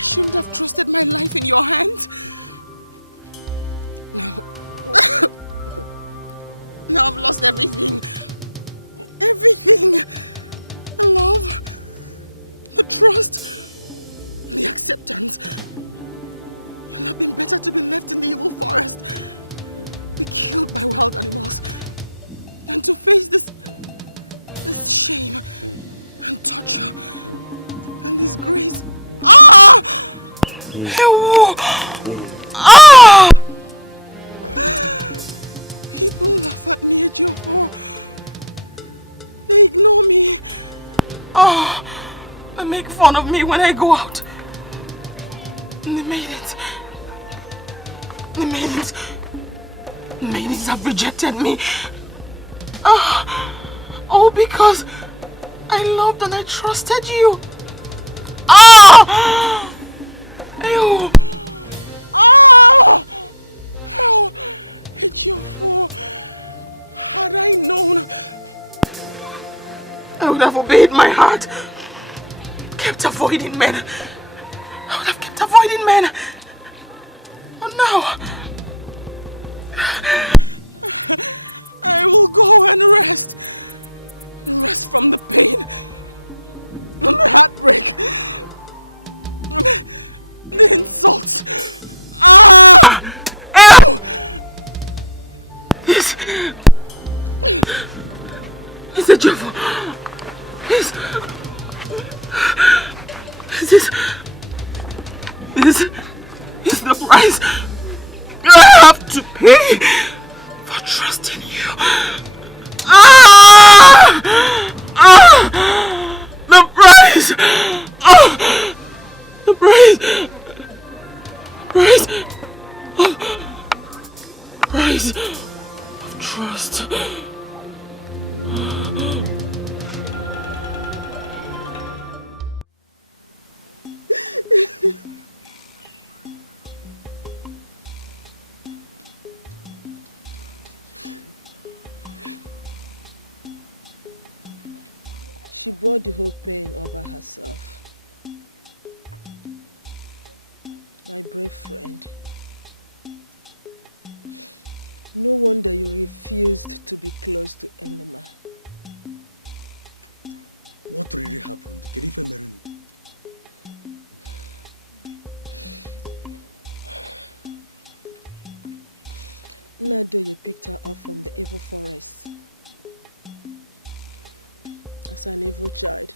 shouldn't have trusted my life in your hands. Now I've lost everything. Everything. The love, the trust, the acceptance. You'll have been better to be left in the evil forest, be killed by wild animals, than to face this shame and torture and disgrace. People laugh at me, Ejiofor. They ignore me. They make fun of me when I go out. And the maidens have rejected me. All because I loved and I trusted you. Ejiofor, had I known, I would have obeyed my heart, kept avoiding men. I would have kept avoiding men. But now, I will go and rest. Rest from the pain, and the heartbreak, and the insults. Is it Java? Is the price I have to pay for trusting you? The price! The price of trust. She brought the whole pain over herself. My brave friend. No wonder you refused to be close to Enema. What really happened? Kerife Merunu. Nadoye picked her up from the evil forest as an evil child,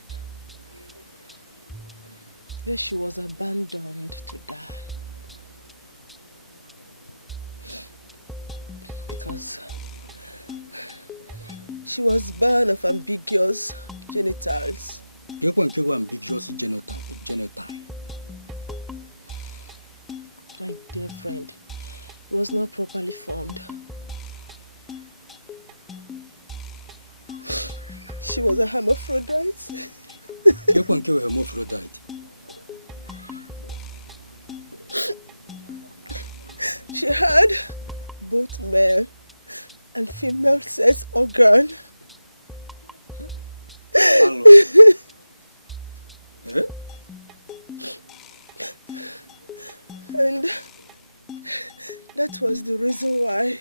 where she was abandoned to die. Because she was born of ambiguous genitals. Ambiguous genotype. My dear friend, it was not properly formed. She was a hermaphrodite. You can't kill a hermaphrodite. She had both male and female sex organ. And that was the reason why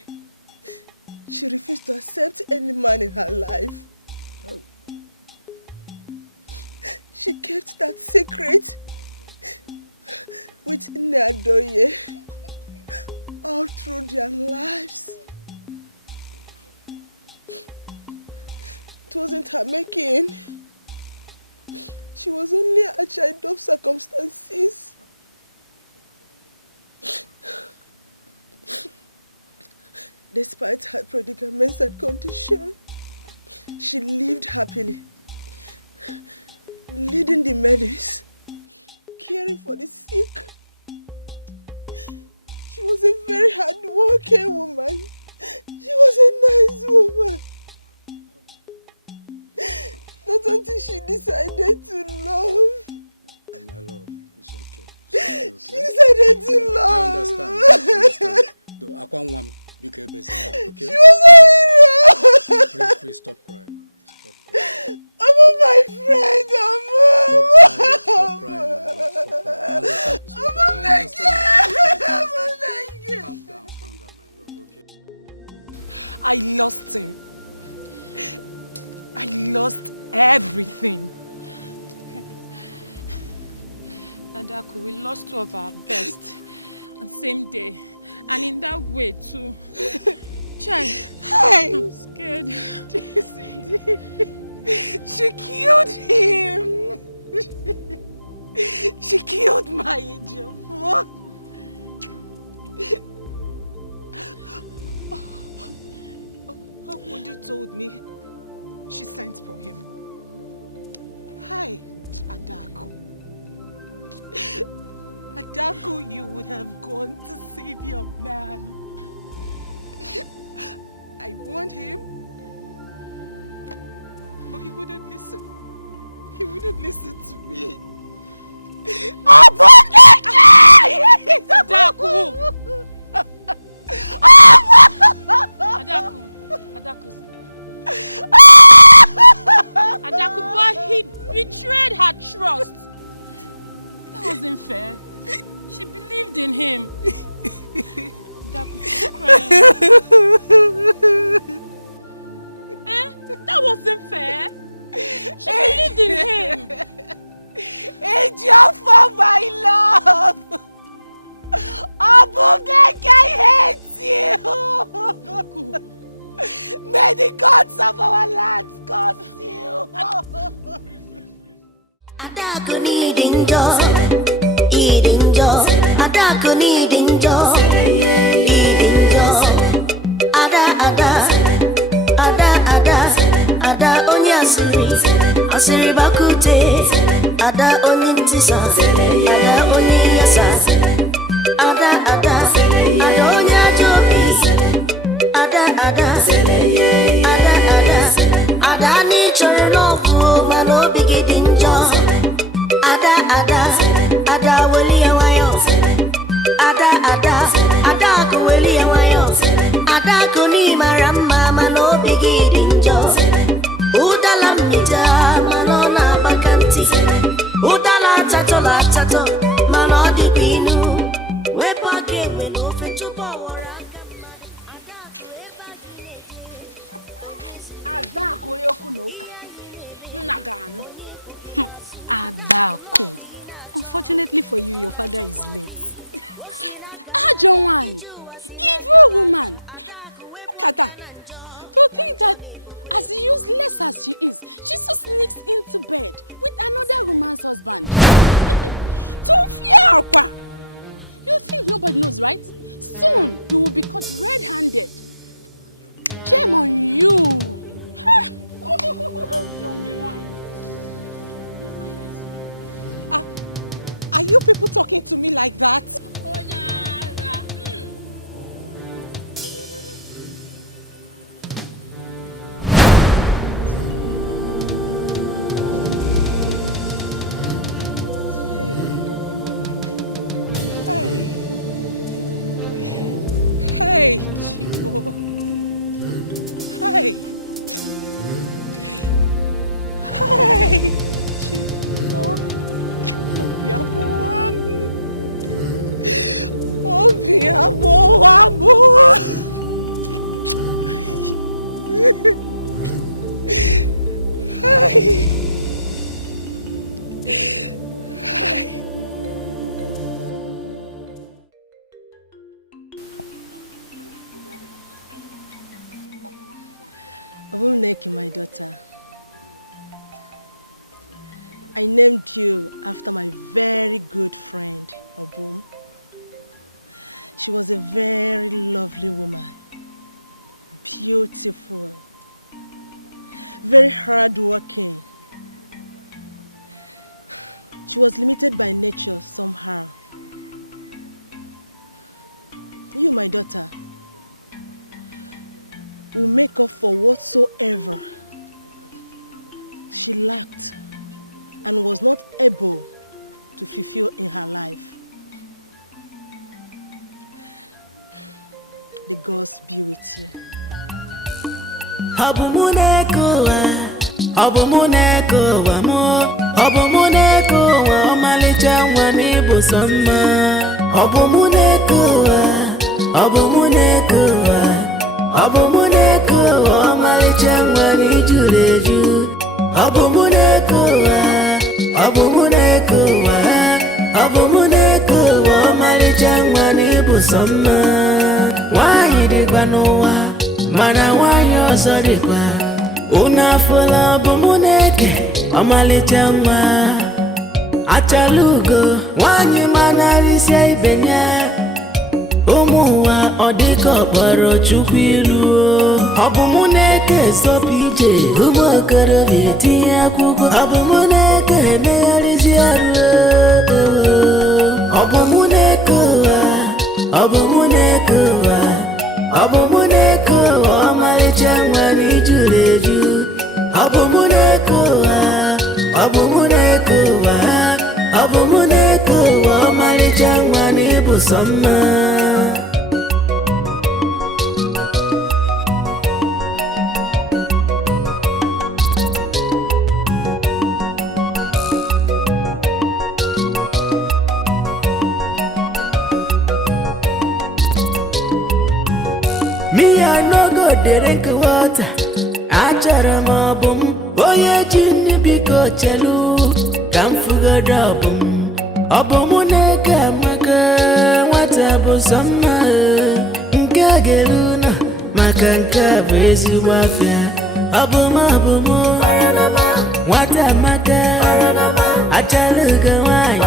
she refused to accept any man in her life. Oh. She kept that secret with Nnadoye all through their lives. It wasn't her making. She was only a child of circumstances. Despite her predicaments and condition, she lived happily, leading the maidens, caring for the sick. She was a very hard-working woman. She was a nice woman. Not until she decided to love. My love, it's okay. She decided to love. I understand. Though I can't want you can be okay? She was a hero. Please stop crying. I'm my friend, Stop crying, my love. Stop crying. I understand. Calm down, my love, okay? I lost him. I lost everything. Adaku, we lost two of our best on the same day. And in that way too. Chai, I'm scared. She killed him. She killed my Ejiofor. How could you told me she sent for him? Hi, Adaku. Adaku, you would have gone to save your man. I warned him, but he wouldn't listen. He wouldn't listen to me. Adaku! Adaku. Adaku, but he betrayed her trust. That wasn't fair. She believed in him. Adaku, stop crying. That wasn't fair. She believed in him. Ejiofor, my love. Obumneke, I hate you. May the gods of our land curse you. Adaku needing joy, eating joy. Adaku needing joy, eating joy. Ada onye asiri bakute. Ada onye ntisa, ada onye yasa. Ada onye ajobi. Ada ni chọrọ n'ọgwụ ma n'obi gị dị njọ. Ada weli ya nwayọ. Ada akụ weli ya nwayọ. Ada akụ n'ịmara mma ma n'obi gị dị njọ. Ụdala mmịta mana ọ na-agbaka ntị. Ụdala atatọ mana ọ dịkwa inu. Wepụ aka egbe n'ofe tupu ọ wọrọ aka Adaku yoku n'ụka. Nna ga-anụ. Adaku. Unfortunately for you, your father is late. Ajọ nwanyị, evil woman. Look at her. To think that as useless as she is, she still sneaks into bed with another woman's husband. Don't fear, Akwa. You think nobody knows, right? Soon you will be caught red-handed. Shame on you. Are you people talking to me like that? Chivo. Hi. Hi. Chivo. Obiabo amor. Hi. Hi. Obumneke, my daughter, I named you after my very good friend, Obum. She was a very lovely woman, beautiful, very hardworking. She was limited by nature somehow. You, my daughter, will make up for whatsoever she lacked and was not able to fulfill in her life. The gods be with you. Mana wanyo zorikwa unafula bomuneke amalichangwa achalugo wanyi mana risia ibenya umuwa odiko baro chukwiru abomuneke sopije umokoro viti akugo abomuneke nearisia abomuneke amalichangwa ni juleju abomuneke amalichangwa ni busama. Me I no go drink water. Achara mabum, oye jini biko chelu, kamfuga dabum. Abomuneka maka, watabu sama, nkageluna, makanka bezi waka. Abomu, watamaka, achaluga wai,